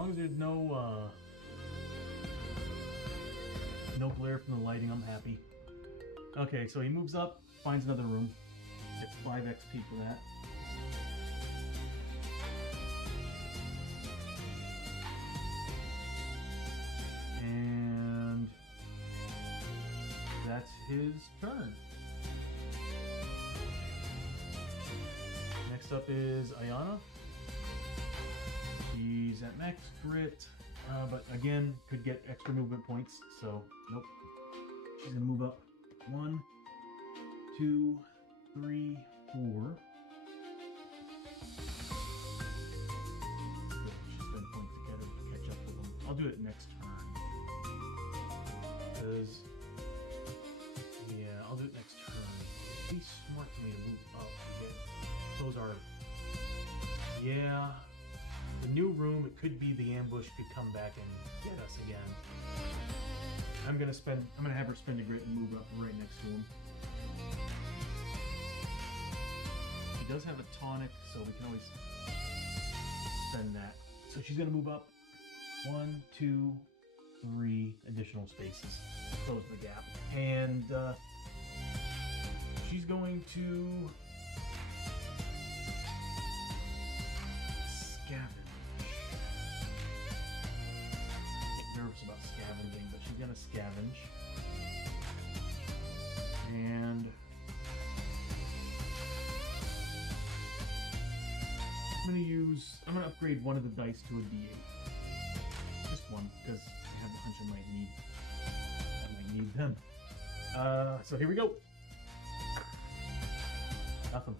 long as there's no glare from the lighting, I'm happy. Okay, so he moves up, finds another room. Gets 5 XP for that. And that's his turn. Next up is Ayana. She's at max grit, but again, could get extra movement points, so nope. She's gonna move up 1, 2, 3, 4. She's spent points to catch up with them. I'll do it next turn. Because, yeah, I'll do it next turn. It'd be smart for me to move up to get. Those are. Yeah. The new room, it could be the ambush could come back and get us again. I'm gonna have her spend a grit and move up right next to him. She does have a tonic, so we can always spend that. So she's gonna move up 1, 2, 3 additional spaces. Close the gap. And she's going to scavenge. Nervous about scavenging, but she's gonna scavenge. And I'm gonna upgrade one of the dice to a D8. Just one, because I have a hunch I might need them. So here we go. Nothing.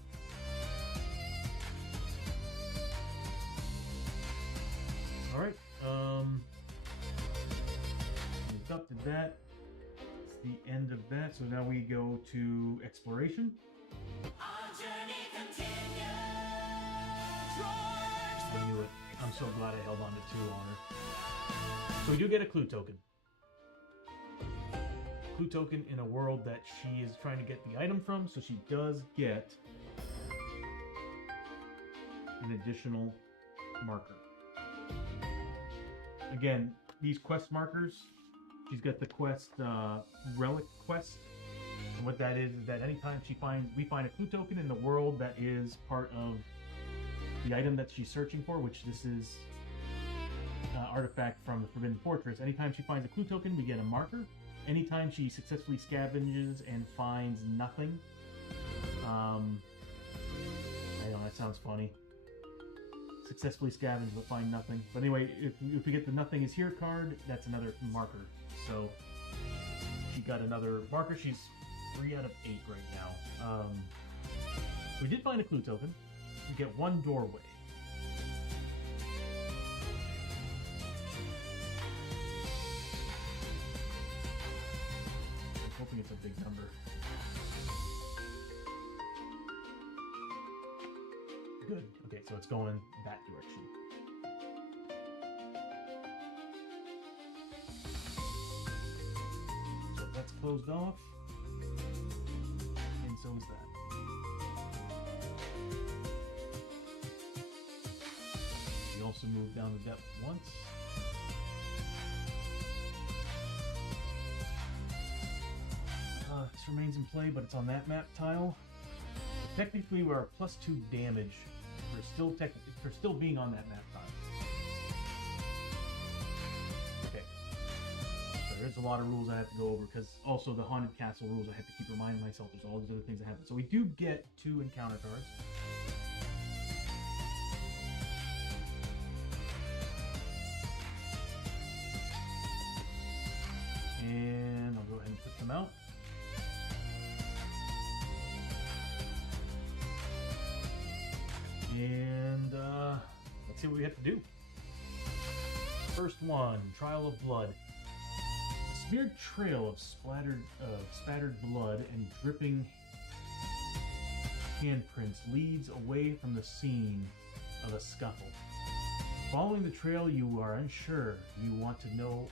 Alright, moved up to that. It's the end of that, so now we go to exploration. Our journey continues. I knew it. I'm so glad I held on to 2 on her. So we do get a clue token. Clue token in a world that she is trying to get the item from, so she does get an additional marker. Again, these quest markers, she's got the quest relic quest, and what that is that anytime we find a clue token in the world that is part of the item that she's searching for, which this is artifact from the Forbidden Fortress. Anytime she finds a clue token, we get a marker. Anytime she successfully scavenges and finds nothing, I know that sounds funny. Successfully scavenge but find nothing. But anyway, if we get the nothing is here card, that's another marker. So she got another marker. She's 3 out of 8 right now. We did find a clue token. We get 1 doorway. I'm hoping it's a big number. Good. Okay, so it's going that direction. So that's closed off. And so is that. We also moved down the depth once. This remains in play, but it's on that map tile. Technically, we're +2 damage for still being on that map tile. Okay. So there's a lot of rules I have to go over, because also the Haunted Castle rules I have to keep reminding myself there's all these other things that happen. So we do get 2 encounter cards. And I'll go ahead and put them out. And let's see what we have to do. First one, Trial of Blood. A smeared trail of spattered blood and dripping handprints leads away from the scene of a scuffle. Following the trail, you are unsure. You want to know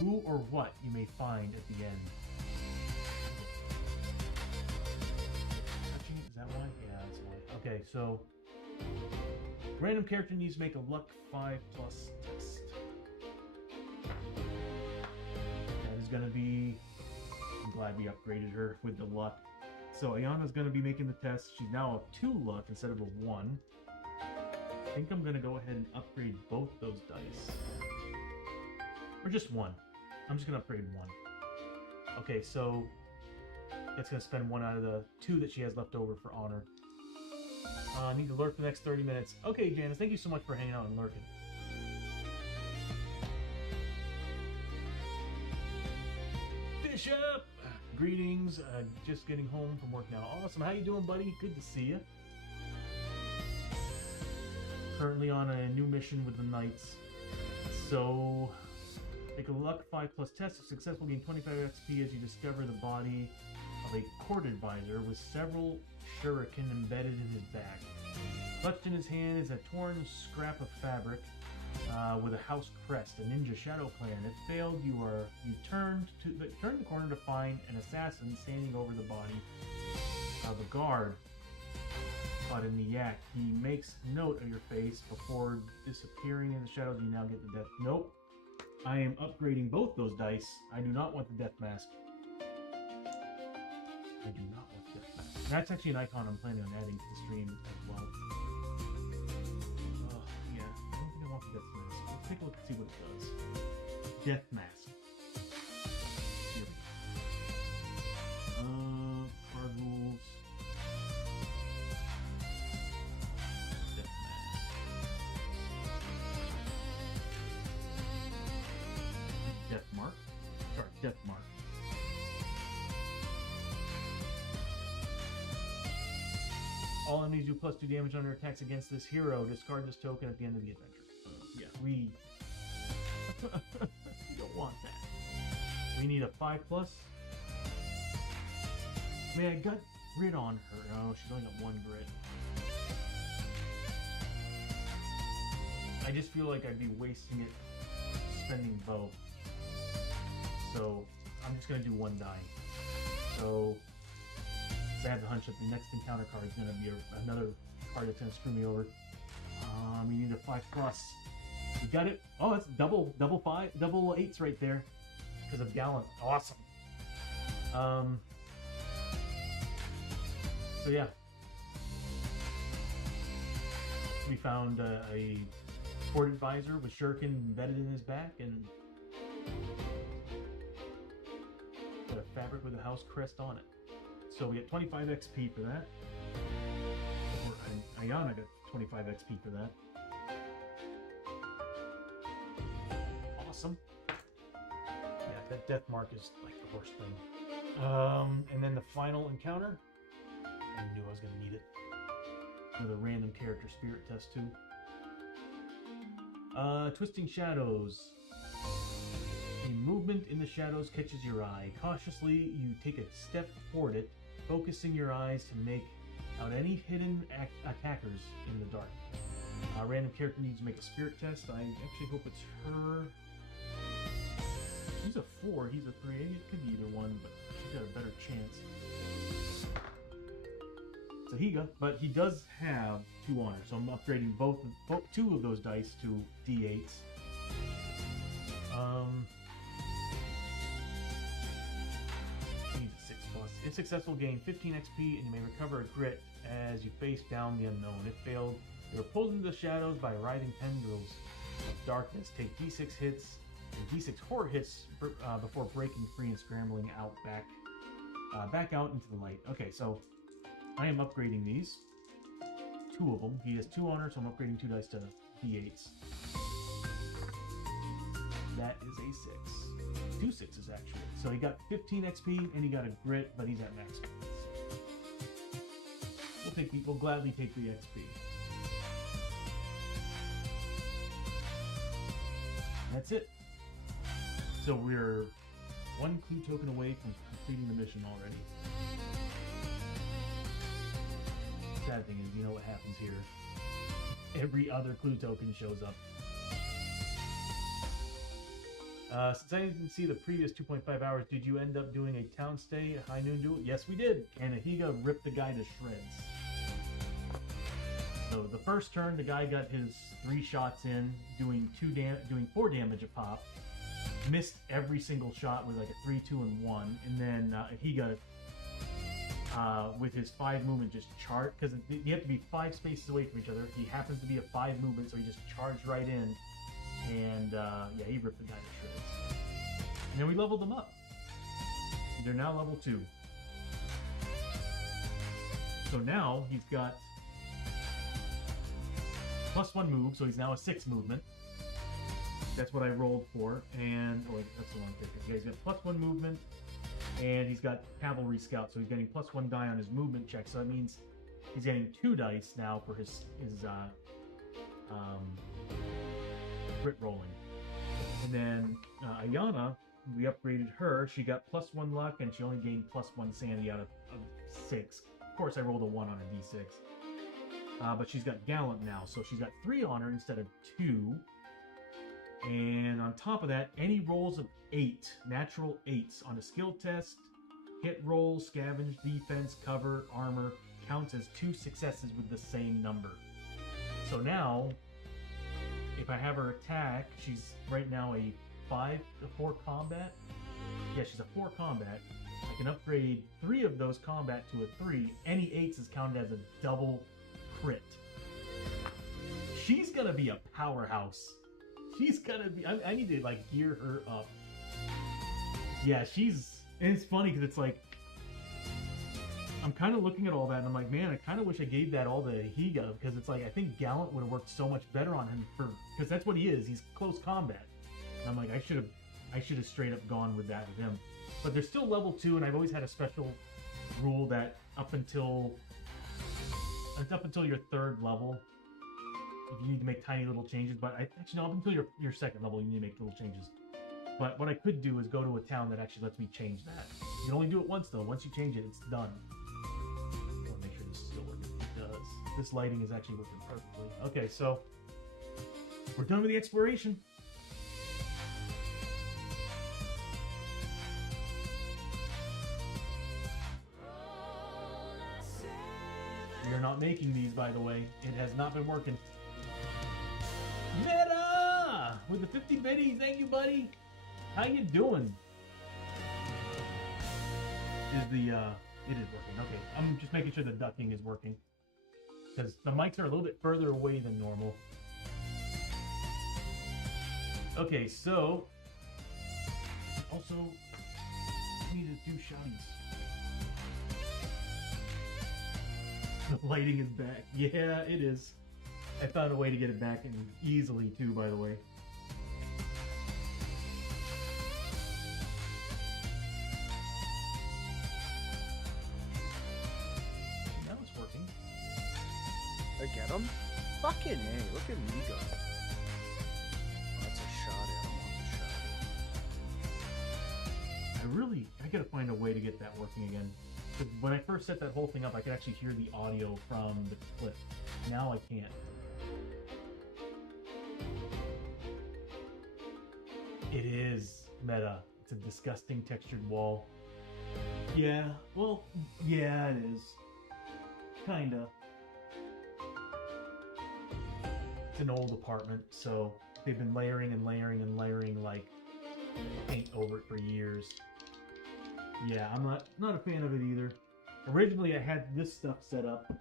who or what you may find at the end. Touching it, is that why? Yeah, that's why. Okay, so Random character needs to make a luck 5+ test. That is gonna be... I'm glad we upgraded her with the luck. So Ayana's gonna be making the test. She's now a 2 luck instead of a 1. I think I'm gonna go ahead and upgrade both those dice. Or just 1. I'm just gonna upgrade 1. Okay, so that's gonna spend 1 out of the 2 that she has left over for honor. I need to lurk for the next 30 minutes. Okay, Janice, thank you so much for hanging out and lurking. Bishop! Greetings. Just getting home from work now. Awesome. How you doing, buddy? Good to see you. Currently on a new mission with the Knights. So, make a luck 5+ test. If successful, gain 25 XP as you discover the body of a court advisor with several shuriken embedded in his back. Clutched in his hand is a torn scrap of fabric with a house crest, a ninja shadow clan. If failed, you turn the corner to find an assassin standing over the body of a guard caught in the yak. He makes note of your face before disappearing in the shadows. You now get the death. Nope. I am upgrading both those dice. I do not want the death mask. I do not want the death mask. That's actually an icon I'm planning on adding to the stream as well. Yeah, I don't think I want the death mask. Let's take a look and see what it does. Death mask. Here we go. Card rules. Death mask. Death mark. Sorry, death mark. All enemies do +2 damage on their attacks against this hero. Discard this token at the end of the adventure. Yeah, we don't want that. We need a 5+. I mean, I got grit on her. Oh, she's only got 1 grit. I just feel like I'd be wasting it spending both. So I'm just gonna do 1 die. So I have the hunch that the next encounter card is going to be another card that's going to screw me over. We need a 5+. We got it. Oh, it's double 8s right there because of Gallant. Awesome. So yeah, we found a court advisor with shuriken embedded in his back and got a fabric with a house crest on it. So we get 25 XP for that. Or Ayana got 25 XP for that. Awesome. Yeah, that death mark is like the worst thing. And then the final encounter. I knew I was going to need it. Another random character spirit test too. Twisting Shadows. A movement in the shadows catches your eye. Cautiously, you take a step toward it, focusing your eyes to make out any hidden attackers in the dark. Random character needs to make a spirit test. I actually hope it's her. She's a 4, he's a 3. It could be either one, but she's got a better chance. So but he does have 2 honors, so I'm upgrading both 2 of those dice to D8s. Needs a 6+. If successful, gain 15 XP and you may recover a grit as you face down the unknown. If failed, you are pulled into the shadows by writhing tendrils of darkness. Take D6 hits, and D6 horror hits before breaking free and scrambling out back out into the light. Okay, so I am upgrading these. 2 of them. He has 2 honors, so I'm upgrading 2 dice to D8s. That is a 6. 2 6s actually. So he got 15 XP and he got a grit, but he's at max. We'll gladly take the XP. That's it. So we're 1 clue token away from completing the mission already. Sad thing is, you know what happens here. Every other clue token shows up. Since I didn't see the previous 2.5 hours, did you end up doing a town stay at High Noon Duel? Yes, we did. And Ahiga ripped the guy to shreds. So the first turn, the guy got his 3 shots in, doing 4 damage a pop. Missed every single shot with like a 3, 2, and 1, and then he got with his 5 movement just charged, because you have to be 5 spaces away from each other. He happens to be a 5 movement, so he just charged right in, and yeah, he ripped the guy to shreds. And then we leveled them up. They're now level 2. So now he's got +1 move, so he's now a 6 movement. That's what I rolled for, and that's the one I'm picking. Yeah, he's got +1 movement, and he's got Cavalry Scout, so he's getting +1 die on his movement check. So that means he's getting 2 dice now for his crit rolling. And then Ayana, we upgraded her. She got +1 luck, and she only gained +1 sanity out of 6. Of course, I rolled a 1 on a d6. But she's got Gallant now, so she's got 3 on her instead of 2. And on top of that, any rolls of 8, natural 8s on a skill test, hit roll, scavenge, defense, cover, armor, counts as 2 successes with the same number. So now, if I have her attack, she's right now a 4 combat. Yeah, she's a 4 combat. I can upgrade 3 of those combat to a 3. Any 8s is counted as a double crit. She's gonna be a powerhouse. She's gonna be. I need to like gear her up. Yeah, and it's funny because it's like I'm kind of looking at all that and I'm like, man, I kind of wish I gave that all to Higa, because it's like I think Gallant would have worked so much better on him because that's what he is. He's close combat. And I'm like, I should have straight up gone with that with him. But they're still level 2, and I've always had a special rule that up until your 3rd level, if you need to make tiny little changes, but actually no, up until your 2nd level, you need to make little changes. But what I could do is go to a town that actually lets me change that. You can only do it once though. Once you change it, it's done. I want to make sure this is still working. It does. This lighting is actually working perfectly. Okay, so we're done with the exploration. We are not making these, by the way. It has not been working. Meta! With the 50 biddies, thank you, buddy. How you doing? It is working. Okay, I'm just making sure the ducking is working, because the mics are a little bit further away than normal. Okay, so also we need to do shotties. The lighting is back. Yeah, it is. I found a way to get it back in easily too, by the way. Now it's working. I get him? Fucking A, look at me go. Oh, that's a shot. I don't want the shot. I gotta find a way to get that working again. Because when I first set that whole thing up, I could actually hear the audio from the clip. Now I can't. It is meta. It's a disgusting textured wall. Yeah, well, yeah, it is. Kinda. It's an old apartment, so they've been layering and layering and layering like paint over it for years. Yeah, I'm not a fan of it either. Originally, I had this stuff set up.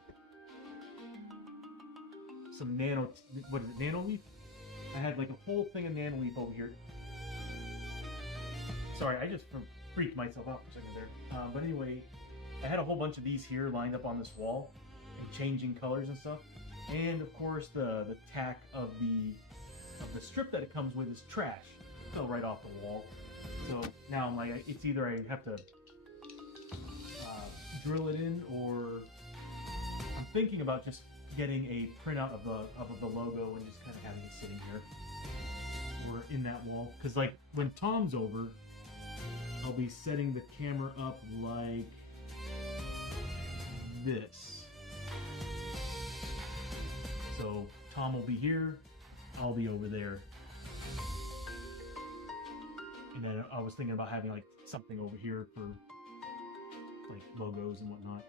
Some nano leaf? I had like a whole thing of nano leaf over here. Sorry, I just freaked myself out for a second there. But anyway, I had a whole bunch of these here lined up on this wall and changing colors and stuff. And of course, the tack of the strip that it comes with is trash. It fell right off the wall. So now I'm like, it's either I have to drill it in, or I'm thinking about just getting a printout of the logo and just kind of having it sitting here or in that wall. Because like when Tom's over, I'll be setting the camera up like this. So Tom will be here, I'll be over there. And then I was thinking about having like something over here for like logos and whatnot.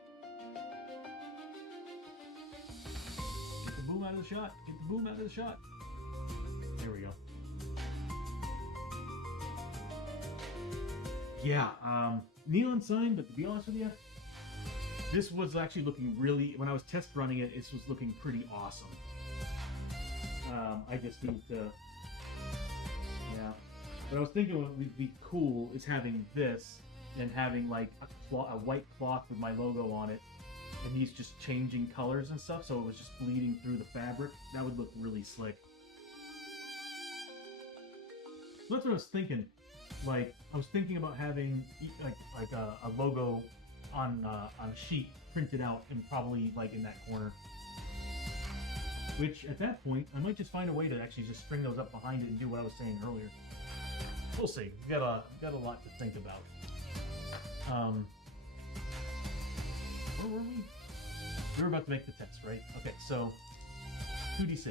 Get the boom out of out of the shot. Get the boom out of the shot. There we go. Yeah, neon sign, but to be honest with you, this was actually looking really, when I was test running it, this was looking pretty awesome. I just need to, yeah. What I was thinking would be cool is having this and having like a white cloth with my logo on it, and these just changing colors and stuff, so it was just bleeding through the fabric. That would look really slick. So that's what I was thinking. Like, I was thinking about having like a logo on a sheet printed out and probably like in that corner. Which at that point, I might just find a way to actually just string those up behind it and do what I was saying earlier. We'll see. We've got a lot to think about. Where were we? We were about to make the test, right? Okay, so 2d6.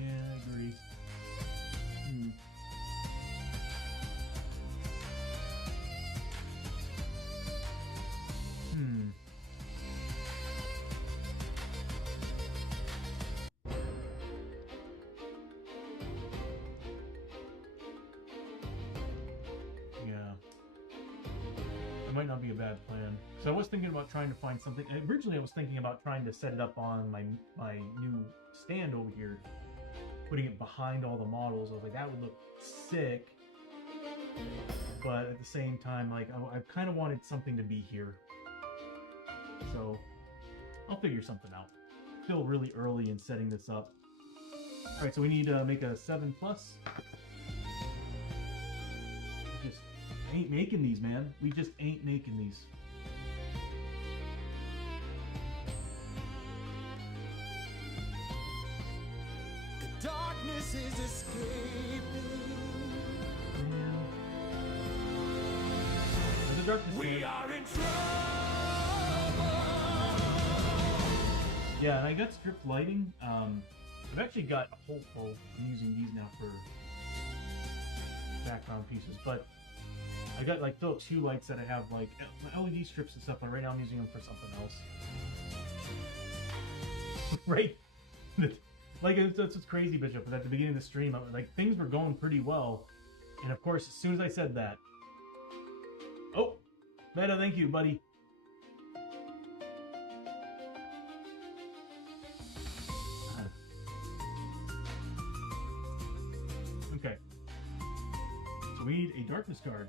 Yeah, I agree. Might not be a bad plan. So I was thinking about trying to find something. Originally, I was thinking about trying to set it up on my new stand over here, putting it behind all the models. I was like, that would look sick. But at the same time, like I kind of wanted something to be here. So I'll figure something out. Still really early in setting this up. All right, so we need to make a 7+. Just ain't making these, man. We just ain't making these. The darkness is escaping. The darkness We are in trouble. Yeah, and I got stripped lighting. I've actually got a whole. Well, I'm using these now for background pieces, but I got like Philips Hue lights that I have like LED strips and stuff, but right now I'm using them for something else. Right? Like, that's what's crazy, Bishop, but at the beginning of the stream, like, things were going pretty well, and of course, as soon as I said that... Oh! Meta, thank you, buddy. Okay. So we need a darkness card.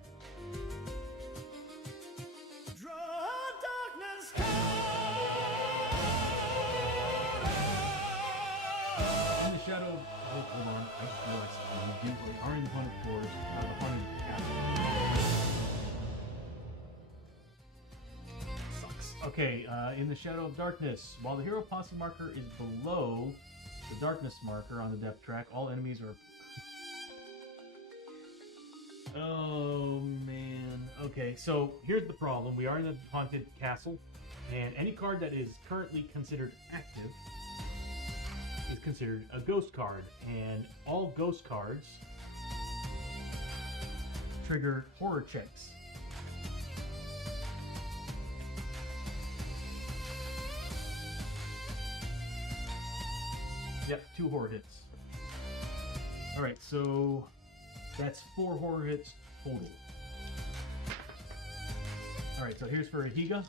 Draw darkness card. In the shadow of... Oh, hold on. I realized we are in the haunted forest, the haunted castle. Sucks. Okay, in the shadow of darkness. While the hero posse marker is below the darkness marker on the depth track, all enemies are... Oh, man. Okay, so here's the problem. We are in a haunted castle, and any card that is currently considered active is considered a ghost card, and all ghost cards trigger horror checks. Yep, 2 horror hits. Alright, so that's 4 horror hits total. Alright, so here's for Ahiga.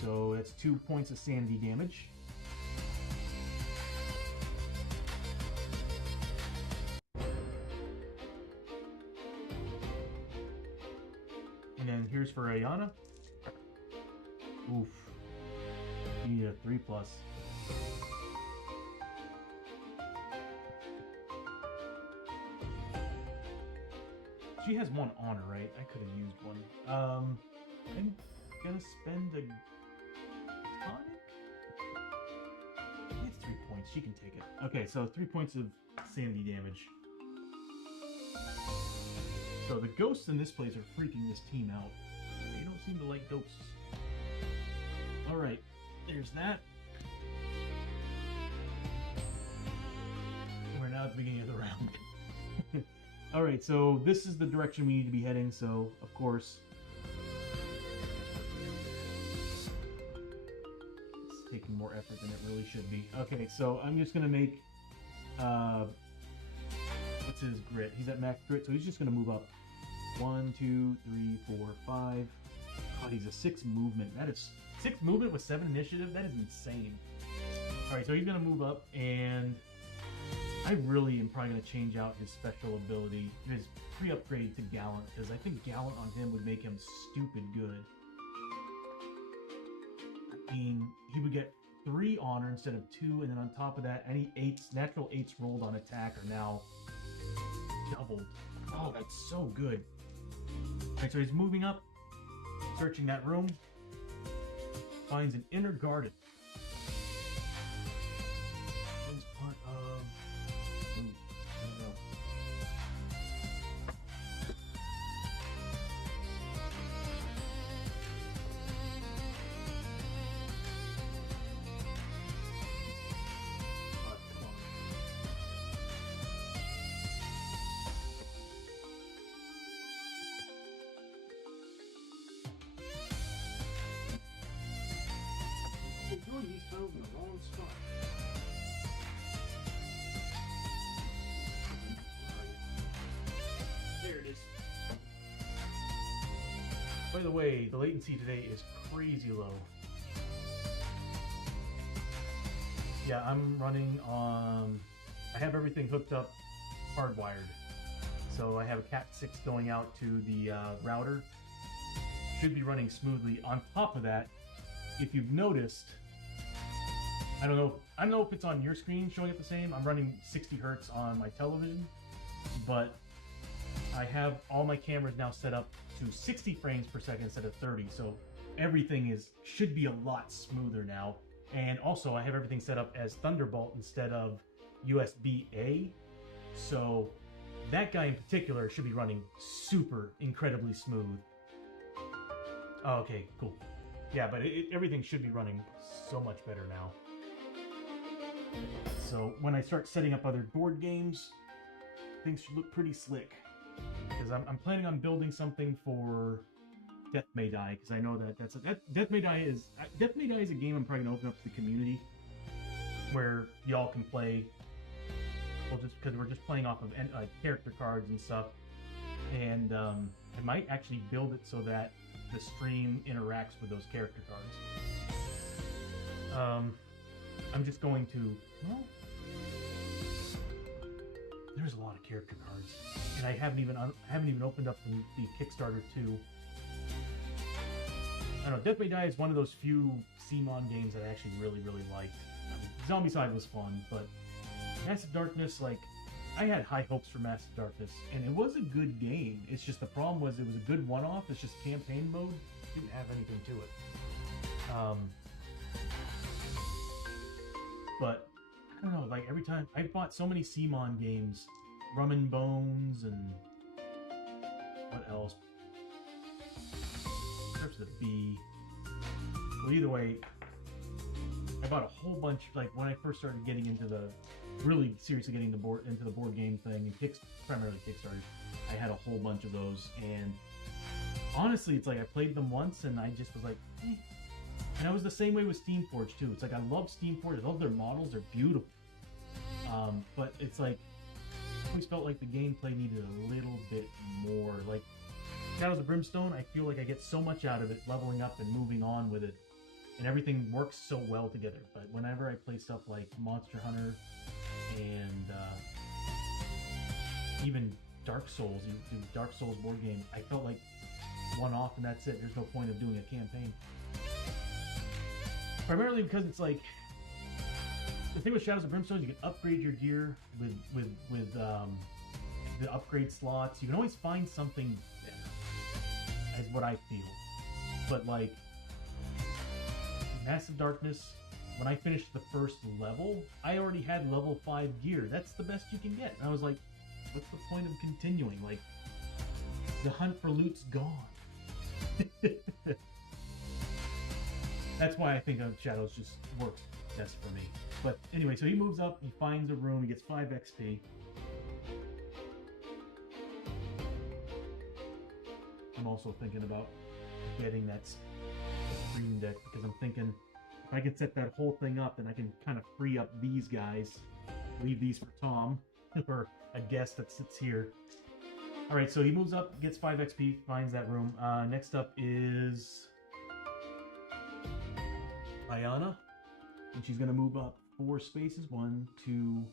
So that's 2 points of sandy damage. And then here's for Ayana. Oof. You need a 3+. She has 1 honor, right? I could have used 1. I'm gonna spend a tonic? It's 3 points. She can take it. Okay, so 3 points of sandy damage. So the ghosts in this place are freaking this team out. They don't seem to like ghosts. Alright, there's that. We're now at the beginning of the round. All right, so this is the direction we need to be heading. So, of course, it's taking more effort than it really should be. Okay, so I'm just gonna make what's his grit? He's at max grit, so he's just gonna move up 1, 2, 3, 4, 5. God, he's a 6 movement. That is 6 movement with 7 initiative. That is insane. All right, so he's gonna move up, and I really am probably going to change out his special ability, his pre-upgrade to Gallant, because I think Gallant on him would make him stupid good. I mean, he would get 3 honor instead of 2, and then on top of that, any 8s, natural 8s rolled on attack are now doubled. Oh, that's so good. Alright, so he's moving up, searching that room, finds an inner garden. It's part of... doing these found in the wrong spot. There it is. By the way, the latency today is crazy low. Yeah, I'm running on... I have everything hooked up hardwired. So I have a Cat 6 going out to the router. Should be running smoothly. On top of that, if you've noticed, I don't know if it's on your screen showing it the same. I'm running 60 hertz on my television, but I have all my cameras now set up to 60 frames per second instead of 30, so everything should be a lot smoother now. And also I have everything set up as Thunderbolt instead of USB-A, so that guy in particular should be running super incredibly smooth. Oh, okay, cool. Yeah, but everything should be running so much better now. So when I start setting up other board games, things should look pretty slick. Because I'm planning on building something for Death May Die, because I know Death May Die is a game I'm probably gonna open up to the community, where y'all can play. Well, just because we're just playing off of character cards and stuff, and I might actually build it so that the stream interacts with those character cards. I'm just going to, well, there's a lot of character cards, and I haven't even opened up the Kickstarter 2. I don't know, Death May Die is one of those few CMON games that I actually really liked. I mean, Zombicide was fun, but Massive Darkness, like, I had high hopes for Massive Darkness, and it was a good game. It's just the problem was it was a good one-off. It's just campaign mode. It didn't have anything to it. But I don't know, like every time I bought so many CMON games, Rum and Bones, and what else? Starts with a B. Well, either way, I bought a whole bunch. Like when I first started getting into really seriously getting into the board game thing, and primarily Kickstarter, I had a whole bunch of those. And honestly, it's like I played them once, and I just was like, eh. And I was the same way with Steamforged too. It's like I love Steamforged. I love their models. They're beautiful. But it's like I always felt like the gameplay needed a little bit more. Like Shadows of Brimstone, I feel like I get so much out of it, leveling up and moving on with it, and everything works so well together. But whenever I play stuff like Monster Hunter and even Dark Souls, the Dark Souls board game, I felt like one off and that's it. There's no point of doing a campaign. Primarily because it's like, the thing with Shadows of Brimstone is you can upgrade your gear with the upgrade slots. You can always find something better, is what I feel. But like, Massive Darkness, when I finished the first level, I already had level 5 gear. That's the best you can get. And I was like, what's the point of continuing? Like, the hunt for loot's gone. That's why I think Shadows just works best for me. But anyway, so he moves up, he finds a room, he gets 5 XP. I'm also thinking about getting that stream deck because I'm thinking if I can set that whole thing up, then I can kind of free up these guys, leave these for Tom or a guest that sits here. All right, so he moves up, gets 5 XP, finds that room. Next up is Ayana, and she's gonna move up 4 spaces. 1, 2.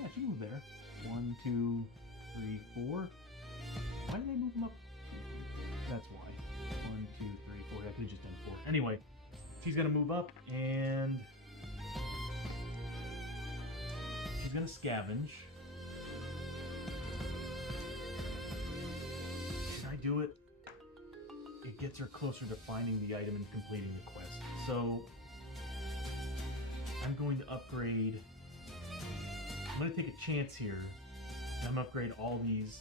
Yeah, she moved there. 1, 2, 3, 4. Why did I move them up? That's why. 1, 2, 3, 4. I could have just done 4. Anyway, she's gonna move up and she's gonna scavenge. Can I do it? It gets her closer to finding the item and completing the quest. So I'm going to upgrade. I'm going to take a chance here. I'm going to upgrade all these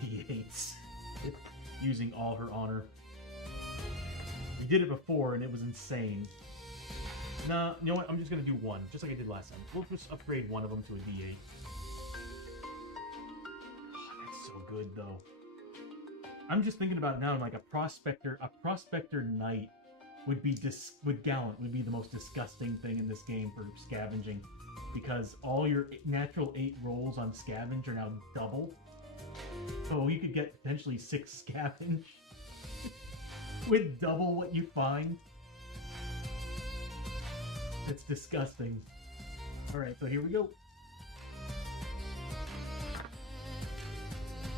to D8s using all her honor. We did it before and it was insane. Nah, you know what? I'm just going to do one, just like I did last time. We'll just upgrade one of them to a D8. Oh, that's so good though. I'm just thinking about now, like a prospector knight would be Gallant would be the most disgusting thing in this game for scavenging, because all your natural 8 rolls on scavenge are now double. So you could get potentially 6 scavenge with double what you find. It's disgusting. Alright, so here we go.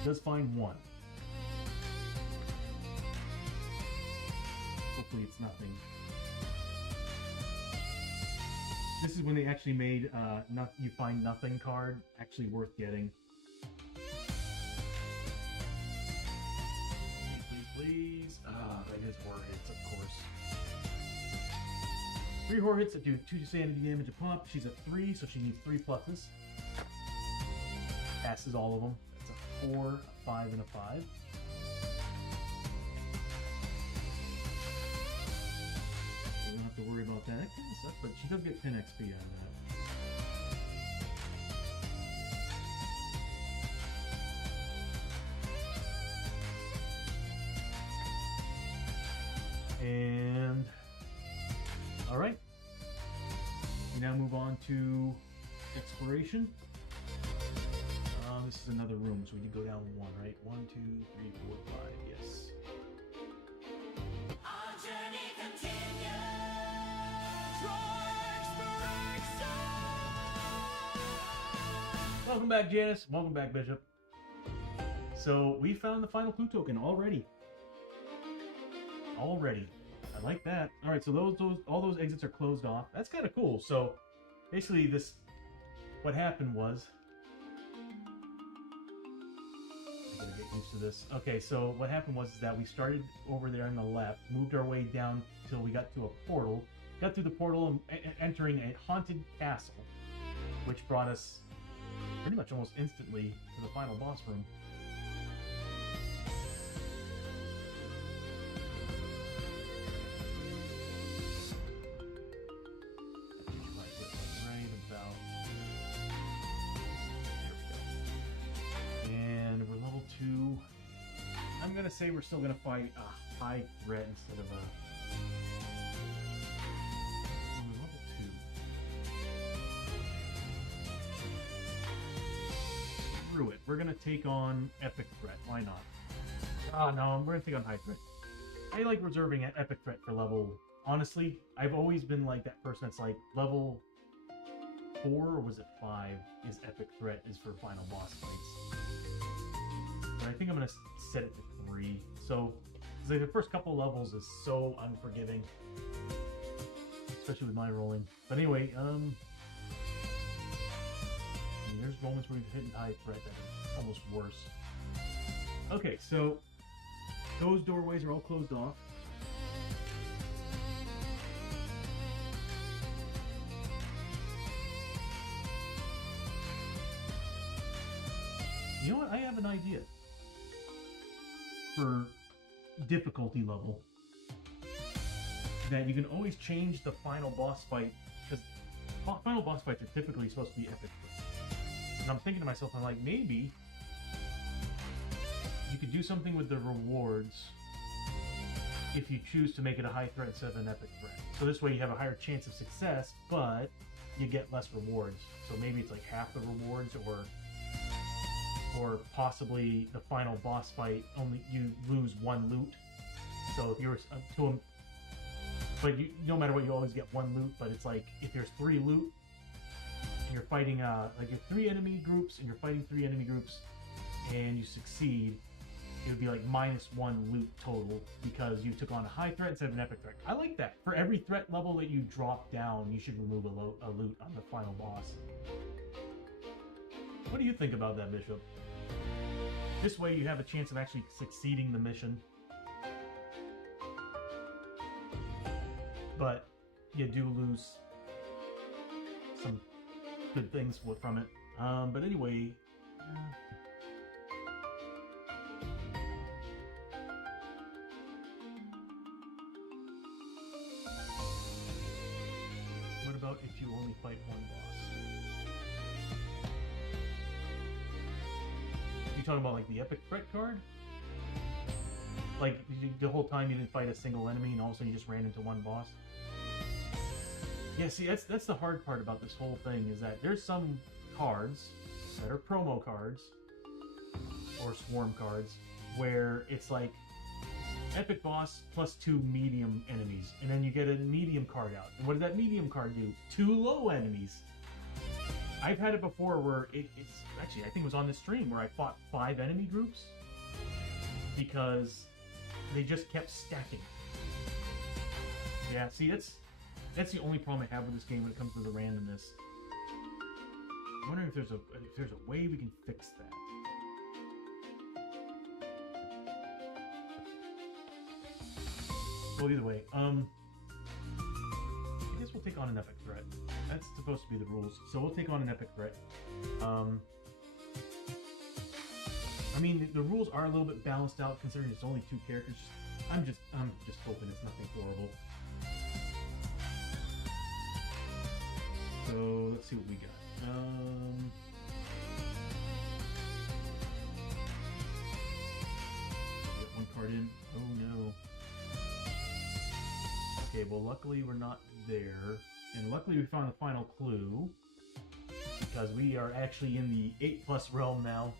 Does find 1. Hopefully it's nothing. This is when they actually made you find nothing card actually worth getting. Please. It is war hits, of course. 3 horror hits that do 2 sanity damage a pop. She's a 3, so she needs 3 pluses. Passes all of them. That's a 4, a 5, and a 5. We don't have to worry about that kind of stuff, but she does get 10 XP out of that. And all right, we now move on to exploration. This is another room, so we can go down 1, right? 1, 2, 3, 4, 5. Yes. Our journey continues. Draw exploration. Welcome back, Janice. Welcome back, Bishop. So we found the final clue token already. I like that. All right, so all those exits are closed off. That's kind of cool. So basically, what happened was, I gotta get used to this. Okay, so what happened was that we started over there on the left, moved our way down till we got to a portal, got through the portal and entering a haunted castle, which brought us pretty much almost instantly to the final boss room. I'm gonna say we're still gonna fight a high threat instead of a level 2. Screw it. We're gonna take on epic threat. Why not? No, we're gonna take on high threat. I like reserving an epic threat for level. Honestly, I've always been like that person that's like level 4 or was it 5 is epic threat is for final boss fights. But I think I'm gonna set it to 3. So, like the first couple levels is so unforgiving, especially with my rolling. But anyway, there's moments where we've hit high threat that are almost worse. Okay, so those doorways are all closed off. You know what? I have an idea for difficulty level that you can always change the final boss fight, because final boss fights are typically supposed to be epic. And I'm thinking to myself, I'm like, maybe could do something with the rewards if you choose to make it a high threat instead of an epic threat. So this way you have a higher chance of success, but you get less rewards. So maybe it's like half the rewards, or possibly the final boss fight only you lose 1 loot. So if you're to him, but you, no matter what, you always get 1 loot. But it's like if there's 3 loot and you're fighting like you're 3 enemy groups and you're fighting 3 enemy groups and you succeed, it would be like -1 loot total because you took on a high threat instead of an epic threat. I like that. For every threat level that you drop down, you should remove a loot on the final boss. What do you think about that, Bishop? This way you have a chance of actually succeeding the mission. But you do lose some good things from it. But anyway... What about if you only fight 1 boss? You talking about like the epic threat card? Like the whole time you didn't fight a single enemy and all of a sudden you just ran into 1 boss? Yeah, see, that's the hard part about this whole thing, is that there's some cards that are promo cards or swarm cards where it's like epic boss plus 2 medium enemies, and then you get a medium card out. And what does that medium card do? 2 low enemies. I've had it before where it's actually, I think it was on this stream where I fought 5 enemy groups because they just kept stacking. Yeah, see, that's the only problem I have with this game when it comes to the randomness. I'm wondering if there's a way we can fix that. Well, either way, I guess we'll take on an epic threat. That's supposed to be the rules, so we'll take on an epic threat. I mean, the rules are a little bit balanced out considering it's only 2 characters. I'm just hoping it's nothing horrible. So let's see what we got. Get 1 card in. Oh no. Okay, well luckily we're not there. And luckily we found the final clue. Because we are actually in the 8+ realm now.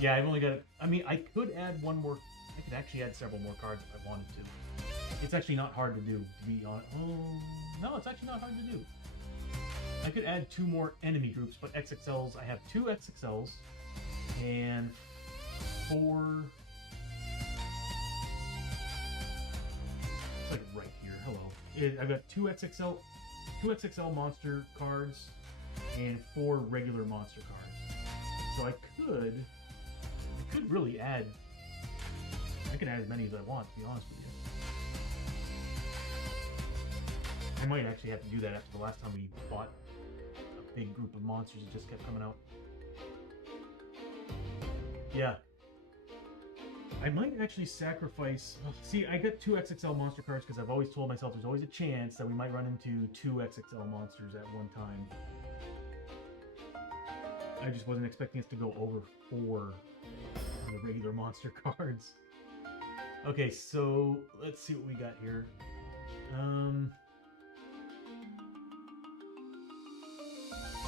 Yeah, I've only got I mean, I could add 1 more. I could actually add several more cards if I wanted to. It's actually not hard to do, to be honest. Oh, no, it's actually not hard to do. I could add 2 more enemy groups, but XXLs, I have 2 XXLs and 4... It's like right here, hello. I've got 2 XXL monster cards and 4 regular monster cards. So I could really add, I can add as many as I want, to be honest with you. I might actually have to do that after the last time we fought a big group of monsters that just kept coming out. Yeah. I might actually sacrifice... See, I got 2 XXL monster cards because I've always told myself there's always a chance that we might run into 2 XXL monsters at one time. I just wasn't expecting us to go over 4 on the regular monster cards. Okay, so let's see what we got here.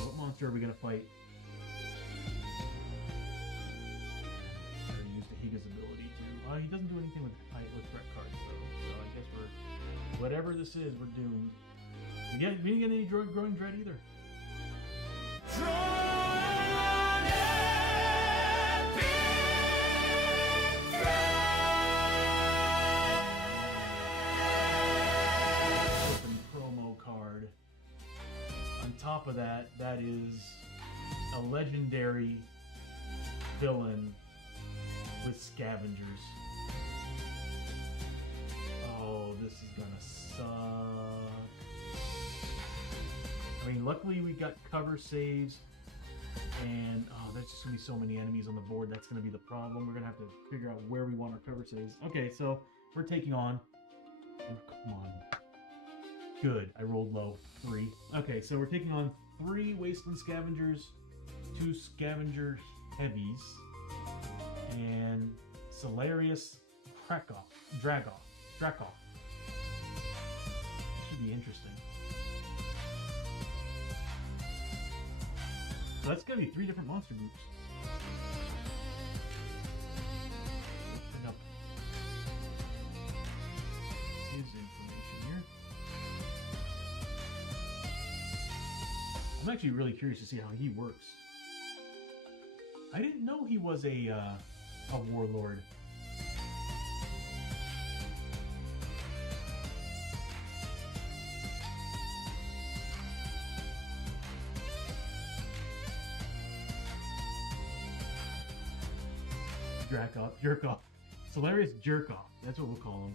What monster are we gonna fight? I already used Ahiga's ability too. He doesn't do anything with threat cards though, so I guess we're... Whatever this is, we're doomed. We didn't get any growing dread either. Open promo card. On top of that, that is a legendary villain with scavengers. Oh, this is gonna suck. I mean, luckily we got cover saves, and oh, there's just gonna be so many enemies on the board. That's gonna be the problem. We're gonna have to figure out where we want our cover saves. Okay, so we're taking on. Oh, come on. Good. I rolled low. 3. Okay, so we're taking on 3 Wasteland Scavengers, 2 Scavenger Heavies, and Solarius Dragoff. Should be interesting. So that's gonna be 3 different monster groups. Open up his information here. I'm actually really curious to see how he works. I didn't know he was a warlord. Jerkoff. Solarius Jerkoff. That's what we'll call him.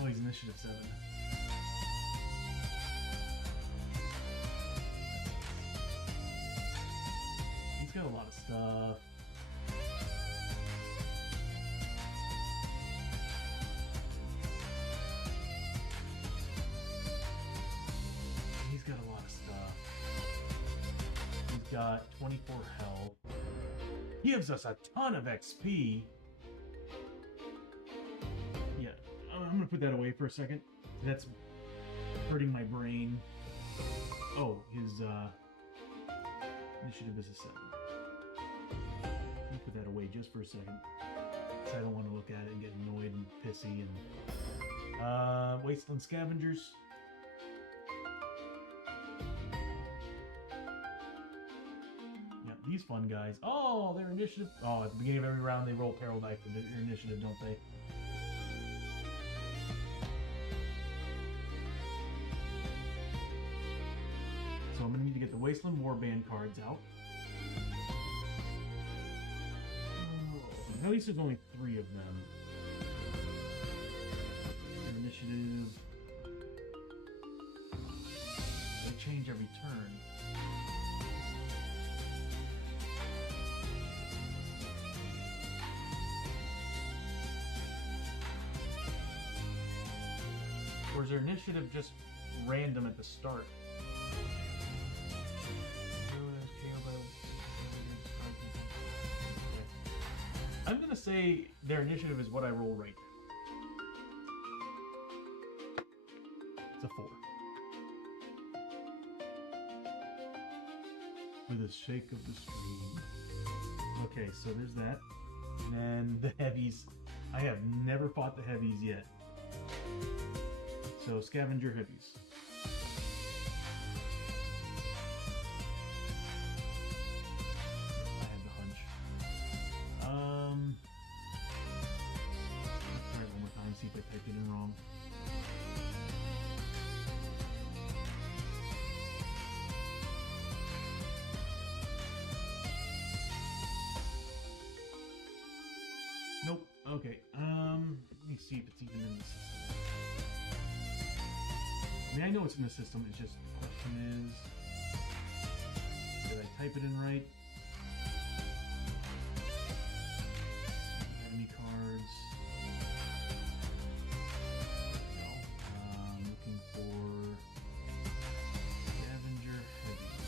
Oh, he's initiative 7. He's got a lot of stuff. He's got a lot of stuff. He's got 24 health. Gives us a ton of XP. Yeah, I'm gonna put that away for a second. That's hurting my brain. Oh, his initiative is a 7. Let me put that away just for a second, because I don't want to look at it and get annoyed and pissy. And Wasteland Scavengers. These fun guys. Oh, their initiative. Oh, at the beginning of every round, they roll Peril Die for their initiative, don't they? So I'm going to need to get the Wasteland Warband cards out. Oh, at least there's only 3 of them. Their initiative. They change every turn. Or is their initiative just random at the start? I'm gonna say their initiative is what I roll right now. It's a 4. With a shake of the stream. Okay, so there's that. And then the heavies. I have never fought the heavies yet. So, Scavenger Heavies. I had the hunch. Let's try it one more time, see if I typed it in wrong. Nope. Okay. Let me see if it's even in the system. I mean, I know it's in the system, it's just the question is, did I type it in right? Enemy cards. No. I'm looking for Scavenger Heavies.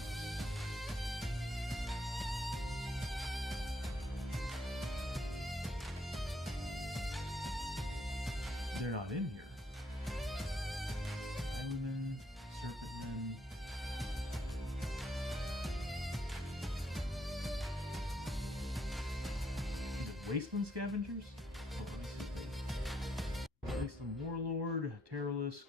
They're not in here. Serpentmen. Wasteland Scavengers? Wasteland Warlord, Terralisk.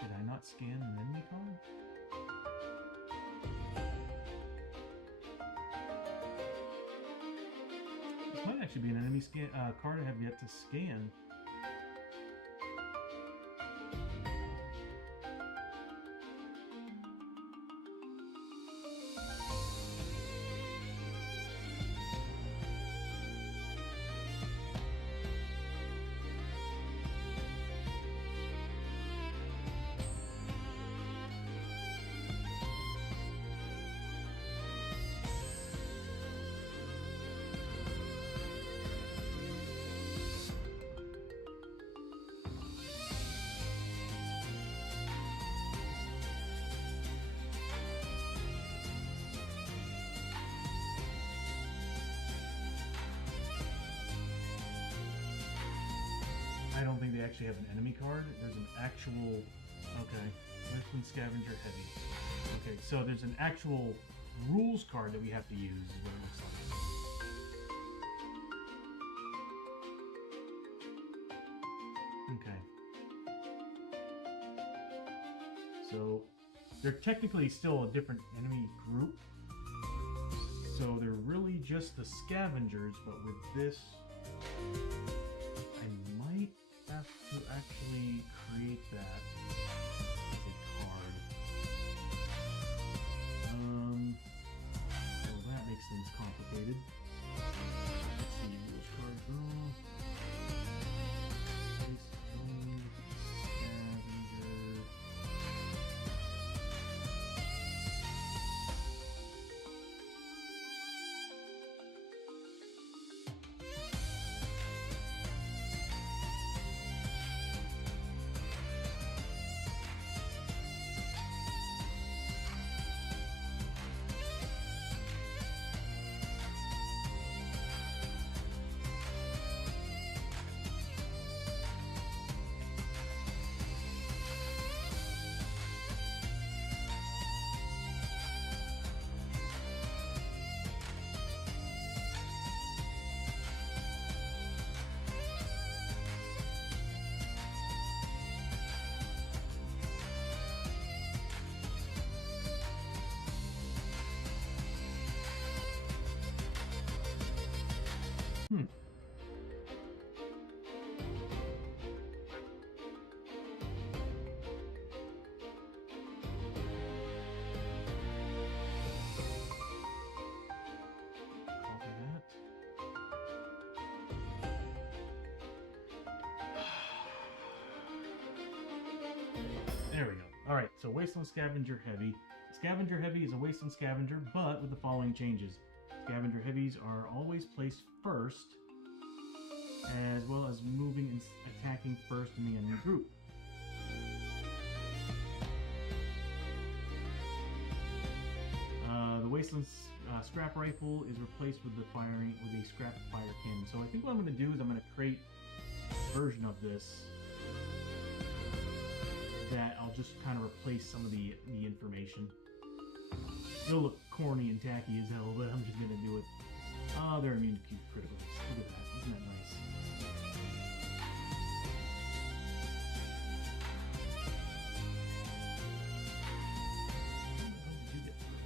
Did I not scan an enemy card? This might actually be an enemy card I have yet to scan. I don't think they actually have an enemy card. There's an actual... Okay. Wasteland Scavenger Heavy. Okay, so there's an actual rules card that we have to use, is what it looks like. Okay. So, they're technically still a different enemy group. So they're really just the scavengers, but with this, I might have to actually create that as a card. Well, that makes things complicated. Let's see, rules card draw. Wasteland Scavenger. Copy that. There we go. Alright, so Wasteland Scavenger Heavy. Scavenger Heavy is a Wasteland Scavenger, but with the following changes. Scavenger Heavies are always placed first, as well as moving and attacking first in the enemy group. The Wasteland Scrap Rifle is replaced with a scrap fire cannon. So I think what I'm going to do is I'm going to create a version of this that I'll just kind of replace some of the information. It'll look corny and tacky as hell, but I'm just going to do it. Oh, they're immune to critical hits. Look at that. Isn't that nice? How did you get through?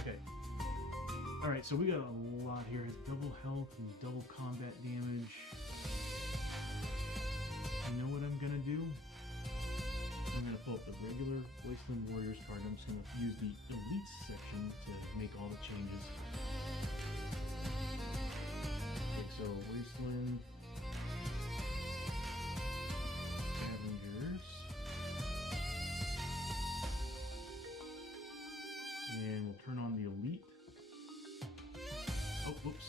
Okay. Alright, so we got a lot here. It's double health and double combat damage. You know what I'm gonna do? I'm gonna pull up the regular Wasteland Warriors card. I'm just gonna use the Elite section to make all the changes. Okay, so Wasteland Scavengers. And we'll turn on the Elite. Oh, whoops.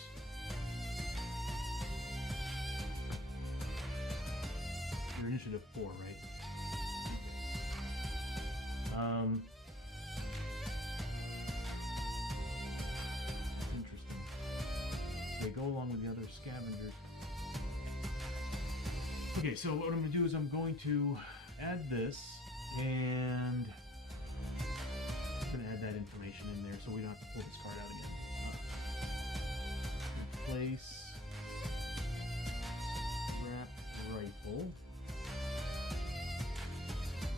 You're initiative 4, right? Interesting. So they go along with the other scavengers. Okay, so what I'm going to do is I'm going to add this, and I'm going to add that information in there so we don't have to pull this card out again. Replace Scrap Rifle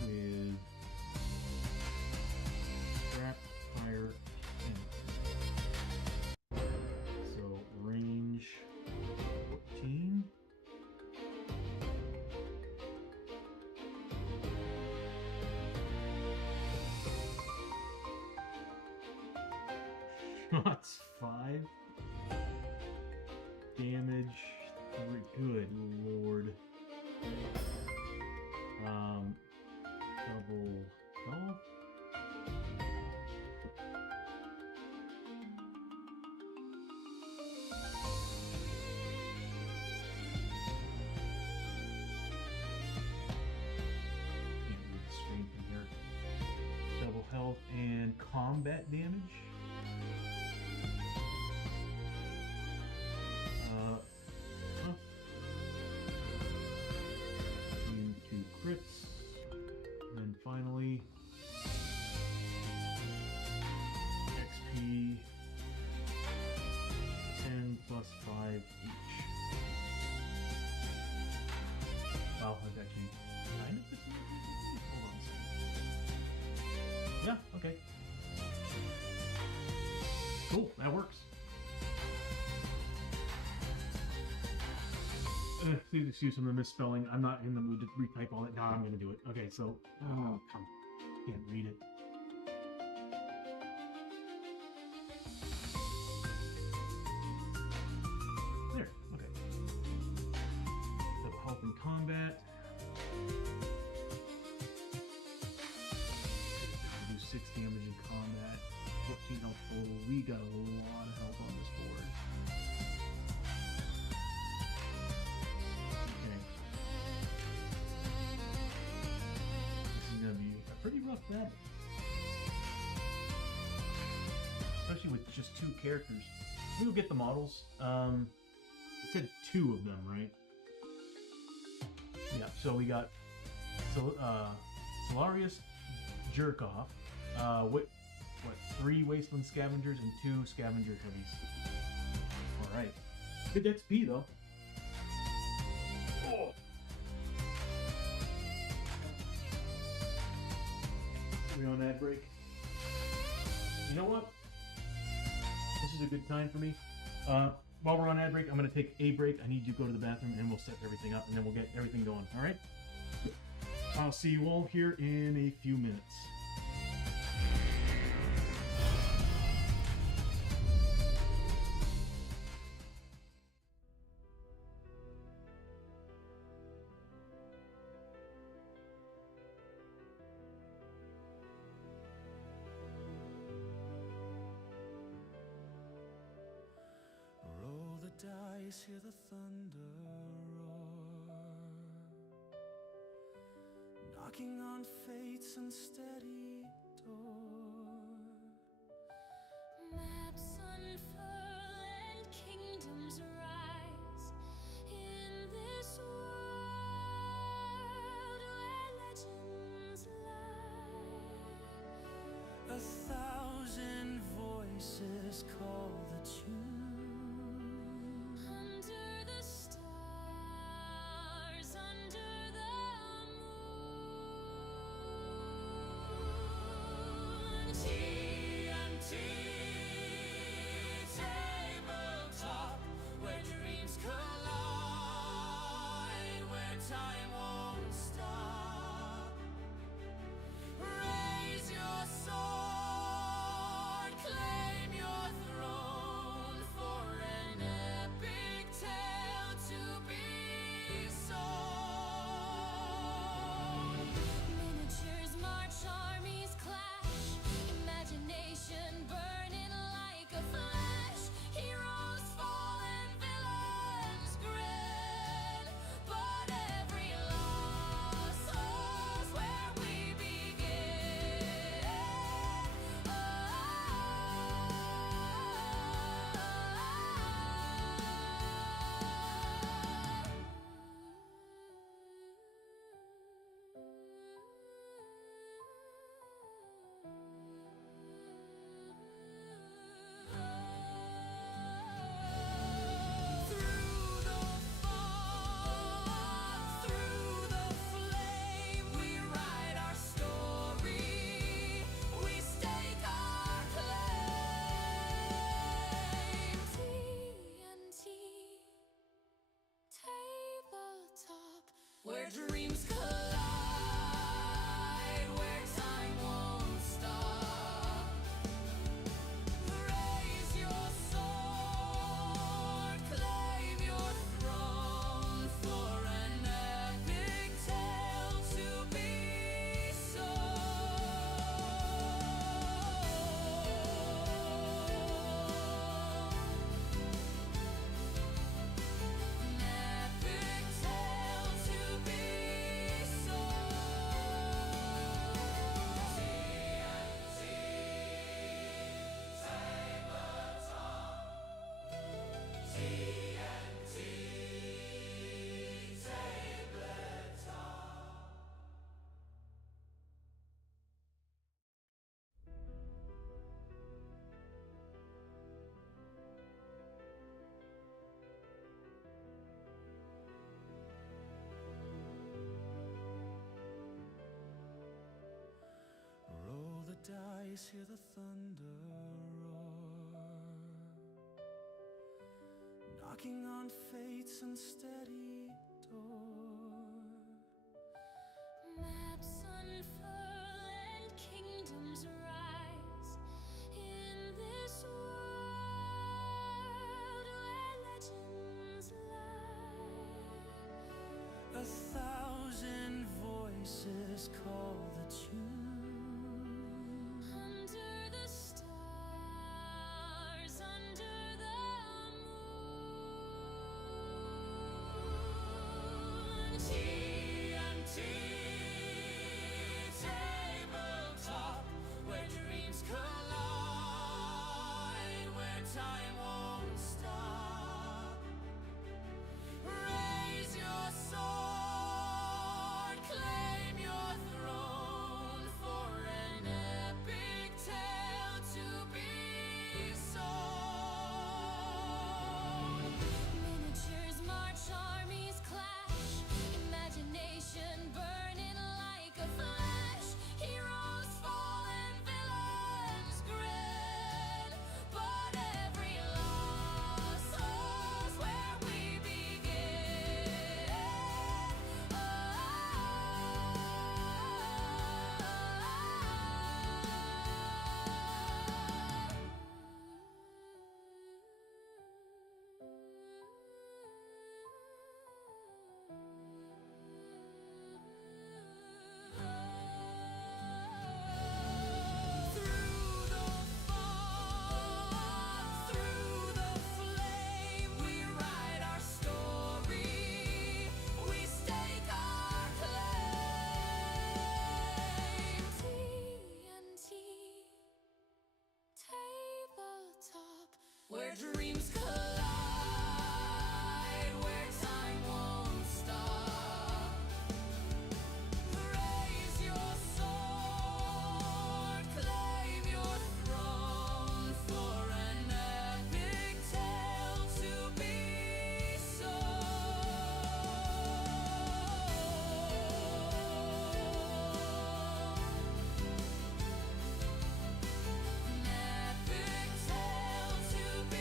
with Scrap Fire Cannon. So range 14. Shots 5. Damage 3. Good lord. Double health. combat damage. Huh. Immune to crits. And then finally, XP 10 plus 5 each. Wow, that's actually kind of hold on a second. Yeah, okay. Cool, that works. Please excuse some of the misspelling. I'm not in the mood to retype all that. Nah, I'm gonna do it. Okay, so oh come, can't read it. There. Okay. Double health in combat. Do 6 damage in combat. 14 health total. We got a lot of health on this board. Pretty rough battle. Especially with just 2 characters. We'll get the models. It said 2 of them, right? Yeah, so we got Solarius Jerkoff. What 3 Wasteland Scavengers and 2 Scavenger Heavies. Alright. Good XP though. Oh. We on ad break? You know what? This is a good time for me. While we're on ad break, I'm going to take a break. I need you to go to the bathroom and we'll set everything up and then we'll get everything going. All right? I'll see you all here in a few minutes. Roll the dice, hear the thunder roar, knocking on fate's unsteady door. Maps unfurl and kingdoms rise in this world where legends lie. 1,000 voices call the tune. Under the stars, under the moon. eyes hear the thunder roar, knocking on fate's unsteady door. Maps unfurl and kingdoms rise in this world where legends lie. 1,000 voices call the tune. Under the stars, under the moon. TNT tabletop, where dreams collide, where time won't stop. Raise your sword, claim your throne, for an epic tale to be sown. Miniatures march, armies clash, imagination burning like a flash. Heroes fall and villains grin, but every loss holds where we begin. Through the fog, through the flame, we write our story. We stake our claim. TNT tabletop, Where dreams collide, where time won't stop. Raise your sword, claim your throne, for an epic tale to be sown. An epic tale to be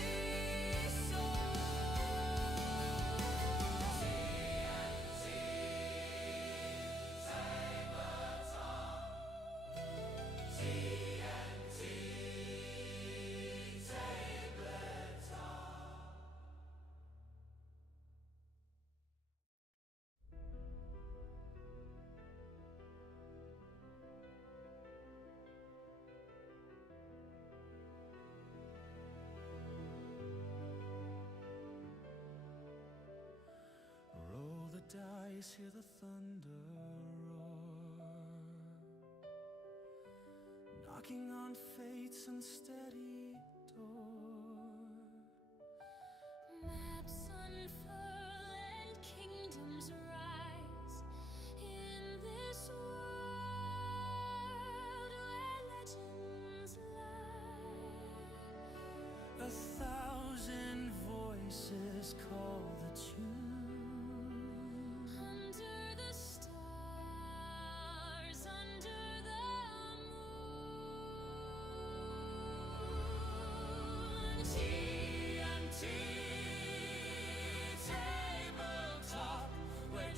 Roll the dice, hear the thunder roar, knocking on fate's unsteady door. maps unfurl and kingdoms rise in this world where legends lie. 1,000 voices call the tune. Under the stars, under the moon. TNT tabletop, where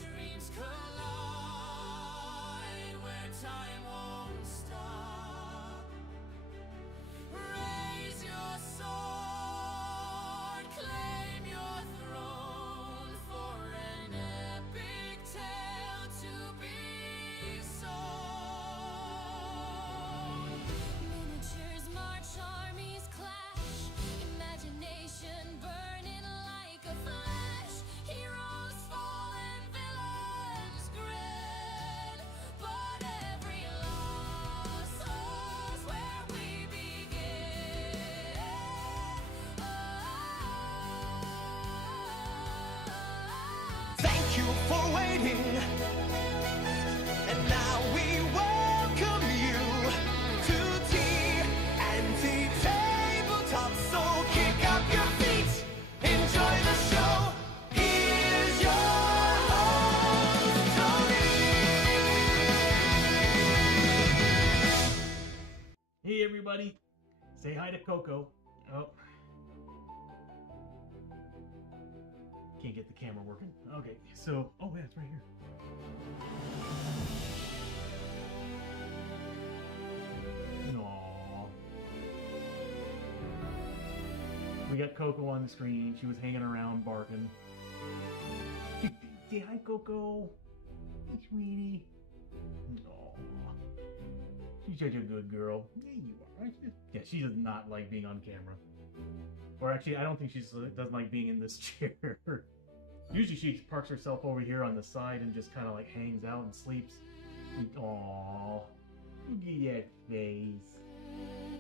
buddy. Say hi to Coco. Oh. Can't get the camera working. Okay, so... Oh, yeah, it's right here. Aww. We got Coco on the screen. She was hanging around, barking. Say hi, Coco. Hey, sweetie. Aww. She's such a good girl. Yeah, you are, aren't you? Yeah, she does not like being on camera. Or actually, I don't think she doesn't like being in this chair. Usually she parks herself over here on the side and just kind of like hangs out and sleeps. Aww. Look at that face.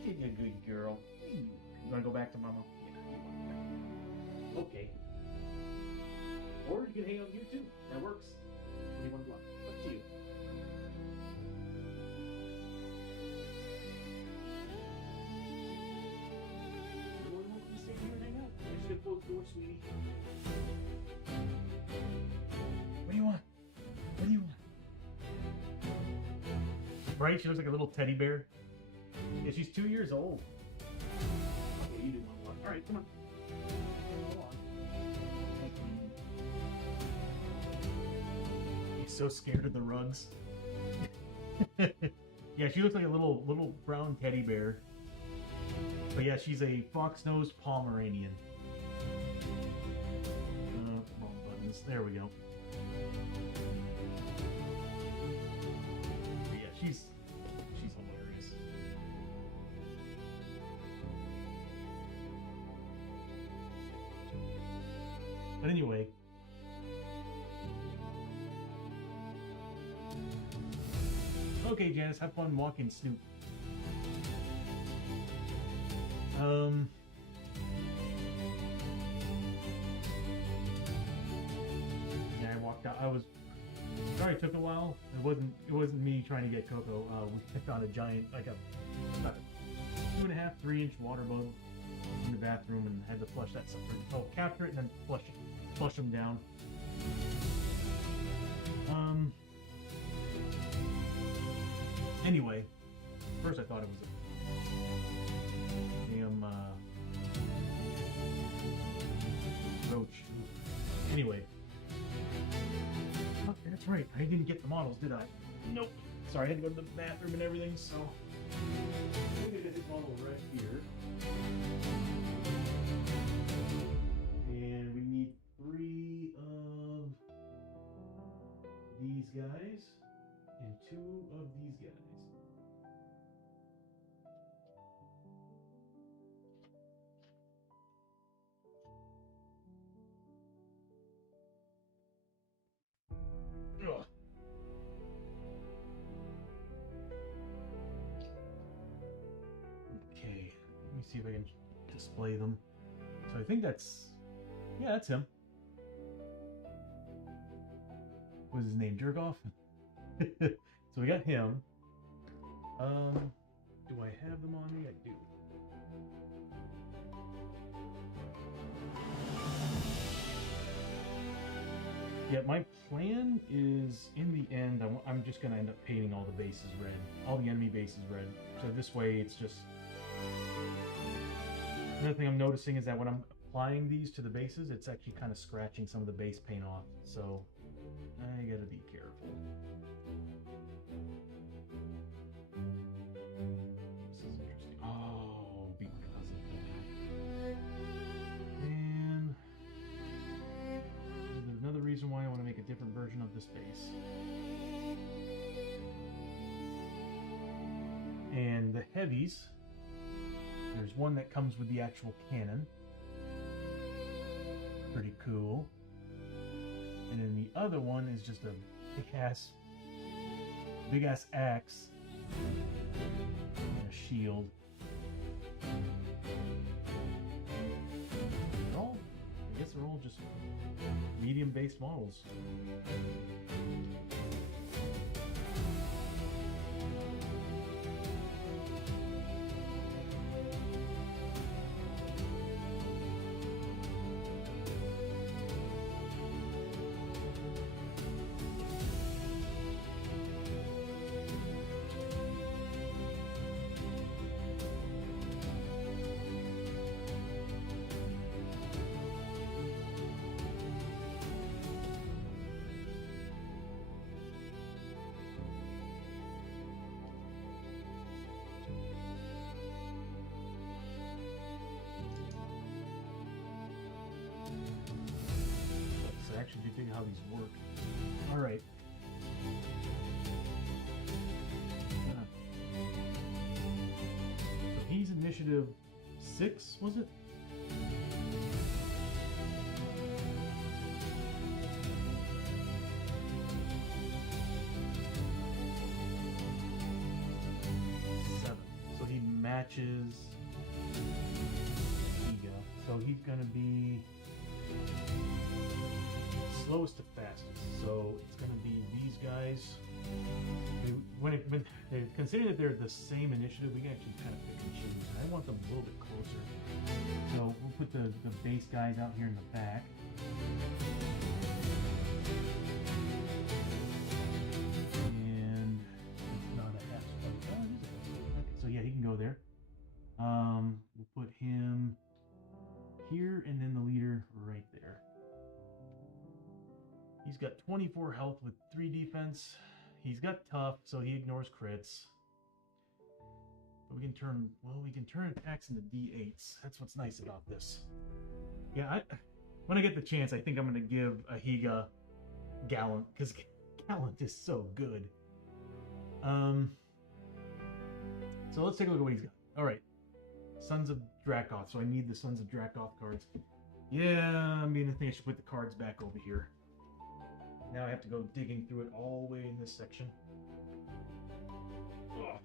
She's a good girl. You want to go back to Mama? Yeah. Okay. Or you can hang out here too. That works. What do you want to block? Up to you. You want to stay here and hang out? I just gotta close the door, sweetie. What do you want? What do you want? Right? She looks like a little teddy bear. Yeah, she's 2 years old. Okay, you do one. Alright, come on. Go on. He's so scared of the rugs. Yeah, she looks like a little brown teddy bear. But yeah, she's a fox-nosed Pomeranian. Wrong buttons. There we go. But yeah, she's hilarious. But anyway. Okay, Janice, have fun walking Snoop. Yeah, I walked out. I was sorry it took a while. It wasn't me trying to get Coco. We found a giant, like about a 2.5, 3-inch water bug in the bathroom and had to flush that sucker. Oh, capture it and then flush them down. Anyway, first I thought it was a damn roach. Anyway, oh, that's right. I didn't get the models, did I? Nope. Sorry, I had to go to the bathroom and everything. So I'm gonna get this model right here, and we need 3 of these guys and 2 of these guys. Ugh. Okay, let me see if I can display them. So I think that's him. What's his name? Jerkoff? So we got him. Do I have them on me? I do. Yeah, my plan is, in the end, I'm just going to end up painting all the bases red. All the enemy bases red. So this way it's just... Another thing I'm noticing is that when I'm applying these to the bases, it's actually kind of scratching some of the base paint off. So I gotta be careful. This is interesting. Oh, because of that. And there's another reason why I want to make a different version of this base. And the heavies, there's one that comes with the actual cannon. Pretty cool. And then the other one is just a big ass axe and a shield. I guess they're all just medium based models. how these work. All right. So he's initiative 6, was it? So he matches Iga. So he's gonna be slowest to fastest. So it's gonna be these guys. When considering that they're the same initiative, we can actually kind of pick and choose. I want them a little bit closer. So we'll put the base guys out here in the back. And it's not a half spell. Oh, it is a half spell. Okay, so yeah, he can go there. We'll put him here and then the leader right there. He's got 24 health with 3 defense. He's got tough, so he ignores crits. But we can turn attacks into D8s. That's what's nice about this. Yeah, when I get the chance, I think I'm going to give Ahiga Gallant, because Gallant is so good. So let's take a look at what he's got. All right. Sons of Dracoth. So I need the Sons of Dracoth cards. Yeah, I mean, I think I should put the cards back over here. Now I have to go digging through it all the way in this section. Ugh.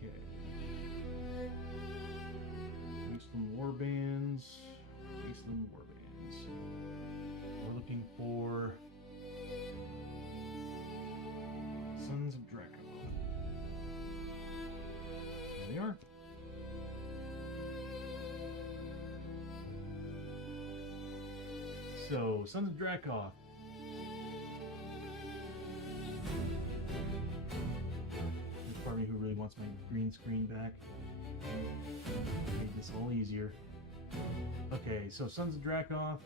Okay. Wasteland Warbands. Wasteland Warbands. We're looking for Sons of Dracoth. There they are. So, Sons of Dracoth. Me who really wants my green screen back. Make this all easier. Okay, so Sons of Dracoth.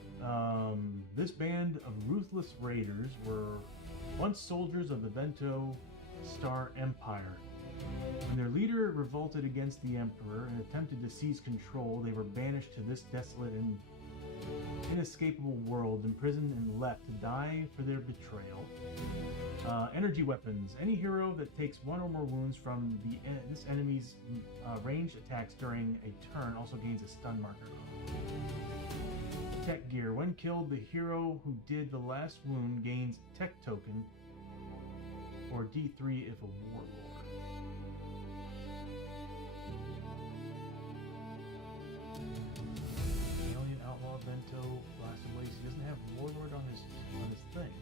This band of ruthless raiders were once soldiers of the Vento Star Empire. When their leader revolted against the Emperor and attempted to seize control, they were banished to this desolate and inescapable world, imprisoned and left to die for their betrayal. Energy weapons. Any hero that takes 1 or more wounds from this enemy's ranged attacks during a turn also gains a stun marker. Tech gear. When killed, the hero who did the last wound gains tech token, or D3 if a warlord. Alien Outlaw Vento Blasted Waste. He doesn't have warlord on his thing.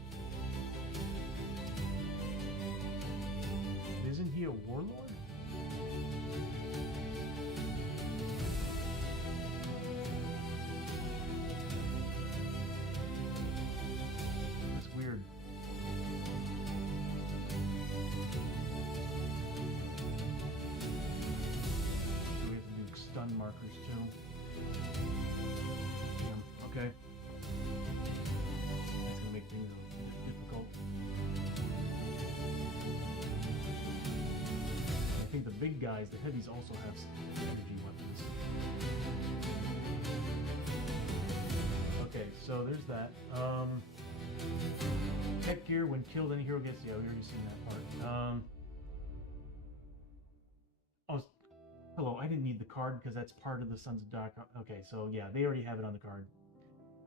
Isn't he a warlord? That's weird. So we have to do stun markers too. Yeah, okay. That's gonna make things a bit difficult. I think the big guys, the heavies, also have energy weapons. Okay, so there's that. Tech gear, when killed, any hero gets... Yeah, we already seen that part. Oh, hello, I didn't need the card because that's part of the Sons of Dark. Okay, so yeah, they already have it on the card.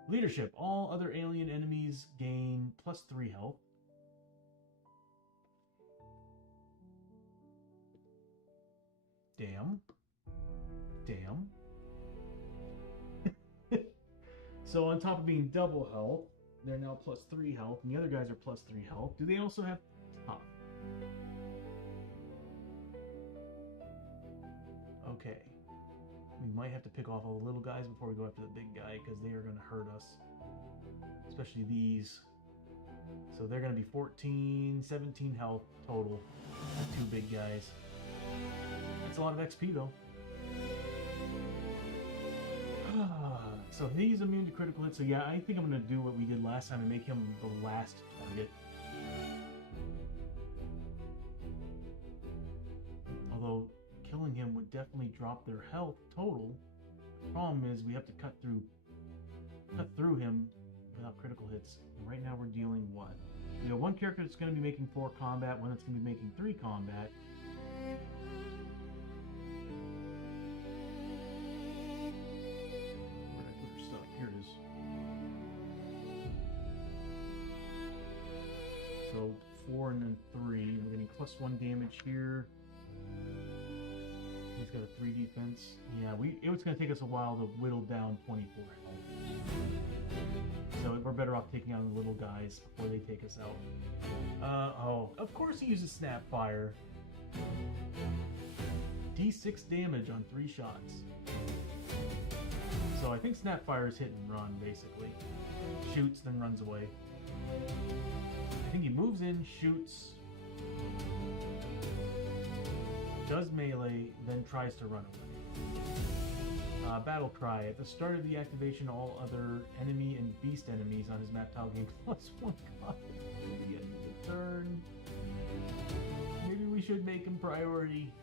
Leadership. All other alien enemies gain +3 health. Damn. So on top of being double health, they're now +3 health, and the other guys are +3 health. Do they also have tough? Okay. We might have to pick off all the little guys before we go after the big guy, because they are going to hurt us. Especially these. So they're going to be 14, 17 health total. The two big guys. That's a lot of XP though. So he's immune to critical hits. So yeah, I think I'm going to do what we did last time and make him the last target. Although killing him would definitely drop their health total. The problem is we have to cut through him without critical hits. And right now we're dealing what? We have one character that's going to be making 4 combat, one that's going to be making 3 combat. Where did I put her stuff? Here it is. So 4 and then 3. We're getting +1 damage here. He's got a 3 defense. Yeah, it was going to take us a while to whittle down 24 health. So we're better off taking out the little guys before they take us out. Oh, of course he uses Snapfire. D6 damage on 3 shots. So I think Snapfire is hit and run, basically. Shoots, then runs away. I think he moves in, shoots, does melee, then tries to run away. Battle Cry. At the start of the activation, all other enemy and beast enemies on his map tile gain +1 combat at the end of the turn. Maybe we should make him priority.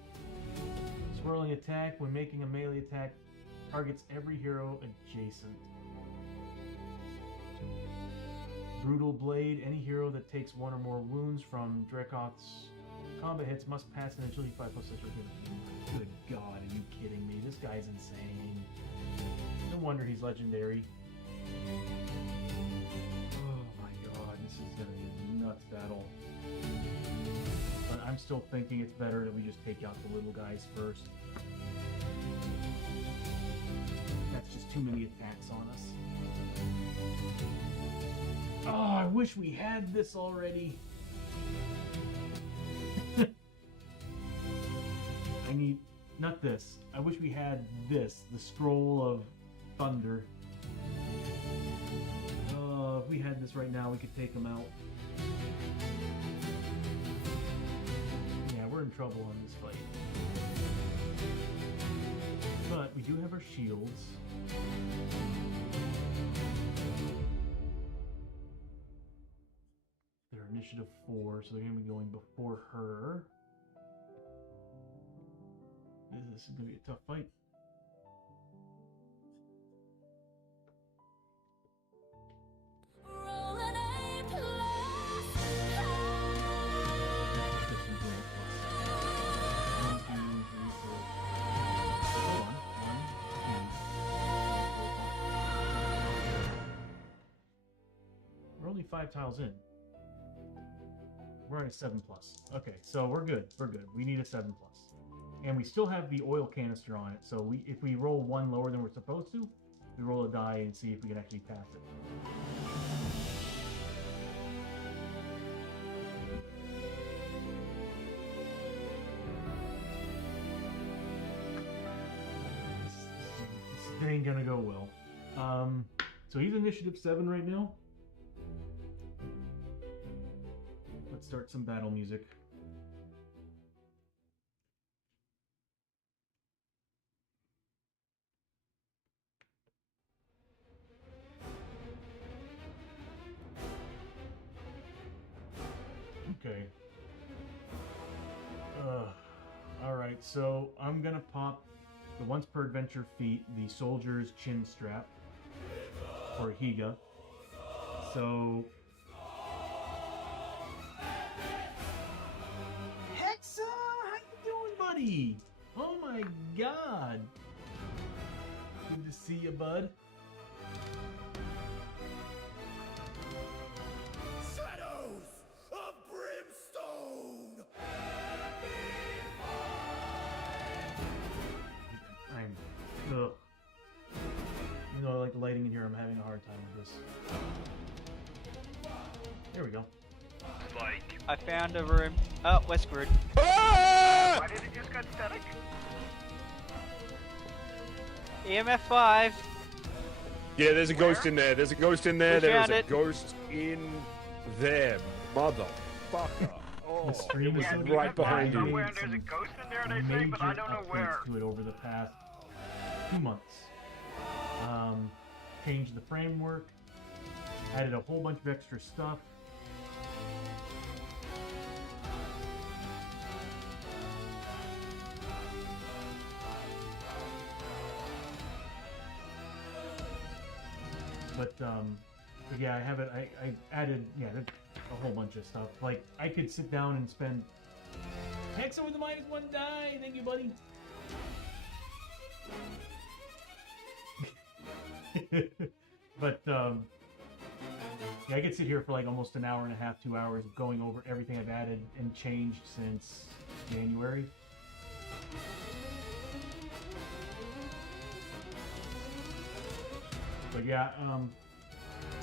Swirling attack. When making a melee attack, targets every hero adjacent. Brutal Blade. Any hero that takes 1 or more wounds from Drekoth's combat hits must pass an agility 5+6 or Good God, are you kidding me? This guy's insane. No wonder he's legendary. Oh my God, this is gonna be a nuts battle. But I'm still thinking it's better that we just take out the little guys first. That's just too many attacks on us. Oh, I wish we had this already. I need, not this. I wish we had this, the Scroll of Thunder. If we had this right now, we could take them out. Yeah, we're in trouble on this fight. But we do have our shields. They're initiative 4, so they're going to be going before her. This is going to be a tough fight. Rolling A plus. Just some blank plus. 1, 2, 3, 4. Hold on. 1, 2, 3, 4. We're only 5 tiles in. We're at a 7+. Okay, so we're good. We're good. We need a 7+. And we still have the oil canister on it, so if we roll 1 lower than we're supposed to, we roll a die and see if we can actually pass it. This ain't gonna go well. So he's initiative 7 right now. Let's start some battle music. Okay. Alright, so I'm gonna pop the once per adventure feat, the soldier's chin strap, or Higa. So... Hexa! How you doing, buddy? Oh my God! Good to see you, bud. Shadows of Brimstone! Ugh. You know, I like the lighting in here. I'm having a hard time with this. There we go. I found a room. Oh, we're screwed. Why did it just got static? EMF 5. Yeah, there's a ghost in there. There's a ghost in there. We There is found a it. ghost in There, motherfucker. Oh, The stream it is was so right good. behind I you. made Somewhere there's a some ghost in there, they say, but I major don't know updates where. to it over the past 2 months. Changed the framework, added a whole bunch of extra stuff. But yeah, I have it. I added a whole bunch of stuff. Like I could sit down and spend Hexa with the -1 die. Thank you, buddy. But yeah, I could sit here for like almost an hour and a half, 2 hours, going over everything I've added and changed since January. But yeah,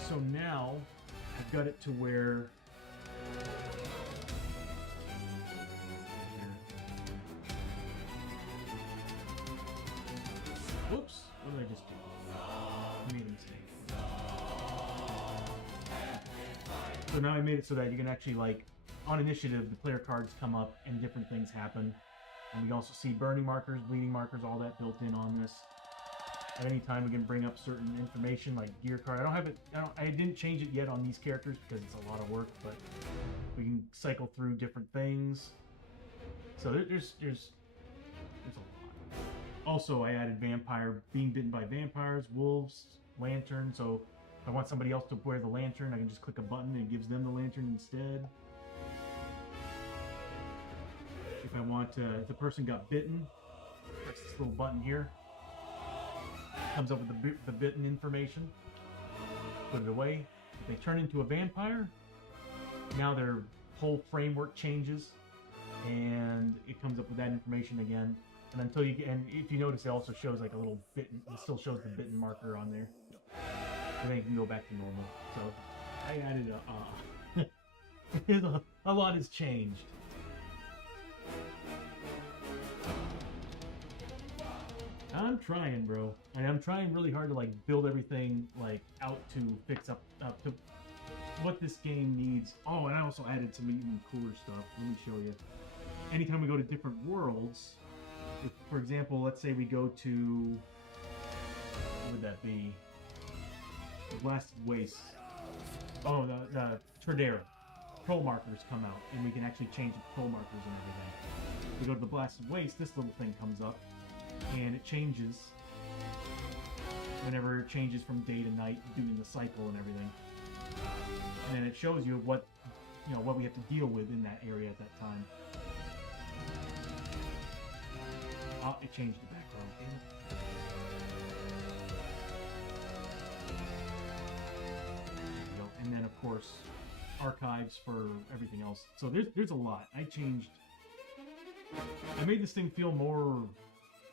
so now I've got it to where whoops, what did I just do? I made a mistake. So now I made it so that you can actually, like, on initiative, the player cards come up and different things happen. And we also see burning markers, bleeding markers, all that built in on this. At any time we can bring up certain information like gear card. I didn't change it yet on these characters because it's a lot of work, but we can cycle through different things. So there's a lot. Also, I added vampire, being bitten by vampires, wolves, lantern. So if I want somebody else to wear the lantern, I can just click a button and it gives them the lantern instead. If I want if the person got bitten, press this little button here. Comes up with the bitten information. Put it away. If they turn into a vampire, now their whole framework changes, and it comes up with that information again. And until you get, and if you notice, it also shows like a little bitten. It still shows the bitten marker on there, and then you can go back to normal. So I added a lot has changed. I'm trying, bro. I'm trying really hard to like build everything like out to fix up to what this game needs. Oh, and I also added some even cooler stuff. Let me show you. Anytime we go to different worlds, if, for example, let's say we go to, what would that be? The Blasted Waste. Oh, the Tradera. Patrol markers come out, and we can actually change the patrol markers and everything. We go to the Blasted Waste, this little thing comes up, and it changes whenever it changes from day to night, doing the cycle and everything. And then it shows you what we have to deal with in that area at that time. Oh, it changed the background. Damn it. There you go. And then of course archives for everything else. So there's a lot. I made this thing feel more,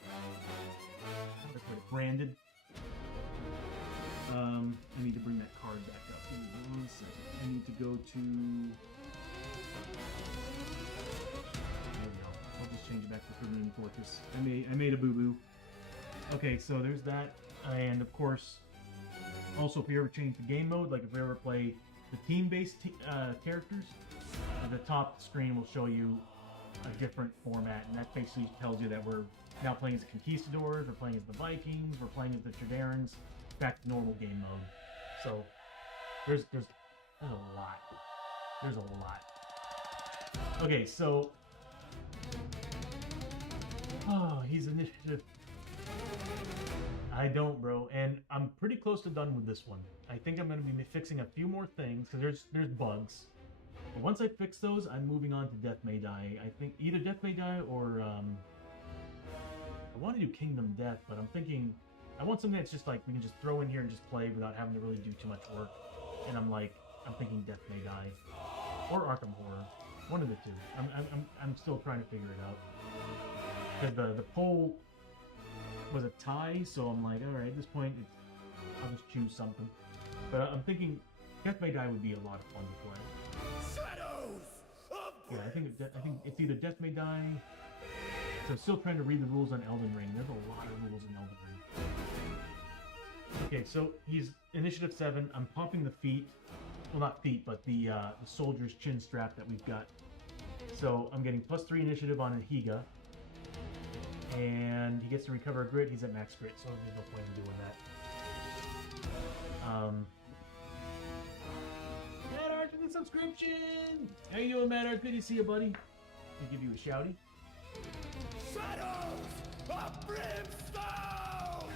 how do I put it, branded. I need to bring that card back up. Give me 1 second. I need to go to, there we go. I'll just change it back to Forbidden Fortress. I made a boo-boo. Okay, so there's that. And of course, also if you ever change the game mode, like if we ever play the team-based characters, at the top screen will show you a different format, and that basically tells you that we're now playing as the Conquistadors, we're playing as the Vikings, we're playing as the Traderans, back to normal game mode. So there's a lot. There's a lot. Okay, so he's initiative. I don't, bro, and I'm pretty close to done with this one. I think I'm going to be fixing a few more things because there's bugs. But once I fix those, I'm moving on to Death May Die. I think either Death May Die or I want to do Kingdom Death, but I'm thinking I want something that's just like we can just throw in here and just play without having to really do too much work. And I'm thinking Death May Die or Arkham Horror, one of the two. I'm still trying to figure it out because the poll was a tie, so I'm like, all right, at this point, I'll just choose something. But I'm thinking Death May Die would be a lot of fun to play. Shadows of Yeah, I think it's either Death May Die. So I'm still trying to read the rules on Elden Ring. There's a lot of rules in Elden Ring. Okay, so he's initiative 7. I'm pumping the feet. well, not feat, but the soldier's chin strap that we've got. So I'm getting +3 initiative on a Higa, and he gets to recover a grit. He's at max grit, so there's no point in doing that. Matt Art with the subscription. How you doing, Matt Art? Good to see you, buddy. I'll give you a shouty. Shadows of Brimstone!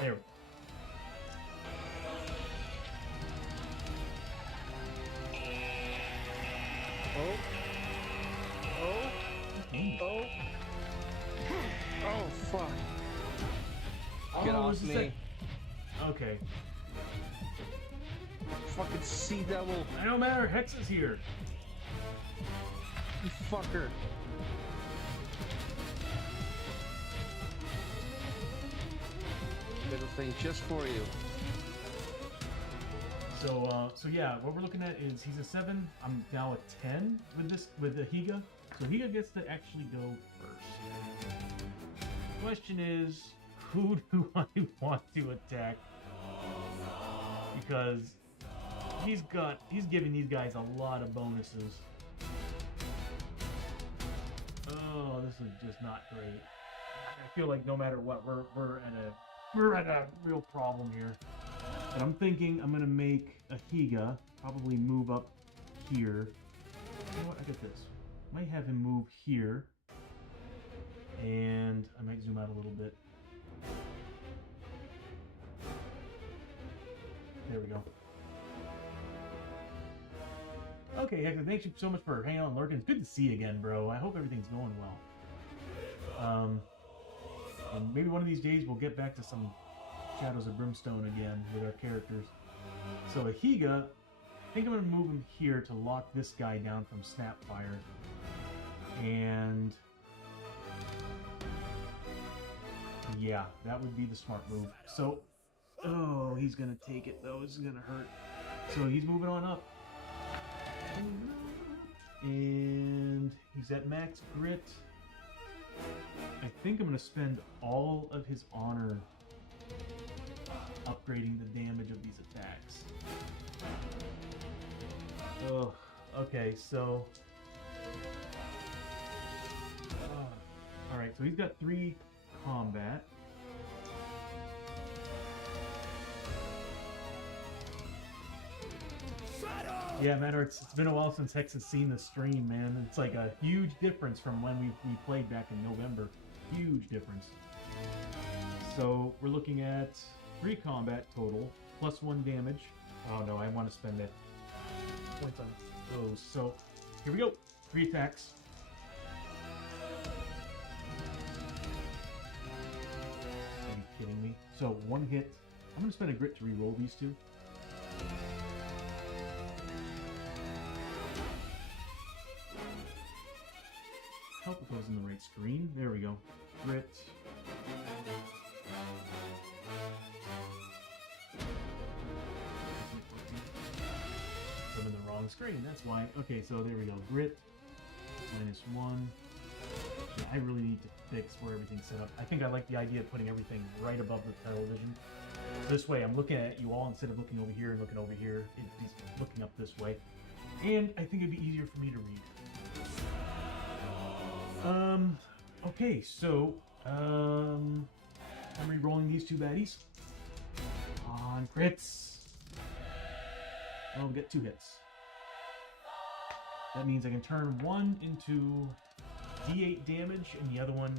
There we go. Oh, fuck. Get off this is me. it. Okay. Fucking sea devil. I don't matter. Hex is here. You fucker. Little thing just for you. So yeah, what we're looking at is he's a 7. I'm now a 10 with the Higa. So Higa gets to actually go first. The question is, who do I want to attack? Because he's giving these guys a lot of bonuses. Oh, this is just not great. I feel like no matter what, we're at a real problem here. And I'm thinking I'm gonna make a Higa probably move up here. You know what? I got this. Might have him move here, and I might zoom out a little bit. There we go. Okay, Hector, thank you so much for hanging out and lurking. It's good to see you again, bro. I hope everything's going well. And maybe one of these days we'll get back to some Shadows of Brimstone again with our characters. So a Higa, I think I'm going to move him here to lock this guy down from Snapfire. And yeah, that would be the smart move. So, oh, he's going to take it though. This is going to hurt. So he's moving on up. And he's at max grit. I think I'm going to spend all of his honor upgrading the damage of these attacks. Oh, okay, so... Alright, so he's got 3 combat. Yeah, matter. It's been a while since Hex has seen the stream, man. It's like a huge difference from when we played back in November. Huge difference. So we're looking at 3 combat total, +1 damage. Oh no, I want to spend that points on those. So here we go. 3 attacks. Are you kidding me? So 1 hit. I'm going to spend a grit to re-roll these 2. Help if I was in the right screen. There we go. Grit. I'm in the wrong screen, that's why. Okay, so there we go. Grit. -1. Yeah, I really need to fix where everything's set up. I think I like the idea of putting everything right above the television. This way I'm looking at you all instead of looking over here and looking over here. He's looking up this way. And I think it'd be easier for me to read. Okay, so, I'm re-rolling these 2 baddies. On crits. Oh, we get 2 hits. That means I can turn 1 into D8 damage, and the other one,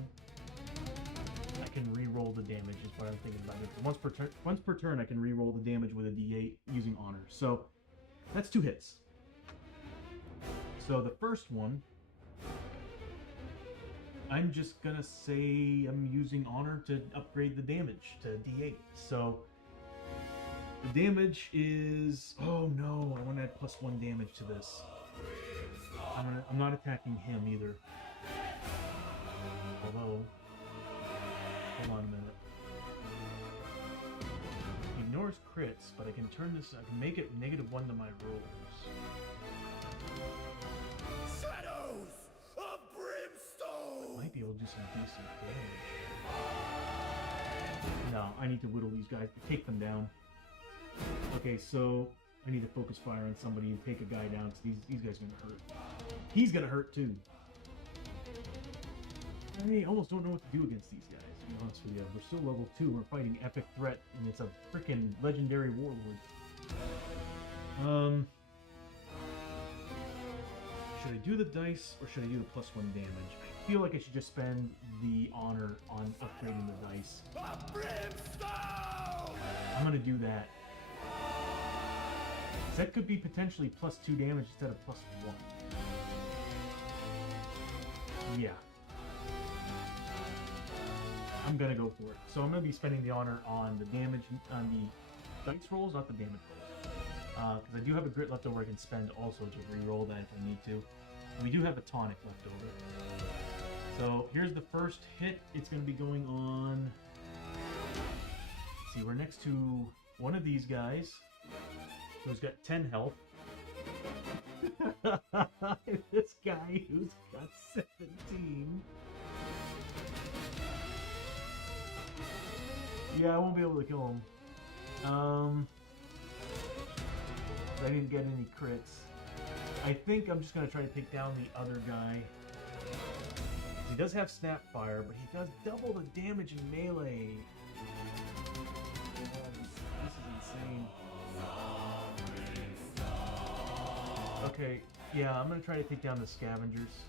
I can re-roll the damage, is what I'm thinking about. Once per turn, I can re-roll the damage with a D8 using honor. So, that's 2 hits. So the first one, I'm just gonna say I'm using honor to upgrade the damage to D8. So the damage is, oh no, I want to add +1 damage to this. I'm not attacking him either. Although, hold on a minute. ignores crits, but I can turn this. I can make it -1 to my rolls. Shadows of Brimstone! Might be able to do some decent damage. No, I need to whittle these guys to take them down. Okay, so I need to focus fire on somebody and take a guy down because these guys are gonna hurt. He's gonna hurt too. I almost don't know what to do against these guys, to be honest with you. We're still level 2, we're fighting Epic Threat, and it's a freaking legendary warlord. Should I do the dice, or should I do the +1 damage? I feel like I should just spend the honor on upgrading the dice. Of Brimstone! I'm gonna do that. That could be potentially +2 damage instead of +1. Yeah. I'm gonna go for it. So I'm gonna be spending the honor on the damage, on the dice rolls, not the damage rolls. Because I do have a grit left over I can spend also to re-roll that if I need to. And we do have a tonic left over. So here's the first hit. It's gonna be going on... Let's see, we're next to one of these guys who's got 10 health. This guy who's got 17. Yeah, I won't be able to kill him. I didn't get any crits. I think I'm just gonna try to take down the other guy. He does have Snapfire, but he does double the damage in melee. This is insane. Okay, yeah, I'm gonna try to take down the scavengers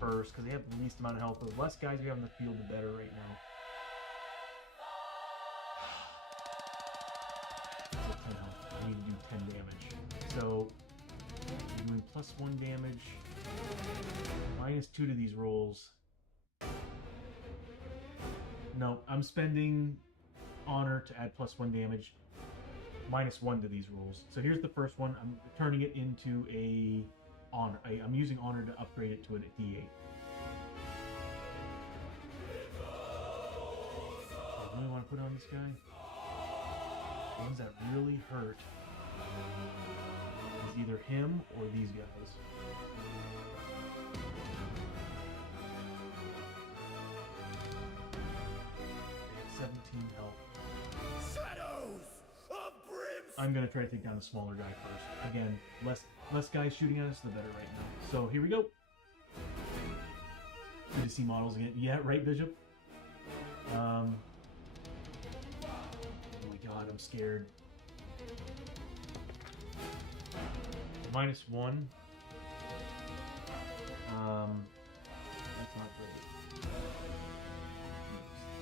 first, because they have the least amount of health. The less guys we have in the field, the better right now. So 10 health. I need to do 10 damage. So, I'm doing +1 damage, -2 to these rolls. No, I'm spending honor to add +1 damage. -1 to these rolls. So here's the first one. I'm turning it into a honor. I'm using honor to upgrade it to a D8. I really want to put on this guy. The ones that really hurt is either him or these guys. They have 17 health. I'm gonna try to take down the smaller guy first. Again, less guys shooting at us, the better right now. So here we go. Good to see models again. Yeah, right, Bishop? Oh my god, I'm scared. -1. That's not great.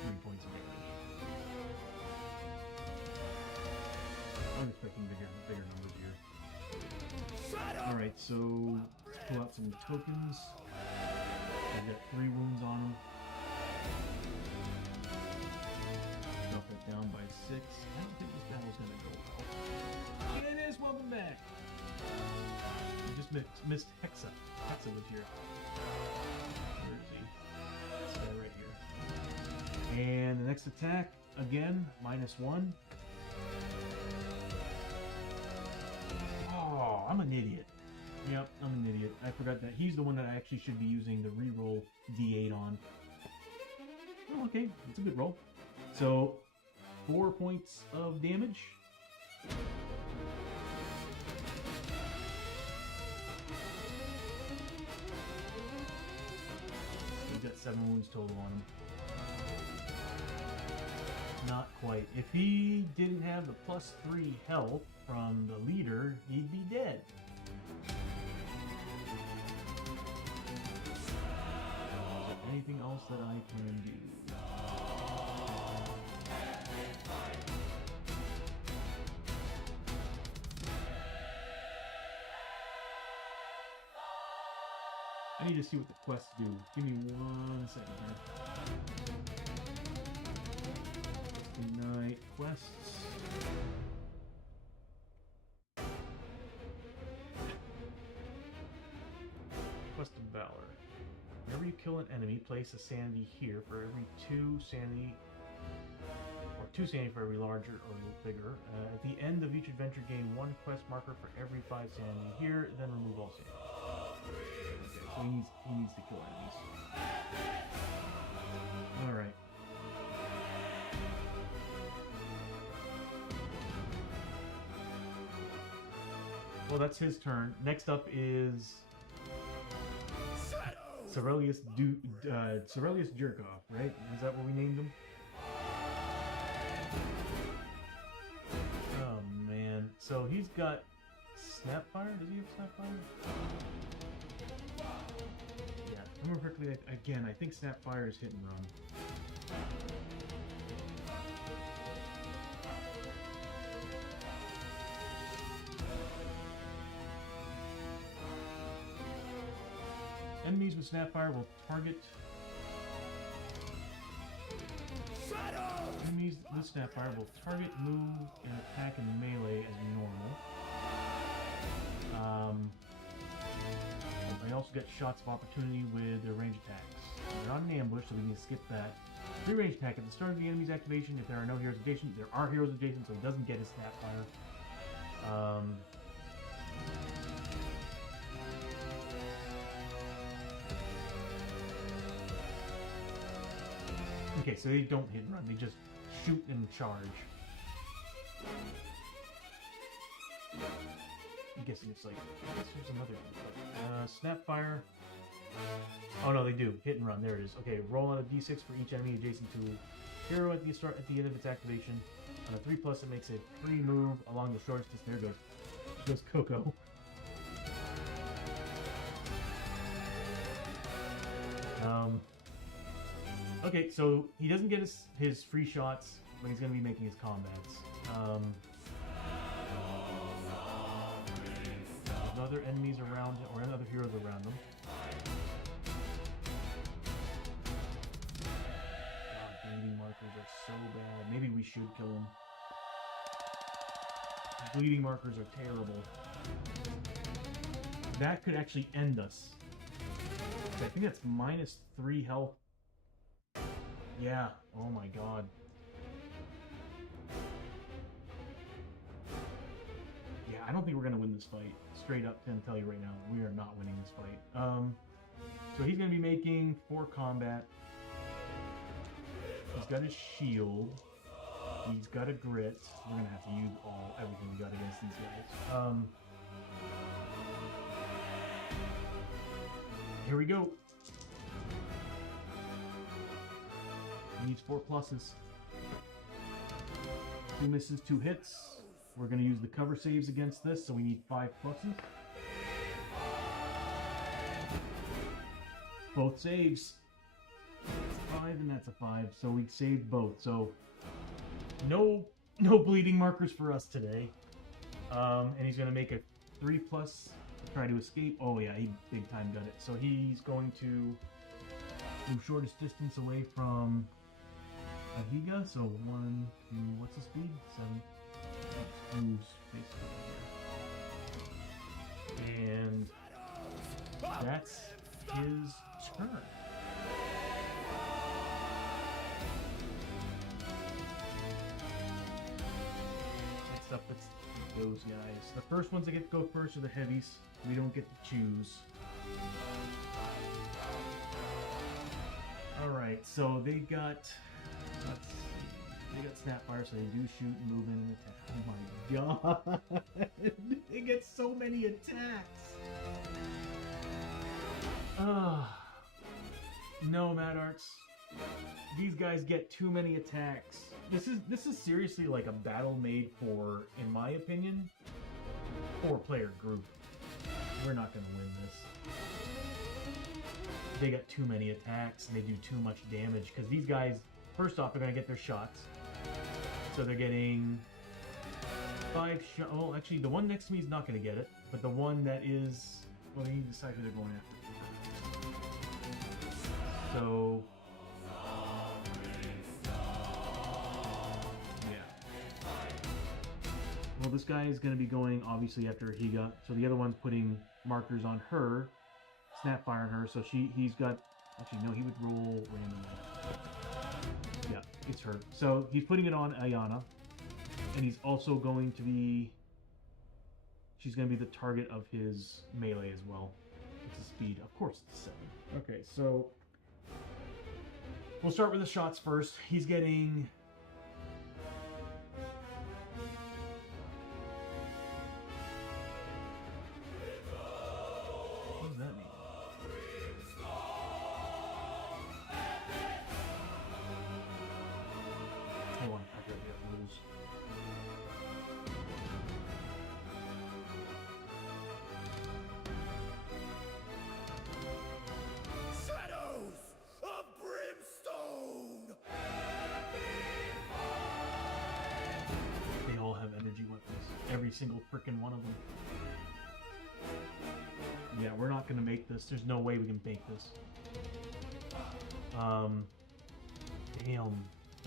3 points of damage. I'm expecting bigger numbers here. Alright, so pull out some tokens. I've got 3 wounds on him. Drop that down by 6. I don't think this battle's gonna go well. It is! Welcome back! I just missed Hexa. Hexa was here. Where is he? This guy right here. And the next attack, again, -1. Oh, I'm an idiot. Yep, I'm an idiot. I forgot that he's the one that I actually should be using the reroll D8 on. Oh, okay, it's a good roll. So, 4 points of damage. He's got 7 wounds total on him. Not quite. If he didn't have the +3 health from the leader, he'd be dead. Is there anything else that I can do? I need to see what the quests do. Give me 1 second here. Night quests. Quest of Valor. Whenever you kill an enemy, place a sanity here for every 2 sanity or 2 sanity for every larger or bigger. At the end of each adventure, gain 1 quest marker for every 5 sanity. Here, then remove all sanity. Okay, so he needs to kill enemies. Alright. Well, that's his turn. Next up is Cerelius Jerkoff, right? Is that what we named him? Oh man. So he's got Snapfire? Does he have Snapfire? Yeah, if I remember correctly, again, I think Snapfire is hit and run. Enemies with Snapfire will target. Enemies with Snapfire will target, move, and attack in melee as normal. They also get shots of opportunity with their range attacks. They're not an ambush, so we can skip that. Free range attack at the start of the enemy's activation. If there are no heroes adjacent, there are heroes adjacent, so he doesn't get his Snapfire. Okay, so they don't hit and run, they just shoot and charge. I'm guessing it's like, I guess there's another one. Snapfire. Oh no, they do. Hit and run, there it is. Okay, roll out a d6 for each enemy adjacent to hero at the end of its activation. On a 3+, it makes a free move along the shortest distance. There goes Coco. Okay, so he doesn't get his free shots, but he's going to be making his combats. There's other enemies around him, or other heroes around him. God, bleeding markers are so bad. Maybe we should kill him. Bleeding markers are terrible. That could actually end us. I think that's -3 health. Yeah, oh my god. Yeah, I don't think we're gonna win this fight. Straight up, gonna tell you right now, we are not winning this fight. So he's gonna be making 4 combat. He's got his shield. He's got a grit. We're gonna have to use everything we got against these guys. Here we go. He needs 4 pluses. 2 misses, 2 hits. We're going to use the cover saves against this, so we need 5 pluses. Both saves. That's a 5 and that's a 5, so we saved both. So no bleeding markers for us today. And he's going to make a 3+ to try to escape. Oh yeah, he big time got it. So he's going to move shortest distance away from Ahiga, so 1, 2, what's the speed? 7. Moves basically here. And that's his turn. Next up, it's those guys. The first ones that get to go first are the heavies. We don't get to choose. Alright, so they got... Let's see. They got Snapfire, so they do shoot, move in, and attack. Oh my god! They get so many attacks! No, Mad Arts. These guys get too many attacks. This is seriously like a battle made for, in my opinion, 4-player group. We're not gonna win this. They got too many attacks, and they do too much damage, because these guys, first off, they're going to get their shots. So they're getting 5 shots. Oh, actually, the one next to me is not going to get it. But the one that is... Well, they need to decide who they're going after. So... Yeah. Well, this guy is going to be going, obviously, after Higa. So the other one's putting markers on her. Snapfire on her. So he's got... Actually, no, he would roll randomly. Yeah. it's her. So he's putting it on Ayana, and he's also going to be. She's going to be the target of his melee as well. It's a speed, of course. It's 7. Okay, so we'll start with the shots first. He's getting. What does that mean? Hold on, I gotta get rules. Shadows of Brimstone! They all have energy weapons. Every single frickin' one of them. Yeah, we're not gonna make this. There's no way we can make this. Damn.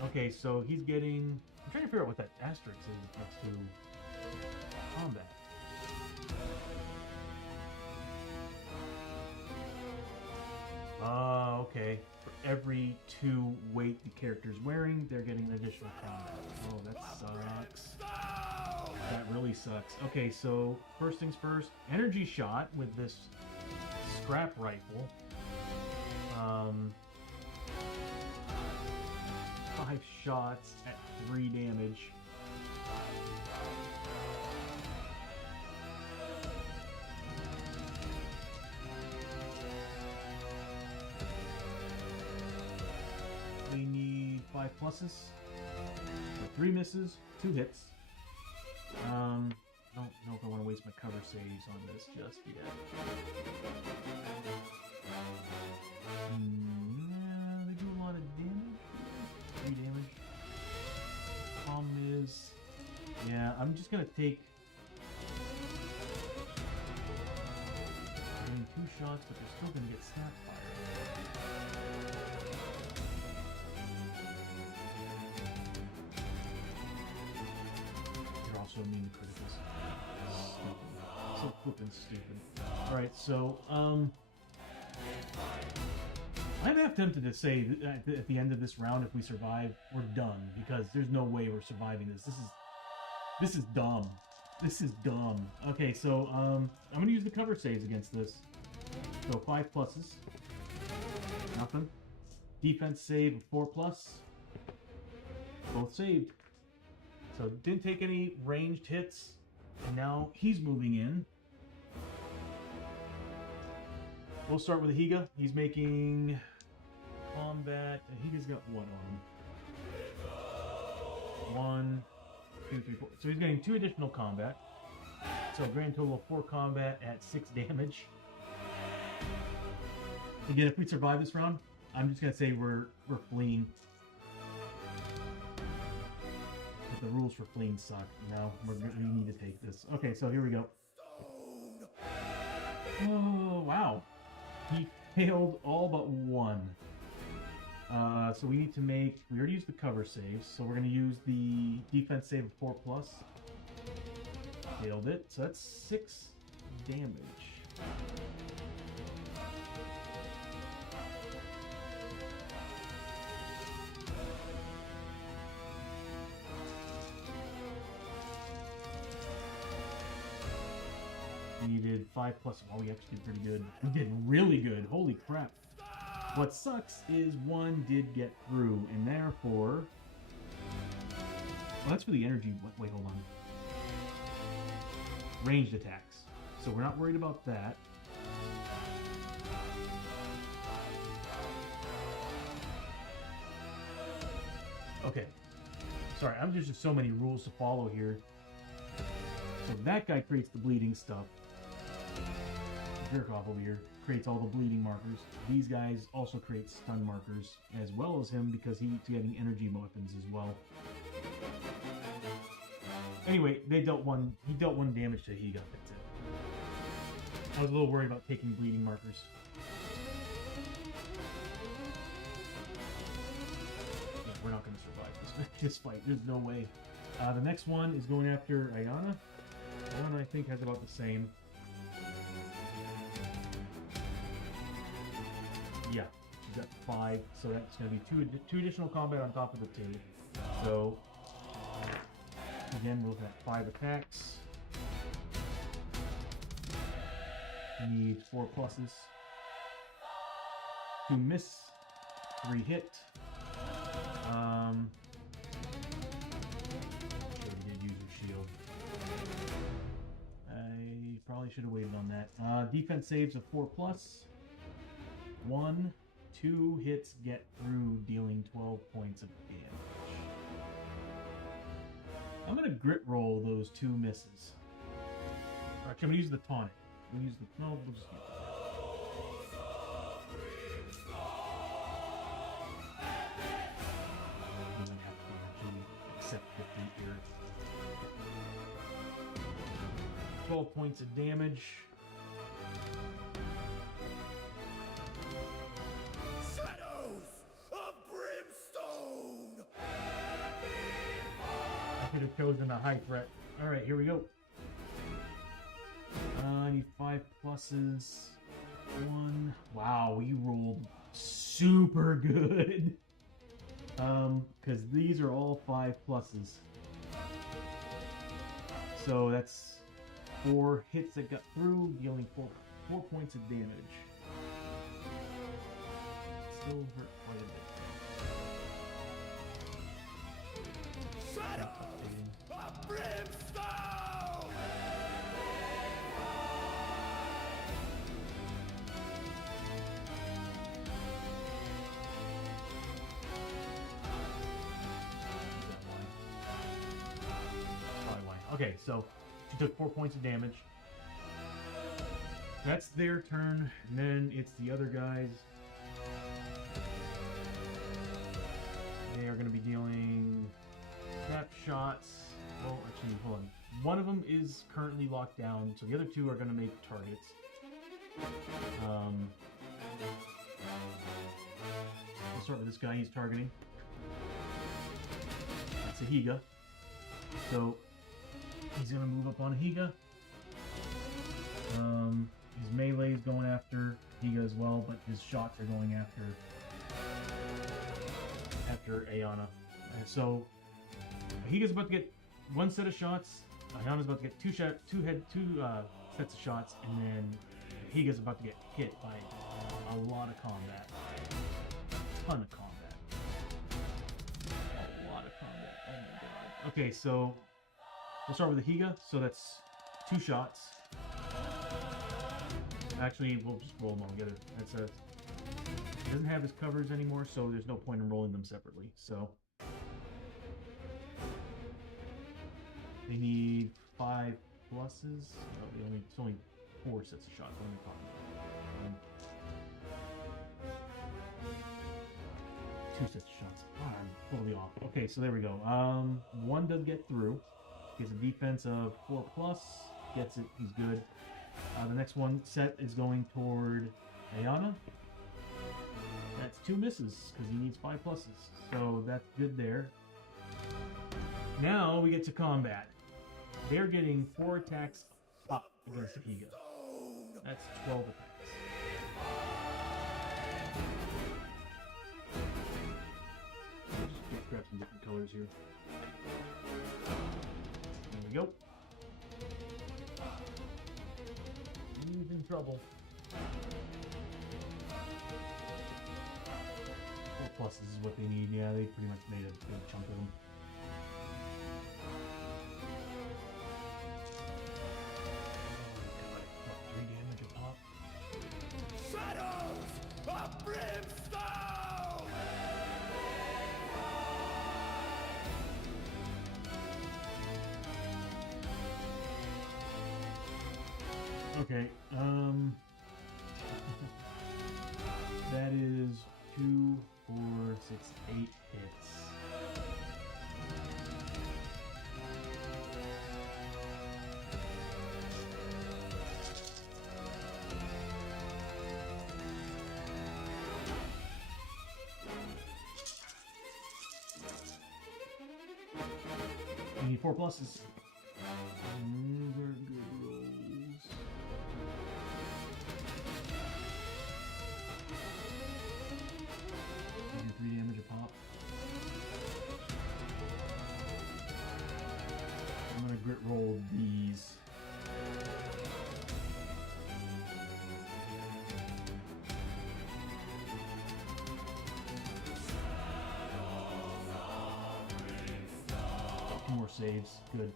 Okay, so he's getting. I'm trying to figure out what that asterisk is next to combat. Okay. For every 2 weight the character's wearing, they're getting an additional combat. Oh, that sucks. That really sucks. Okay, so first things first, energy shot with this scrap rifle. 5 shots at 3 damage. We need 5 pluses. So 3 misses, 2 hits. I don't know if I want to waste my cover saves on this just yet. Yeah, they do a lot of damage. 3 damage. Problem is, yeah, I'm just gonna take. Getting 2 shots, but they're still gonna get snap fire. You're also immune to criticals. Stupid. So flippin' stupid. Alright, so, I'm half tempted to say that at the end of this round, if we survive, we're done. Because there's no way we're surviving this. This is dumb. This is dumb. Okay, so, I'm gonna use the cover saves against this. So 5 pluses. Nothing. Defense save of 4 plus. Both saved. So didn't take any ranged hits. And now he's moving in. We'll start with Higa. He's making combat. And Higa's got what on him? 1, 2, 3, 4. So he's getting 2 additional combat. So a grand total of 4 combat at 6 damage. Again, if we survive this round, I'm just gonna say we're fleeing. But the rules for fleeing suck. No, we need to take this. Okay, so here we go. Oh wow, he failed all but 1. So we need to make. We already used the cover saves, so we're gonna use the defense save of 4 plus. Failed it, so that's 6 damage. We did 5 plus. Oh, we actually did pretty good. We did really good. Holy crap. What sucks is 1 did get through, and therefore. Well, that's for the energy. Wait, hold on. Ranged attacks. So we're not worried about that. Okay. Sorry, there's just so many rules to follow here. So that guy creates the bleeding stuff. Jerkoff over here creates all the bleeding markers. These guys also create stun markers, as well as him, because he's getting energy weapons as well. Anyway, he dealt 1 damage to Higa. That's it. I was a little worried about taking bleeding markers. Yeah, we're not going to survive this fight. There's no way. The next one is going after Ayana. Ayana, I think, has about the same. Yeah, He's got 5, so that's going to be two additional combat on top of the 2. So again, we'll have 5 attacks. He needs 4 pluses. 2 miss, 3 hit. Sure he did use his shield. I probably should have waited on that. Defense saves of 4 plus. 1, 2 hits get through, dealing 12 points of damage. I'm gonna grit roll those 2 misses. Actually, I'm gonna use the tonic. I'm gonna use the no. We'll just use it. Doesn't have to actually accept defeat here. 12 points of damage. Shadows of Brimstone! I could have chosen a high threat. Alright, here we go. I need 5 pluses. 1. Wow, we rolled super good. Because these are all 5 pluses. So that's 4 hits that got through, dealing 4 points of damage. Still hurt quite a bit. Shadows of Brimstone! Probably why. Okay, so she took 4 points of damage. That's their turn, and then it's the other guys. They are going to be dealing trap shots. Well, actually, hold on. One of them is currently locked down, so the other 2 are going to make targets. Let's start with this guy he's targeting. That's a Higa. So he's going to move up on Higa. His melee is going after Higa as well, but his shots are going after Ayana. And so Higa's about to get 1 set of shots. Ayana's about to get 2 sets of shots, and then Higa's about to get hit by a lot of combat. A ton of combat. A lot of combat. Oh my god. Okay, so we'll start with the Higa. So that's 2 shots. Actually, we'll just roll them all together. He doesn't have his covers anymore, so there's no point in rolling them separately. So they need 5 pluses. No, it's only 4 sets of shots. What am I talking about? 2 sets of shots. Oh, I'm totally off. Okay, so there we go. 1 does get through. He has a defense of 4 plus. Gets it. He's good. The next one set is going toward Ayana. That's 2 misses because he needs 5 pluses. So that's good there. Now we get to combat. They're getting 4 attacks up against Higa. That's 12 attacks. Just grab some different colors here. There we go. He's in trouble. 4 pluses is what they need. Yeah, they pretty much made a big chunk of them. What, 3 damage a pop? Shadows of Brimstone! Okay, that is 2, 4, 6, 8 hits. You need 4 pluses. These are good rolls. saves. Good.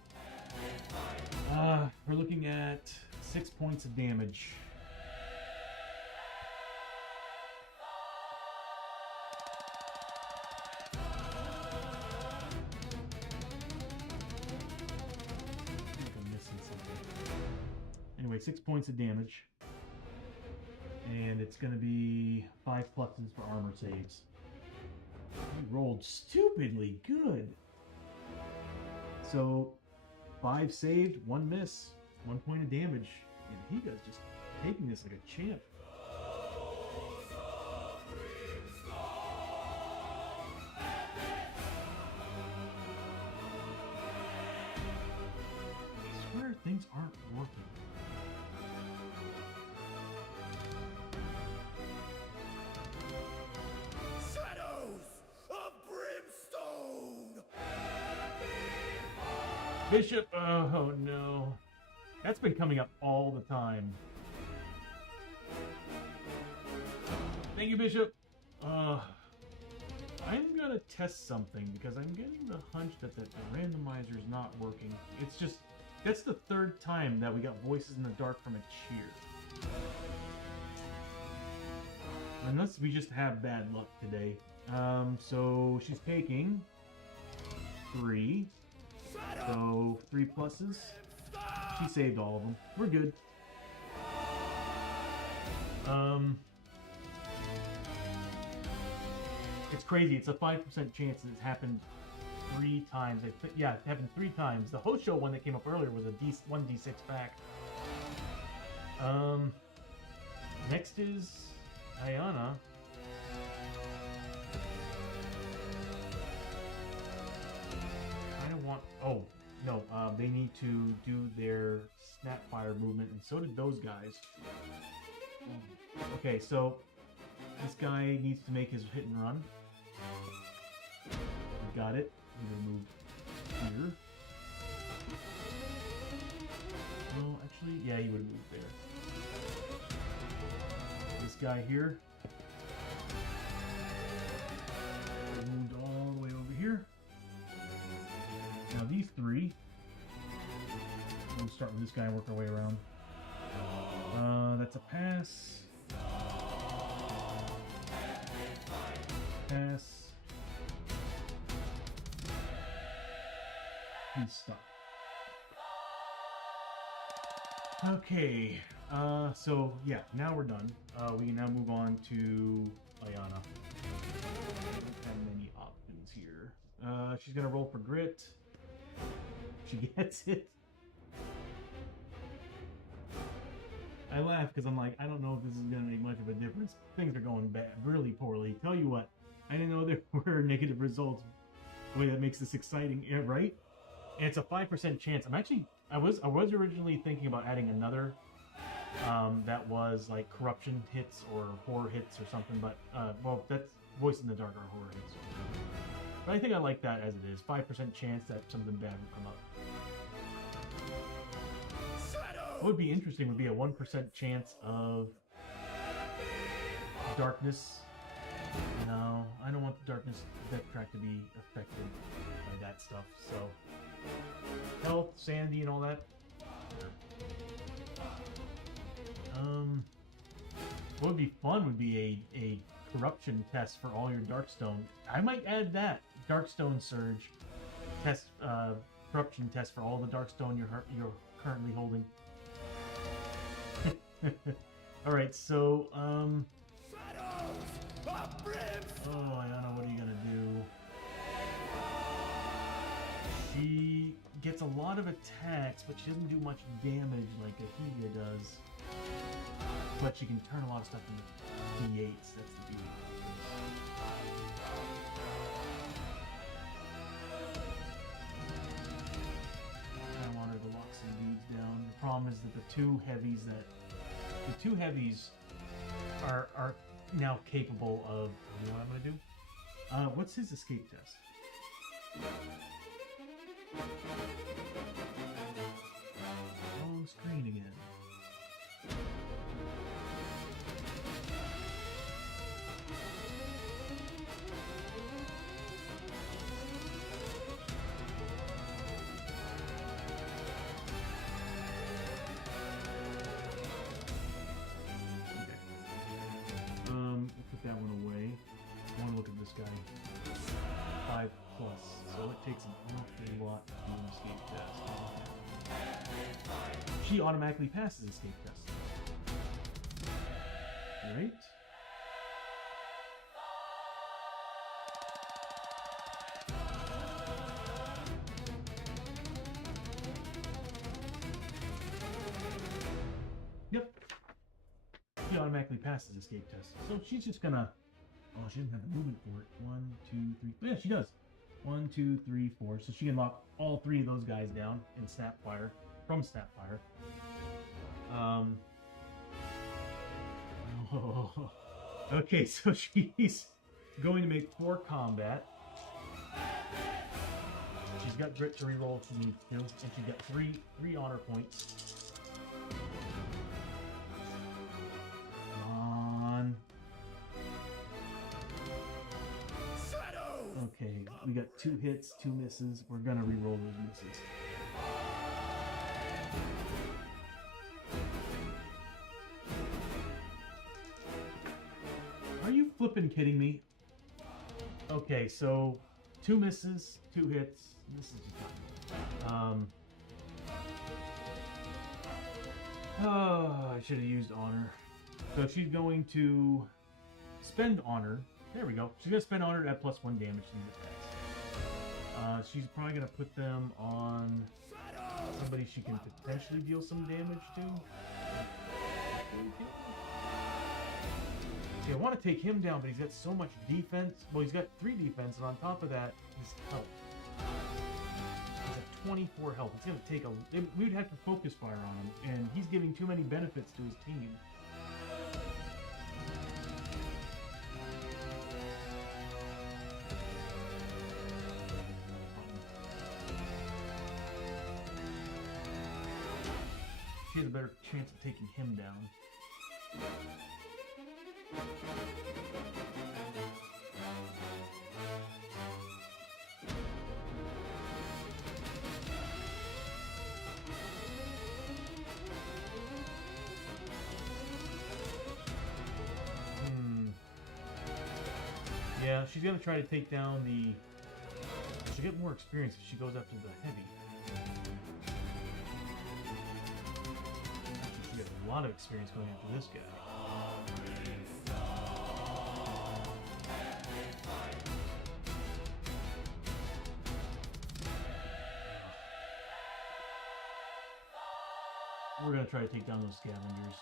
We're looking at 6 points of damage. I think I'm missing something. Anyway, 6 points of damage. And it's going to be 5 pluses for armor saves. He rolled stupidly good. So 5 saved, 1 miss, 1 point of damage. And he does just taking this like a champ. I swear things aren't working. Shadows of Brimstone! Bishop, oh no. That's been coming up all the time. Thank you, Bishop. I'm gonna test something because I'm getting the hunch that the randomizer is not working. It's just, that's the 3rd time that we got voices in the dark from a cheer. Unless we just have bad luck today. So she's taking 3. So 3 pluses. She saved all of them. We're good. It's crazy. It's a 5% chance that it's happened 3 times. Yeah, it happened 3 times. The host show one that came up earlier was a 1d6 pack. Next is Ayana. I don't want. Oh no, they need to do their Snapfire movement, and so did those guys. Okay, so this guy needs to make his hit and run. We got it. I'm gonna move here. No, actually, yeah, he would have moved there. This guy here moved all the way over here. Now these 3. We'll start with this guy and work our way around. That's a pass. Pass. He's stuck. Okay. So yeah, now we're done. We can now move on to Ayana. We don't have many options here. She's gonna roll for grit. She gets it. I laugh because I'm like, I don't know if this is gonna make much of a difference. Things are going bad, really poorly. Tell you what, I didn't know there were negative results. Boy, that makes this exciting, yeah, right? And it's a 5% chance. I was originally thinking about adding another that was like corruption hits or horror hits or something, but well, that's Voice in the Dark or horror hits. But I think I like that as it is. 5% chance that something bad will come up. What would be interesting would be a 1% chance of darkness. No, I don't want the darkness death track to be affected by that stuff. So health, sanity, and all that. What would be fun would be a corruption test for all your Darkstone. I might add that Darkstone Surge test, corruption test for all the Darkstone you're currently holding. All right, so oh, Ayana, what are you gonna do? She gets a lot of attacks, but she doesn't do much damage like Ahivia does. But she can turn a lot of stuff into D8s. That's the beauty. I want her to lock some dudes down. The problem is that the two heavies are now capable of. You know what I'm gonna do? What's his escape test? Wrong screen again. guy. 5+, so it takes an awful lot to do an escape test. She automatically passes escape test. Right? Yep. She automatically passes escape test. So she's just gonna... Oh, she doesn't have the movement for it. 1, 2, 3... Yeah, she does. 1, 2, 3, 4. So she can lock all 3 of those guys down in Snapfire. From Snapfire. Oh. Okay, so she's going to make 4 combat. She's got grit to reroll if she needs to. And she's got 3 honor points. Okay, we got 2 hits, 2 misses. We're gonna re-roll those misses. Are you flippin' kidding me? Okay, so 2 misses, 2 hits. This is oh, I should have used honor. So she's going to spend honor. There we go. She's going to spend honor to add +1 damage to these attacks. She's probably going to put them on somebody she can potentially deal some damage to. See, I want to take him down, but he's got so much defense. Well, he's got 3 defense, and on top of that, his health. He's at 24 health. It's going to take a... We'd have to focus fire on him, and he's giving too many benefits to his team. She has a better chance of taking him down. Yeah, she's gonna try to take down the... She'll get more experience if she goes after the heavy. She gets a lot of experience going after this guy. We're gonna try to take down those scavengers.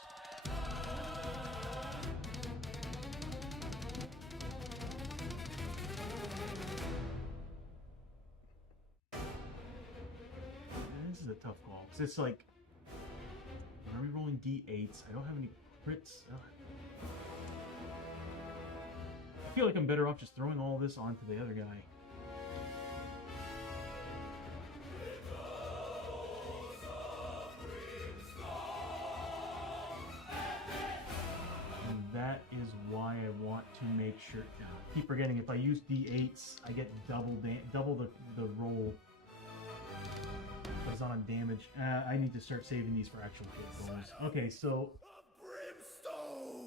This is a tough call. Cause it's like, when are we rolling D8s? I don't have any crits. I feel like I'm better off just throwing all this onto the other guy. That is why I want to make sure. I keep forgetting, if I use D8s, I get double the roll. But it's not on damage. I need to start saving these for actual hit rolls. Okay, so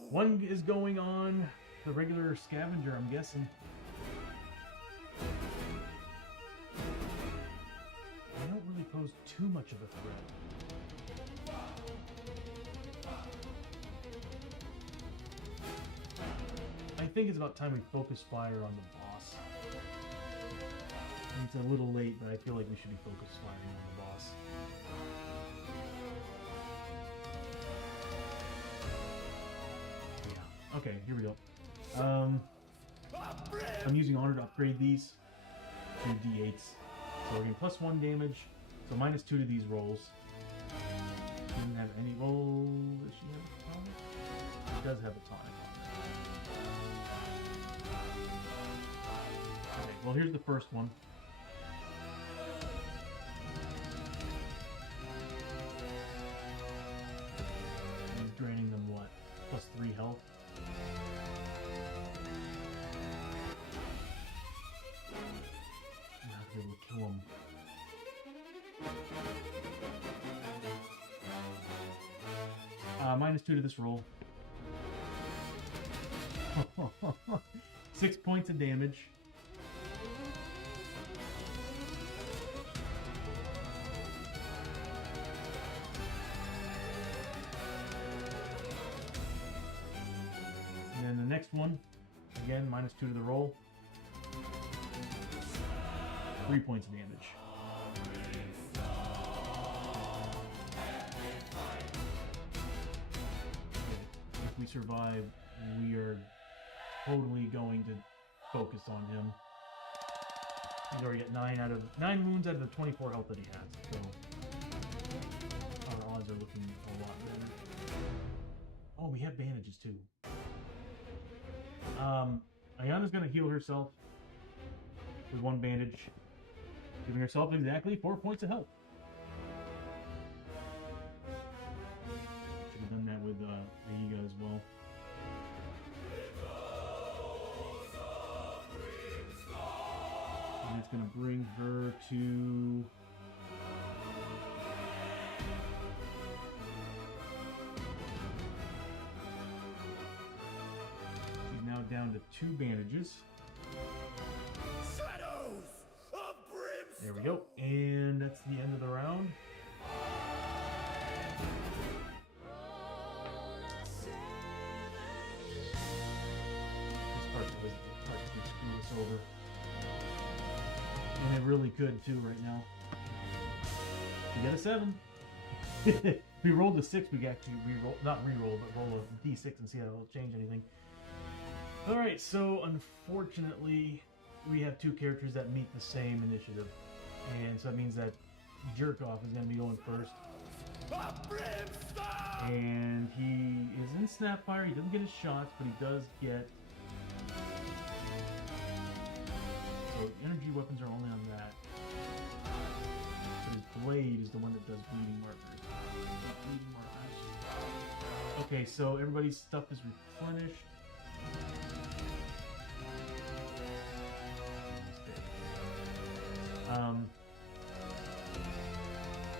one is going on the regular scavenger, I'm guessing. I don't really pose too much of a threat. I think it's about time we focus fire on the boss. It's a little late, but I feel like we should be focus firing on the boss. Yeah. Okay, here we go. I'm using honor to upgrade these to D8s. So we're getting +1 damage. So -2 to these rolls. She doesn't have any roll. Does she have a tonic? She does have a tonic. Okay, well, here's the first one. He's draining them what? +3 health? I'm not gonna be able to kill him. -2 to this roll. 6 points of damage. And then the next one, again, -2 to the roll. 3 points of damage. If we survive, we are totally going to focus on him. He's already at 9 wounds out of the 24 health that he has, so our odds are looking a lot better. Oh, we have bandages too. Ayana's gonna heal herself with 1 bandage, giving herself exactly 4 points of health. Should have done that with Aiga as well. And it's gonna bring her to now down to 2 bandages. Shadows of Brimstone. There we go. And that's the end of the round. This part can screw us over. And it really could too right now. We got a 7. If we rolled a 6, we could actually not re-roll, but roll a d6 and see how it'll change anything. Alright, so unfortunately, we have 2 characters that meet the same initiative. And so that means that Jerkoff is going to be going first. And he is in Snapfire. He doesn't get his shots, but he does get... So energy weapons are only on that. But his blade is the one that does bleeding markers. Bleeding markers. Okay, so everybody's stuff is replenished.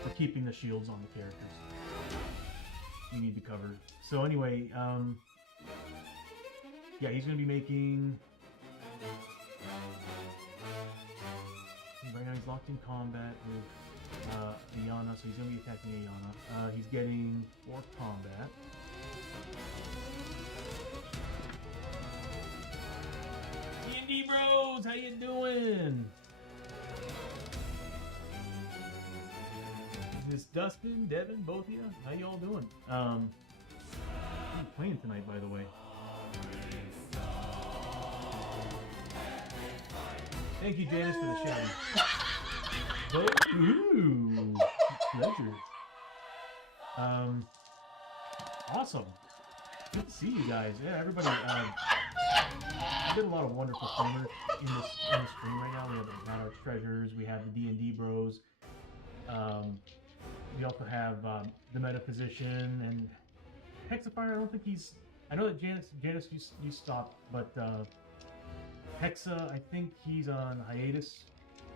We're keeping the shields on the characters. We need to cover. So anyway, yeah, he's going to be making... Right now he's locked in combat with Ayana, so he's going to be attacking Ayana. He's getting 4 combat. D&D bros, how you doing? This Dustin, Devin, both of you, how y'all doing? Who are you playing tonight, by the way? Thank you, Janice, for the shouting. But, ooh, pleasure. Awesome. Good to see you guys. Yeah, everybody. We did a lot of wonderful streamers in the stream right now. We have the Mad Arts Treasures. We have the D&D Bros. We also have the Metaphysician and Hexafire. I don't think he's. I know that Janice, you stopped, but Hexa, I think he's on hiatus.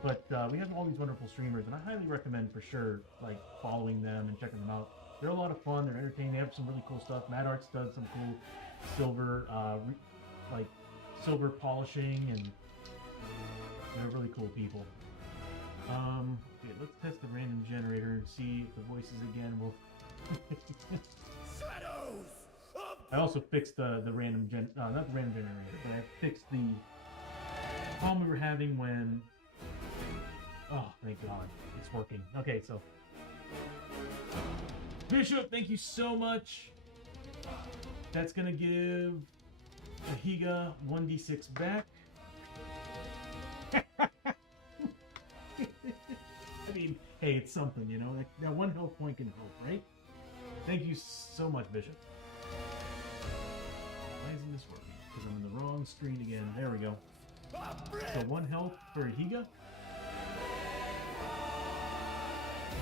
But we have all these wonderful streamers, and I highly recommend for sure, like following them and checking them out. They're a lot of fun. They're entertaining. They have some really cool stuff. Mad Arts does some cool silver, silver polishing, and they're really cool people. Okay, let's test the random generator and see if the voices again will. Shadows of I also fixed the random not the random generator, but I fixed the problem we were having when. Oh, thank God, it's working. Okay, so Bishop, thank you so much. That's gonna give Ahiga 1d6 back. I mean, hey, it's something, you know. That 1 health point can help, right? Thank you so much, Bishop. Why isn't this working? Because I'm in the wrong screen again. There we go. So 1 health for Ahiga.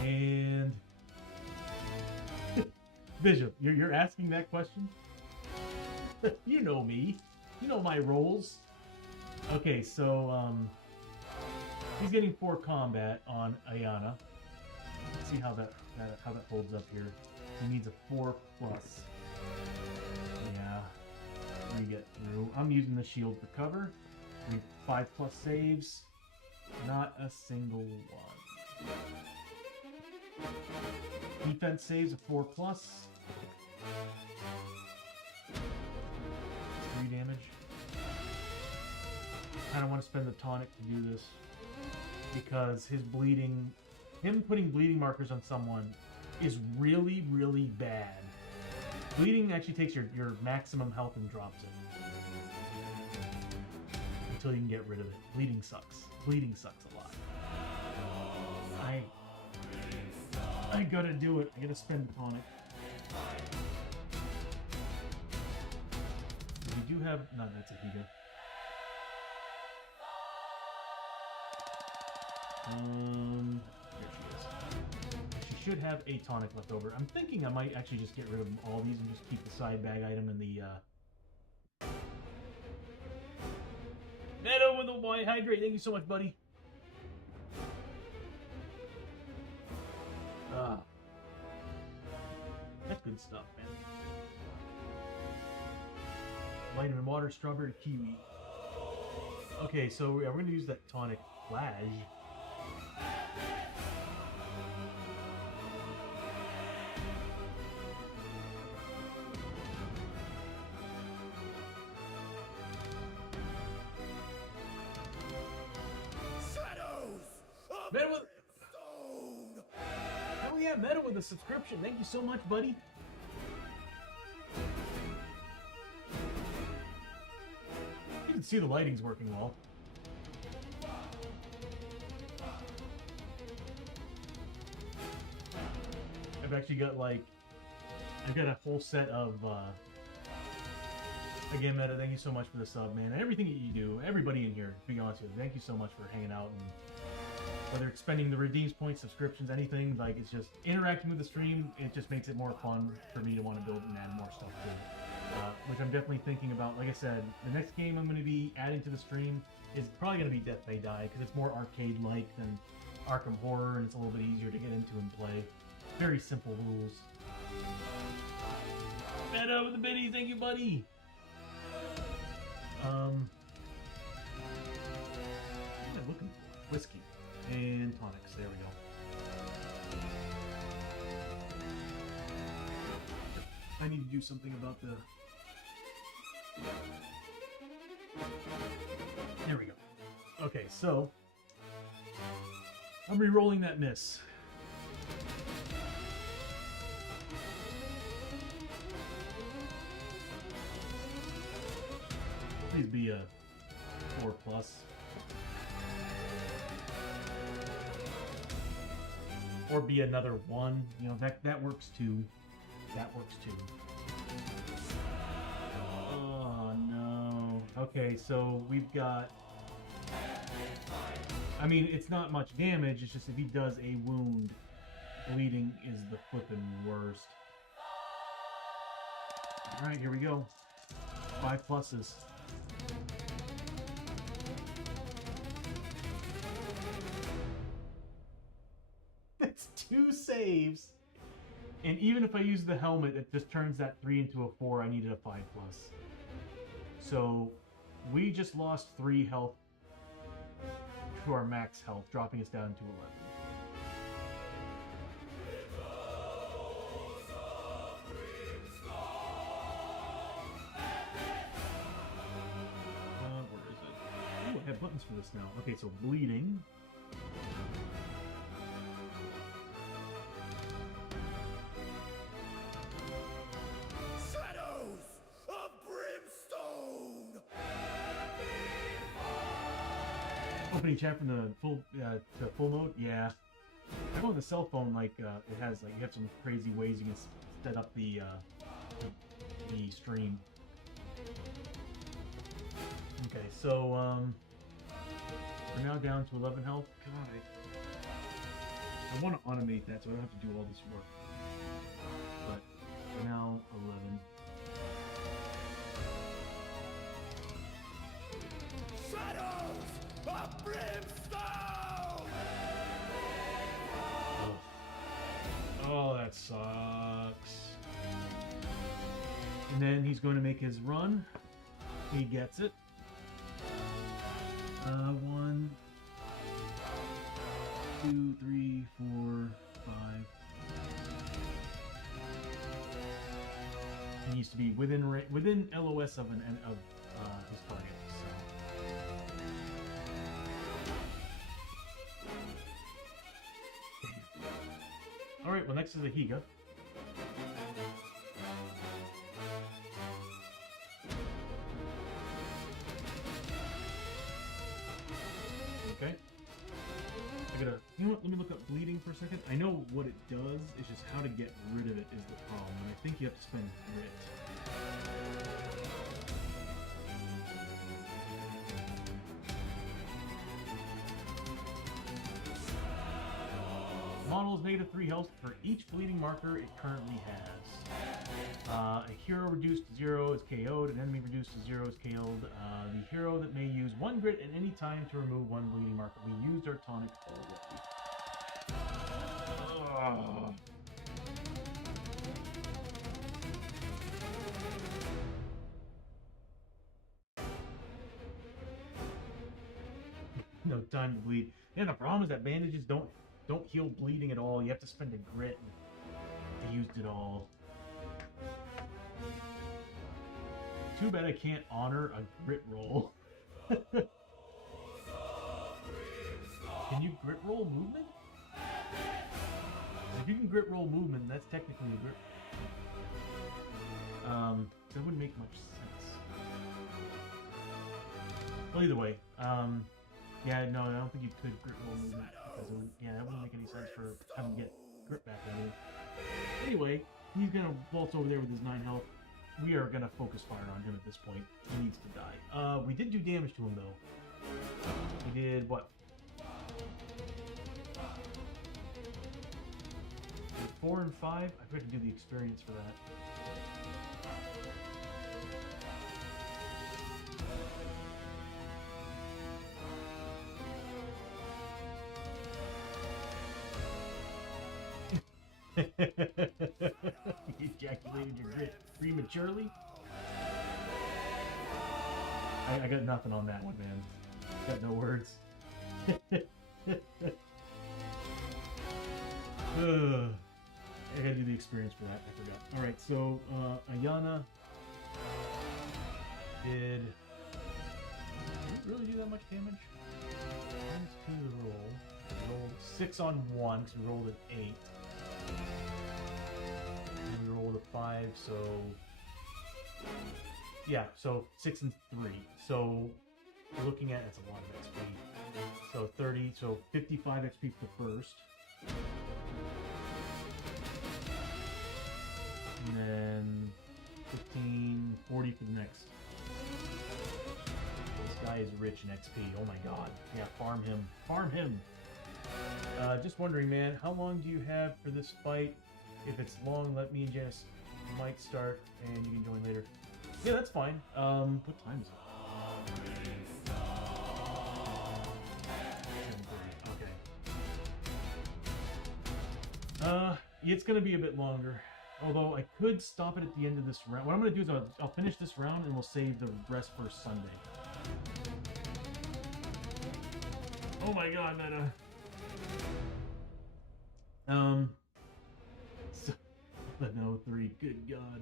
And Bishop, you're asking that question? You know me. You know my roles. Okay, so he's getting 4 combat on Ayana. Let's see how that holds up here. He needs a 4+. Yeah. we get through. I'm using the shield for cover. We 5+ saves. Not a single one. Defense saves a 4+. 3 damage. I don't want to spend the tonic to do this because him putting bleeding markers on someone is really, really bad. Bleeding actually takes your maximum health and drops it until you can get rid of it. Bleeding sucks. Bleeding sucks a lot. I gotta do it. I gotta spend the tonic. We do have... No, that's a Higa. There she is. She should have a tonic left over. I'm thinking I might actually just get rid of all these and just keep the side bag item in the, Meadow with a white hydrate. Thank you so much, buddy. That's good stuff, man. Vitamin water, strawberry, kiwi. Okay, so we're going to use that tonic flash. Meta with... Oh yeah, Meta with a subscription. Thank you so much, buddy. You can see the lighting's working well. I've actually got I've got a whole set of, again, Meta, thank you so much for the sub, man. And everything that you do, everybody in here, to be honest with you, thank you so much for hanging out and whether it's spending the redeems points, subscriptions, anything, it's just interacting with the stream, it just makes it more fun for me to want to build and add more stuff to it. Which I'm definitely thinking about. Like I said, the next game I'm going to be adding to the stream is probably going to be Death May Die, because it's more arcade-like than Arkham Horror, and it's a little bit easier to get into and play. Very simple rules. Meta with the biddies, thank you, buddy! What am I looking for? Whiskey. And tonics, there we go. I need to do something about the... There we go. Okay, so... I'm re-rolling that miss. Please be a 4+. Or be another 1. You know, that works too. That works too. Oh no. Okay, so we've got... I mean, it's not much damage, it's just if he does a wound, bleeding is the flippin' worst. Alright, here we go. 5 pluses. That's 2 saves. And even if I use the helmet, it just turns that 3 into a 4. I needed a 5+. So we just lost 3 health to our max health, dropping us down to 11. Where is it? Ooh, I have buttons for this now. Okay, so bleeding. Opening chat from the full to full mode, yeah. I go on the cell phone, it has you have some crazy ways you can set up the stream. Okay, so we're now down to 11 health. God, I want to automate that so I don't have to do all this work. But we're now 11. Oh, that sucks. And then he's going to make his run. He gets it. 1, 2, 3, 4, 5. He needs to be within LOS of his target. So. All right. Well, next is a Higa. Okay. I gotta. You know what? Let me look up bleeding for a second. I know what it does. It's just how to get rid of it is the problem. And I think you have to spend grit. Model is -3 health for each bleeding marker it currently has. A hero reduced to 0 is KO'd, an enemy reduced to 0 is KO'd. The hero that may use 1 grit at any time to remove 1 bleeding marker. We used our tonic already. No time to bleed. Yeah, the problem is that bandages don't heal bleeding at all. You have to spend a grit. I used it all. Too bad I can't honor a grit roll. Can you grit roll movement? If you can grit roll movement, that's technically a grit. That wouldn't make much sense. Well, either way, yeah, no, I don't think you could grit roll movement because that wouldn't make any sense for having to get grit back on you. Anyway, he's gonna waltz over there with his 9 health. We are gonna focus fire on him at this point. He needs to die. We did do damage to him though. We did what? 4 and 5. I forgot to do the experience for that. You ejaculated your grit prematurely? I got nothing on that one, man. Got no words. I gotta do the experience for that. I forgot. Alright, so Ayana did it really do that much damage? Minus 2 to the roll. We rolled 6 on 1 because we rolled an 8. And we rolled a 5, so yeah, so 6 and 3. So we're looking at, it's a lot of XP. So 30, so 55 XP for the first. And then 15, 40 for the next. This guy is rich in XP. Oh my god. Yeah, farm him. Farm him! Just wondering, man, how long do you have for this fight? If it's long, let me and Janice might start, and you can join later. Yeah, that's fine. What time is it? 7:30. Okay. It's gonna be a bit longer. Although I could stop it at the end of this round. What I'm gonna do is I'll finish this round and we'll save the rest for Sunday. Oh my god, Meta. 7:03. Good god.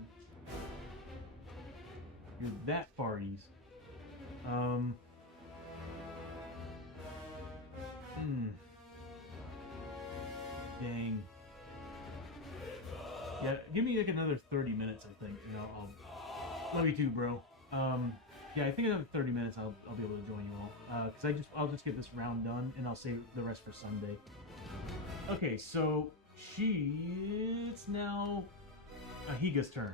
You're that far east. Dang. Yeah, give me like another 30 minutes, I think. You know, I'll love you too, bro. Yeah, I think another 30 minutes I'll be able to join you all. Cause I'll just get this round done and I'll save the rest for Sunday. Okay, so it's now Ahiga's turn.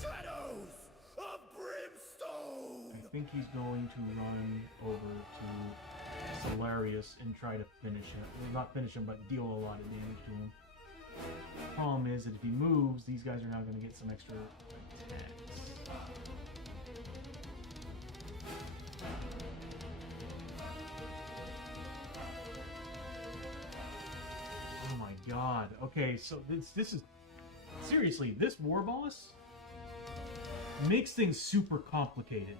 Shadows of Brimstone! I think he's going to run over to Solarius and try to finish him. Well, not finish him, but deal a lot of damage to him. Problem is that if he moves, these guys are now going to get some extra attacks. Oh my god. Okay, so this is... Seriously, this war boss makes things super complicated.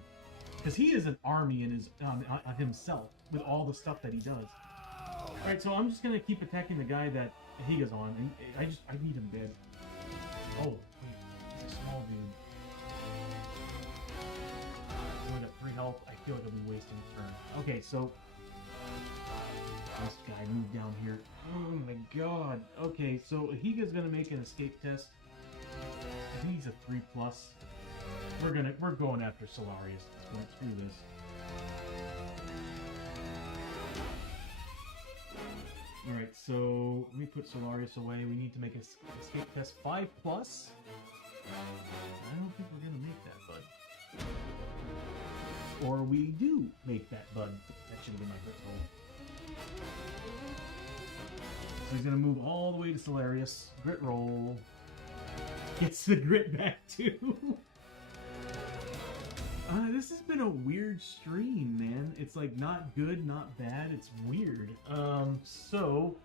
Because he is an army in his on himself with all the stuff that he does. Alright, so I'm just gonna keep attacking the guy that Higa's on, and I need him dead. Oh, wait, he's a small dude. Only got 3 health. I feel like I'll be wasting a turn. Okay, so this guy moved down here. Oh my god. Okay, so Higa's gonna make an escape test. I think he's a 3+. We're going after Solarius at this point. Screw this. Alright, so let me put Solarius away. We need to make an escape test 5+. I don't think we're gonna make that, bud. Or we do make that, bud. That should have been my first roll. So he's gonna move all the way to Solarius. Grit roll. Gets the grit back too. This has been a weird stream, man. It's like not good, not bad. It's weird. So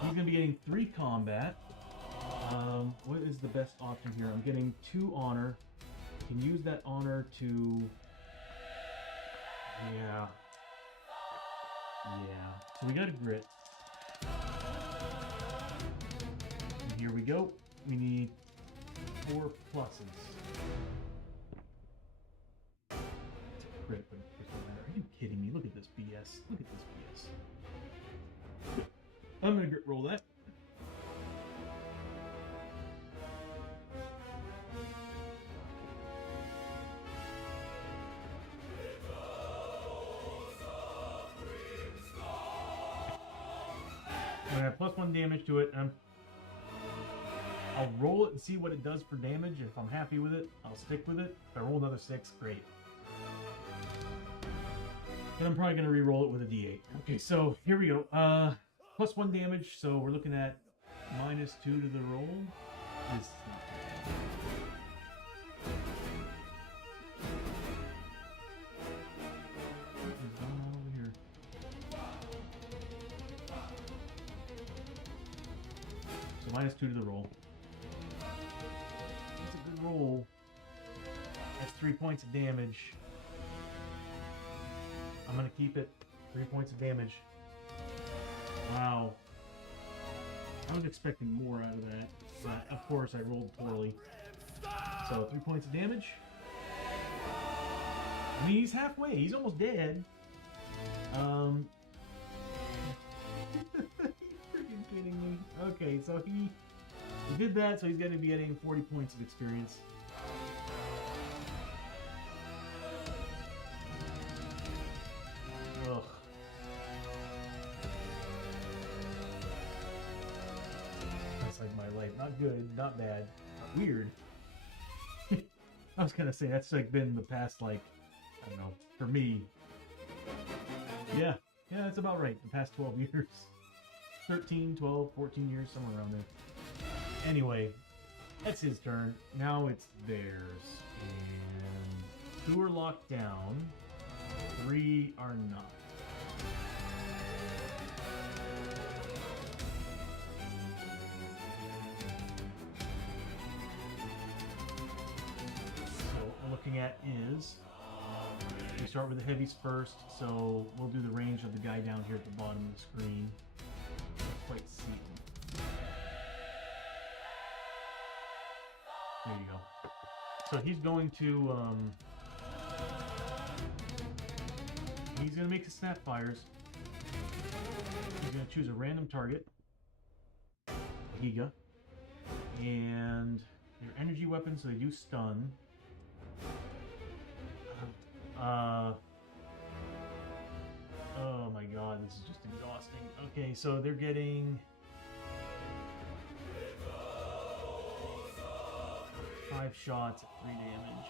he's gonna be getting 3 combat. What is the best option here? I'm getting 2 honor. Can use that honor to. Yeah. So we got a grit. And here we go. We need 4 pluses. Crit, but it doesn't matter. Are you kidding me? Look at this BS. Look at this BS. I'm gonna grit roll that. I'm gonna have +1 damage to it. I'll roll it and see what it does for damage. If I'm happy with it, I'll stick with it. If I roll another 6, great. And I'm probably going to re-roll it with a d8. Okay, so here we go. +1 damage, so we're looking at -2 to the roll. This is not bad. What is going on over here? So -2 to the roll. That's a good roll. That's 3 points of damage. I'm gonna keep it. 3 points of damage. Wow. I was expecting more out of that, but of course I rolled poorly. So 3 points of damage. I mean, he's halfway. He's almost dead. You're freaking kidding me. Okay, so he did that, so he's gonna be getting 40 points of experience. Ugh. That's like my life. Not good, not bad, not weird. I was gonna say that's like been the past, like, I don't know, for me. Yeah, that's about right. The past 12 years. 13, 12, 14 years, somewhere around there. Anyway, that's his turn. Now it's theirs. And 2 are locked down. 3 are not. So what we're looking at is, we start with the heavies first, so we'll do the range of the guy down here at the bottom of the screen. Can't quite see him. There you go. So he's going to, he's going to make the snap fires. He's going to choose a random target, Giga, and their energy weapons, so they do stun. Oh my god, this is just exhausting. Okay, so they're getting 5 shots at 3 damage.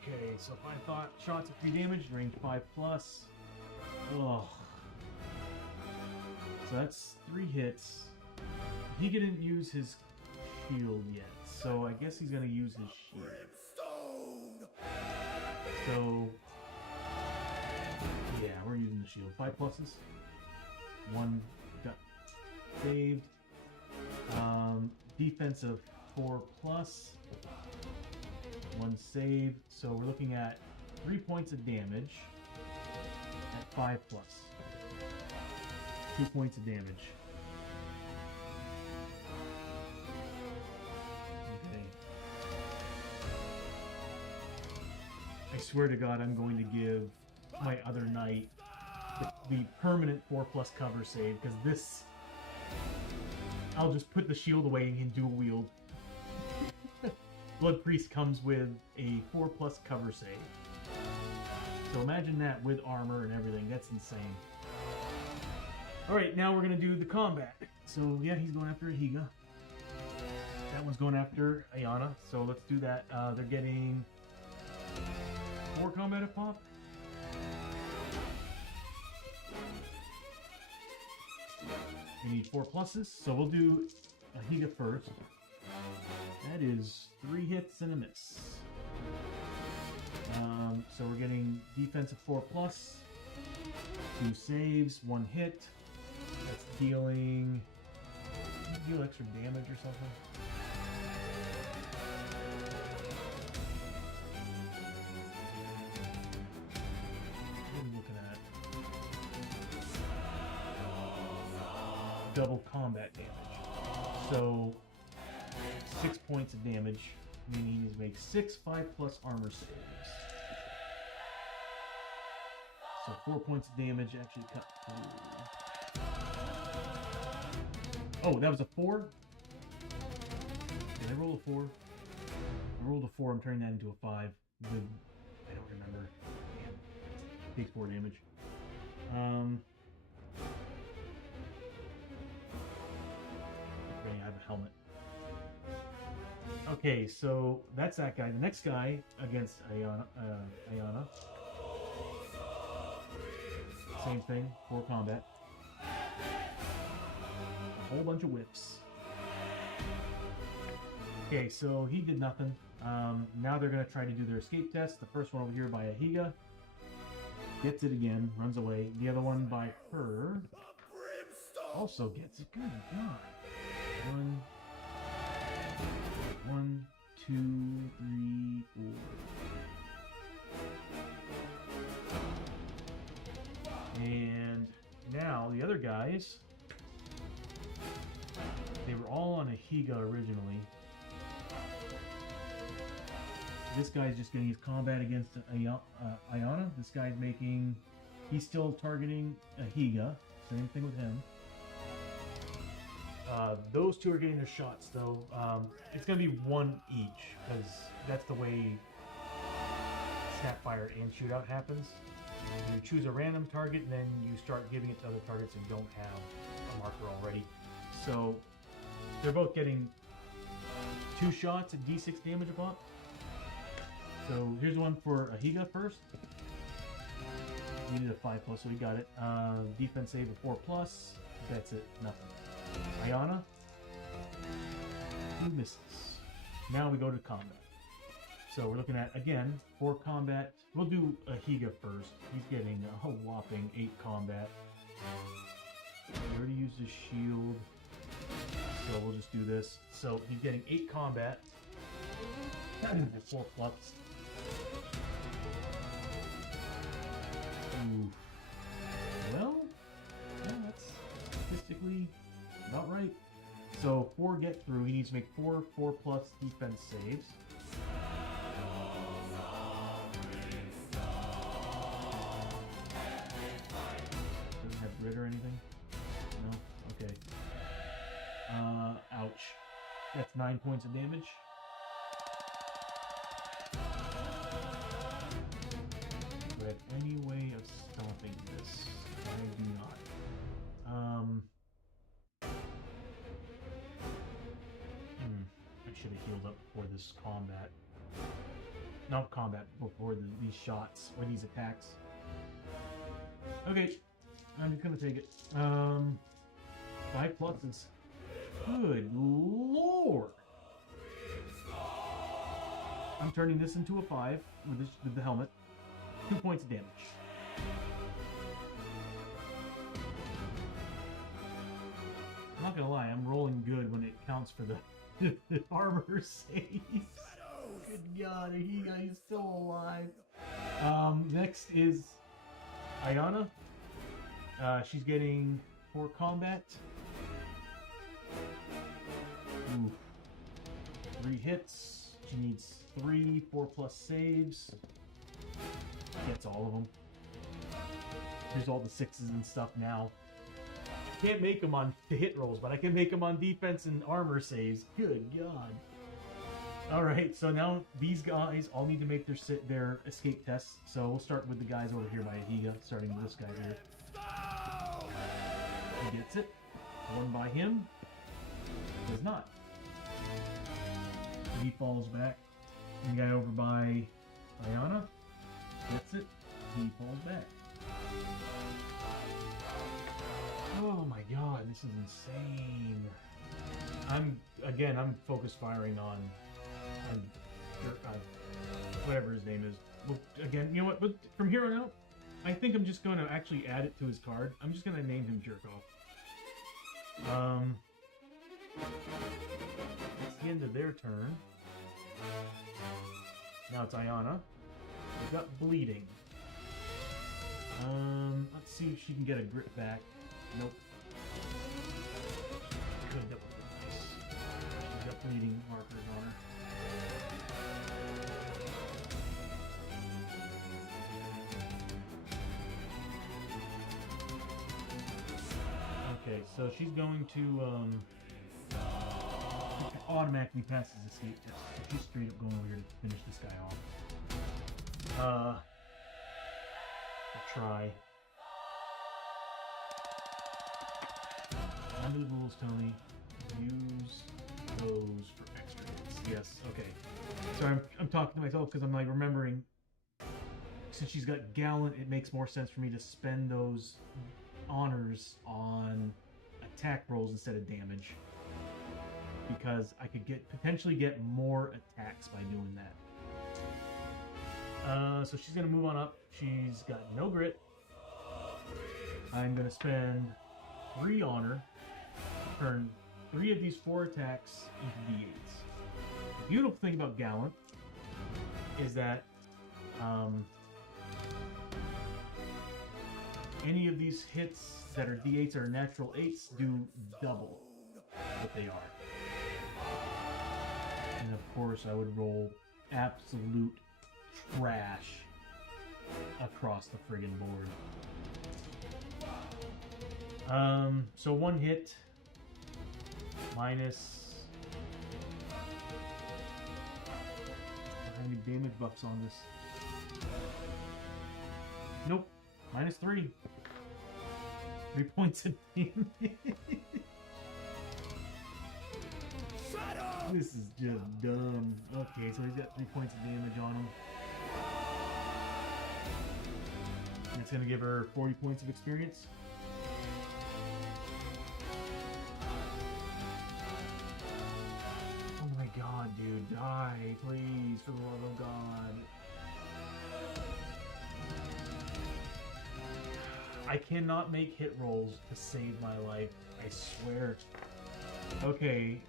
Okay, so 5 shots at 3 damage, range 5+. Ugh. So that's 3 hits. He didn't use his shield yet, so I guess he's gonna use his shield. Brimstone! So yeah, we're using the shield. 5 pluses. 1 got saved. Defensive 4 plus, 1 save. So we're looking at 3 points of damage at 5 plus. 2 points of damage. Okay. I swear to God, I'm going to give my other knight the permanent 4 plus cover save, because this, I'll just put the shield away and dual wield. Blood Priest comes with a 4 plus cover save. So imagine that with armor and everything. That's insane. Alright, now we're going to do the combat. So yeah, he's going after Ahiga. That one's going after Ayana. So let's do that. They're getting 4 combat at pop. We need 4 pluses, so we'll do Ahiga first. That is 3 hits and a miss. So we're getting defensive 4 plus, 2 saves, 1 hit. That's dealing. Deal extra damage or something. What are we looking at? Double combat damage. So 6 points of damage, meaning he needs to make 6 5 plus armor saves. So 4 points of damage actually cut through. Oh, that was a 4? Did I roll a 4? I rolled a 4, I'm turning that into a 5. I don't remember. Damn. Takes 4 damage. I have a helmet. Okay, so that's that guy. The next guy against Ayana. Same thing, 4 combat. A whole bunch of whips. Okay, so he did nothing. Now they're going to try to do their escape test. The first one over here by Ahiga. Gets it again, runs away. The other one by her also gets it. Good God. 1, 2, 3, 4. And now the other guys, they were all on Ahiga originally. This guy's just getting his combat against Ayana. This guy's making, he's still targeting Ahiga. Same thing with him. Those two are getting their shots though. It's going to be 1 each, because that's the way Snapfire and Shootout happens. You choose a random target and then you start giving it to other targets and don't have a marker already. So they're both getting 2 shots at D6 damage a pop. So here's one for Ahiga first. We needed a 5 plus, so we got it. Defense save of 4 plus. That's it. Nothing. Ayana. 2 misses. Now we go to combat. So we're looking at, again, 4 combat. We'll do Ahiga first. He's getting a whopping 8 combat. He already used his shield. So we'll just do this. So he's getting 8 combat. 4 plus. Ooh. Well, yeah, that's statistically about right. So 4 get through. He needs to make 4 plus defense saves. Doesn't have grit or anything? No? Okay. Ouch. That's 9 points of damage. Do I have any way of stopping this? I do not. I should have healed up before this combat. Not combat, before these shots, or these attacks. Okay, I'm just gonna take it. 5 pluses. Good lord! I'm turning this into a 5 with the helmet. 2 points of damage. I'm not gonna lie, I'm rolling good when it counts for the armor saves. Good God, he's still alive. Next is Ayana. She's getting 4 combat. Ooh. 3 hits. She needs 3 4+ saves. Gets all of them. Here's all the 6s and stuff now. Can't make them on the hit rolls, but I can make them on defense and armor saves. Good God. Alright, so now these guys all need to make their escape tests. So we'll start with the guys over here by Ahiga, starting with this guy here. He gets it. One by him. Does not. He falls back. The guy over by Ayana gets it. He falls back. Oh my God, this is insane. I'm focus firing on whatever his name is. Well, again, you know what? But from here on out, I think I'm just going to actually add it to his card. I'm just going to name him Jerkoff. It's the end of their turn. Now it's Ayana. We've got bleeding. Let's see if she can get a grip back. Nope. Good, that would be nice. She's got bleeding markers on her. Okay, so she's going to automatically pass his escape test. So she's straight up going over here to finish this guy off. I'll try. Under the rules, Tony. Use those for extra hits. Yes, okay. So I'm talking to myself because I'm like remembering, since she's got Gallant, it makes more sense for me to spend those honors on attack rolls instead of damage, because I could potentially get more attacks by doing that. So she's gonna move on up. She's got no grit. I'm gonna spend 3 honor, turn 3 of these 4 attacks into D8s. The beautiful thing about Gallant is that any of these hits that are D8s or natural 8s do double what they are. And of course I would roll absolute trash across the friggin' board. So 1 hit minus... How many damage buffs on this? Nope. Minus 3. 3 points of damage. This is just dumb. Okay, so he's got 3 points of damage on him. And it's gonna give her 40 points of experience. Oh my God, dude, die, please, for the love of God. I cannot make hit rolls to save my life, I swear. Okay,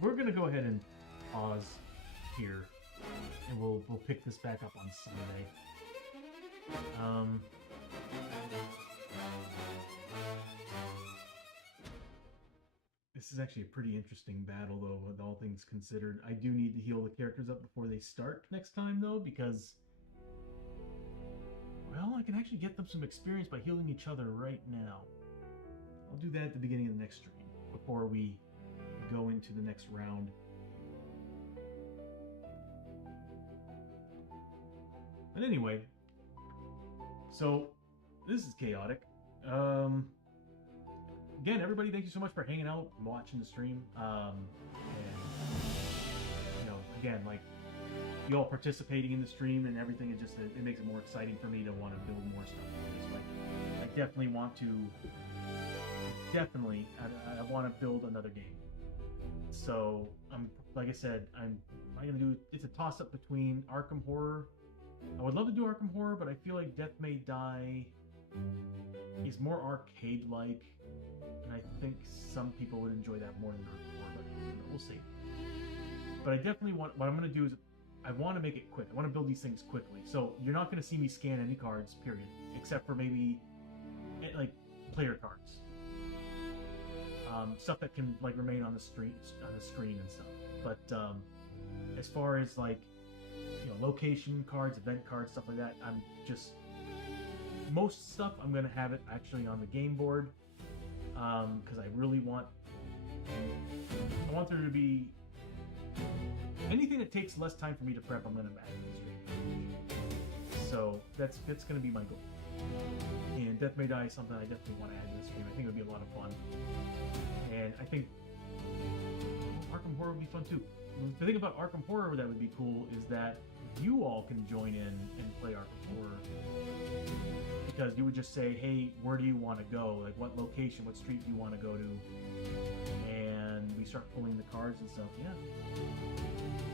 we're gonna go ahead and pause here, and we'll pick this back up on Sunday. This is actually a pretty interesting battle, though, with all things considered. I do need to heal the characters up before they start next time, though, because, well, I can actually get them some experience by healing each other right now. I'll do that at the beginning of the next stream, before we go into the next round. But anyway, so this is chaotic. Again, everybody, thank you so much for hanging out and watching the stream. And, you know, again, like, you all participating in the stream and everything, it makes it more exciting for me to want to build more stuff for this. Like, I definitely want to, I want to build another game. So, like I said, it's a toss-up between Arkham Horror. I would love to do Arkham Horror, but I feel like Death May Die is more arcade-like, and I think some people would enjoy that more than Arkham Horror, but we'll see. but I definitely want. What I'm going to do is, I want to make it quick. I want to build these things quickly. So you're not going to see me scan any cards, period, except for maybe like player cards, stuff that can like remain on the screen and stuff. But as far as like location cards, event cards, stuff like that, I'm just most stuff I'm going to have it actually on the game board because I really want. I want there to be anything that takes less time for me to prep. I'm going to add in the stream. So that's going to be my goal. And Death May Die is something I definitely want to add to the stream. I think it would be a lot of fun. And I think Arkham Horror would be fun too. The thing about Arkham Horror that would be cool is that you all can join in and play Arkham Horror. Because you would just say, hey, where do you want to go? Like, what location, what street do you want to go to? And we start pulling the cards and stuff. Yeah.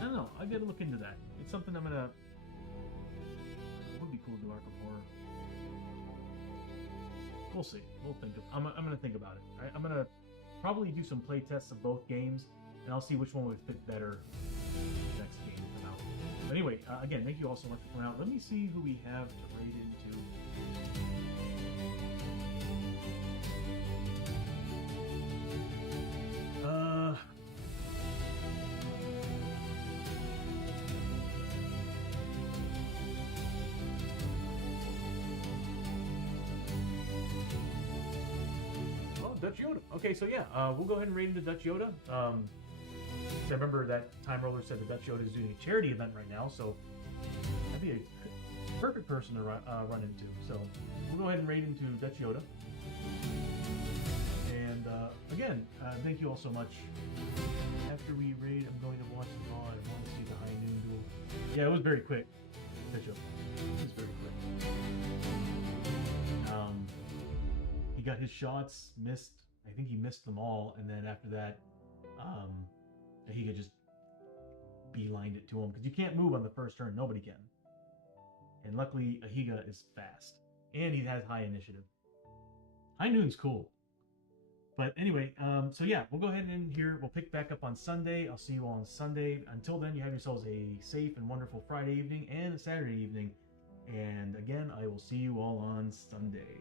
I don't know. I got to look into that. It's something I'm going to... It would be cool to do Arkham Horror. We'll see. We'll think. I'm going to think about it. I'm going to probably do some play tests of both games, and I'll see which one would fit better next game to come out. But anyway, again, thank you all so much for coming out. Let me see who we have to raid into. Dutch Yoda. Okay, so yeah, we'll go ahead and raid into Dutch Yoda. I remember that Time Roller said that Dutch Yoda is doing a charity event right now, so that'd be a perfect person to run into. So we'll go ahead and raid into Dutch Yoda. And again, thank you all so much. After we raid, I'm going to watch the ball. I want to see the high noon duel. Yeah, it was very quick. Dutch Yoda. It was very quick. He got his shots, missed. I think he missed them all, and then after that, he could just beelined it to him because you can't move on the first turn. Nobody can. And luckily, Ahiga is fast, and he has high initiative. High Noon's cool. But anyway, so yeah, we'll go ahead and end here. We'll pick back up on Sunday. I'll see you all on Sunday. Until then, you have yourselves a safe and wonderful Friday evening and a Saturday evening. And again, I will see you all on Sunday.